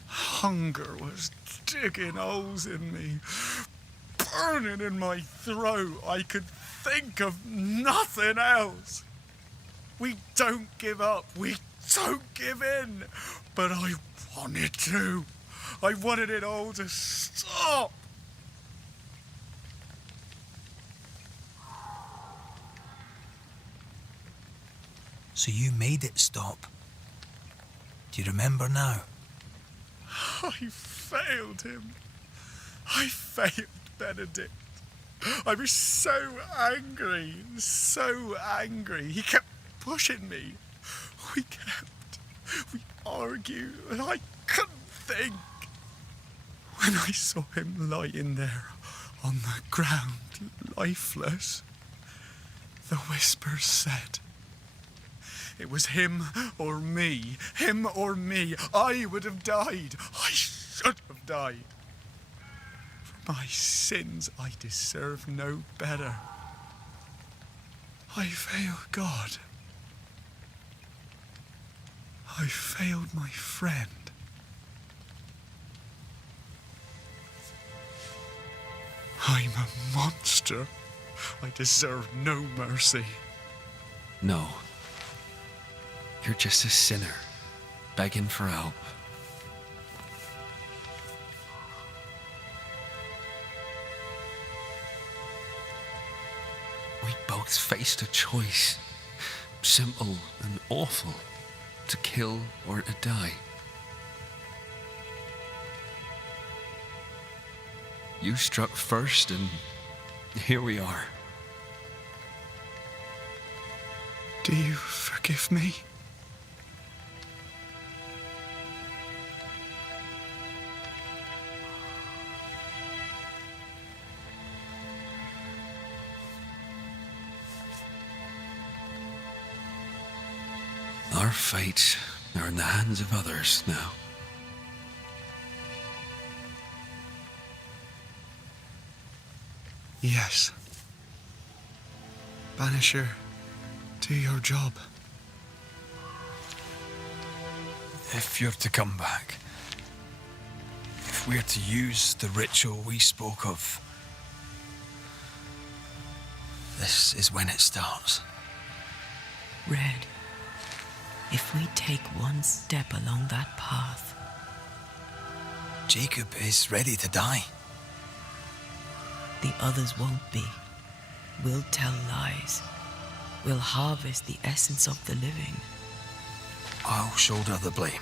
Hunger was digging holes in me, burning in my throat. I could think of nothing else. We don't give up. We don't give in. But I wanted to. I wanted it all to stop. So you made it stop. Do you remember now? I failed him. I failed Benedict. I was so angry, so angry. He kept pushing me. We argued, and I couldn't think. When I saw him lying there on the ground, lifeless, the whispers said, it was him or me. Him or me. I would have died. I should have died. For my sins, I deserve no better. I failed God. I failed my friend. I'm a monster. I deserve no mercy. No. You're just a sinner, begging for help. We both faced a choice, simple and awful, to kill or to die. You struck first, and here we are. Do you forgive me? Our fates are in the hands of others now. Yes. Banisher, do your job. If you're to come back, if we're to use the ritual we spoke of, this is when it starts. Red, if we take one step along that path, Jacob is ready to die. the others won't be. We'll tell lies. We'll harvest the essence of the living. I'll shoulder the blame.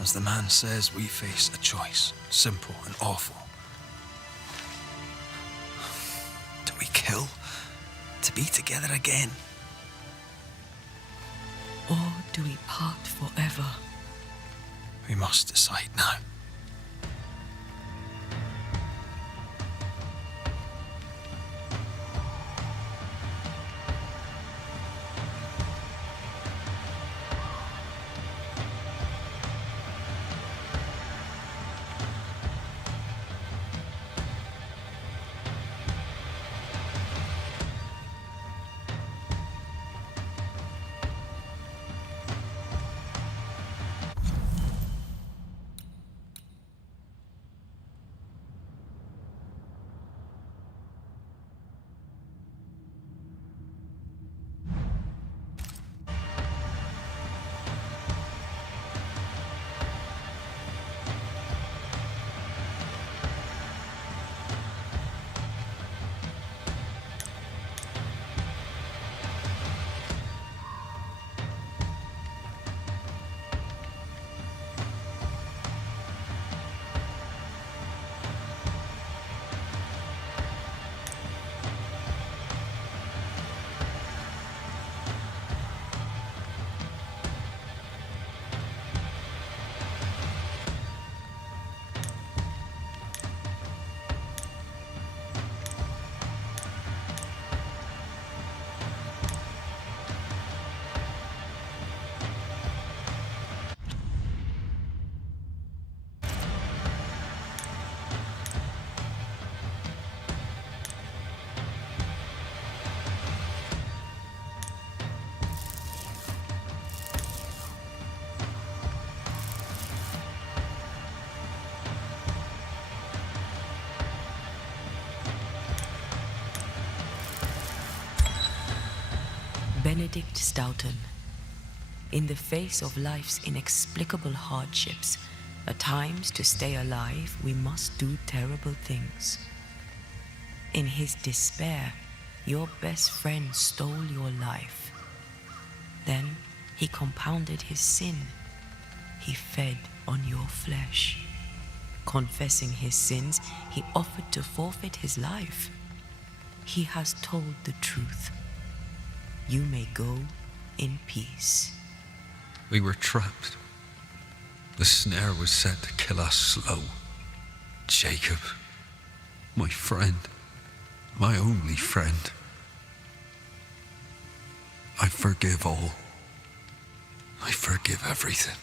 As the man says, we face a choice, simple and awful. Do we kill to be together again? Or do we part forever? We must decide now. Benedict Stoughton. In the face of life's inexplicable hardships, at times to stay alive, we must do terrible things. In his despair, your best friend stole your life. Then he compounded his sin. He fed on your flesh. Confessing his sins, he offered to forfeit his life. He has told the truth. You may go in peace. We were trapped. The snare was set to kill us slow. Jacob, my friend, my only friend. I forgive all. I forgive everything.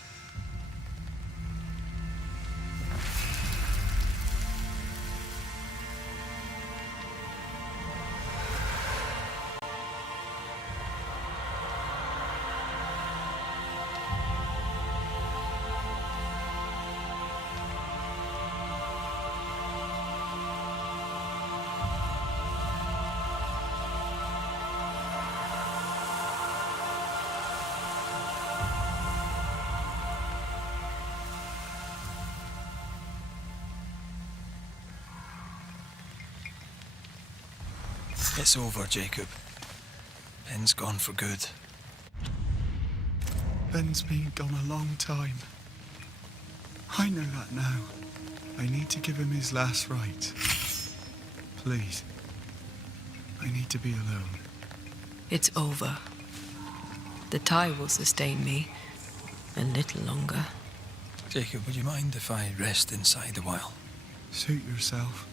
It's over, Jacob. Ben's gone for good. Ben's been gone a long time. I know that now. I need to give him his last rites. Please. I need to be alone. It's over. The tie will sustain me a little longer. Jacob, would you mind if I rest inside a while? Suit yourself.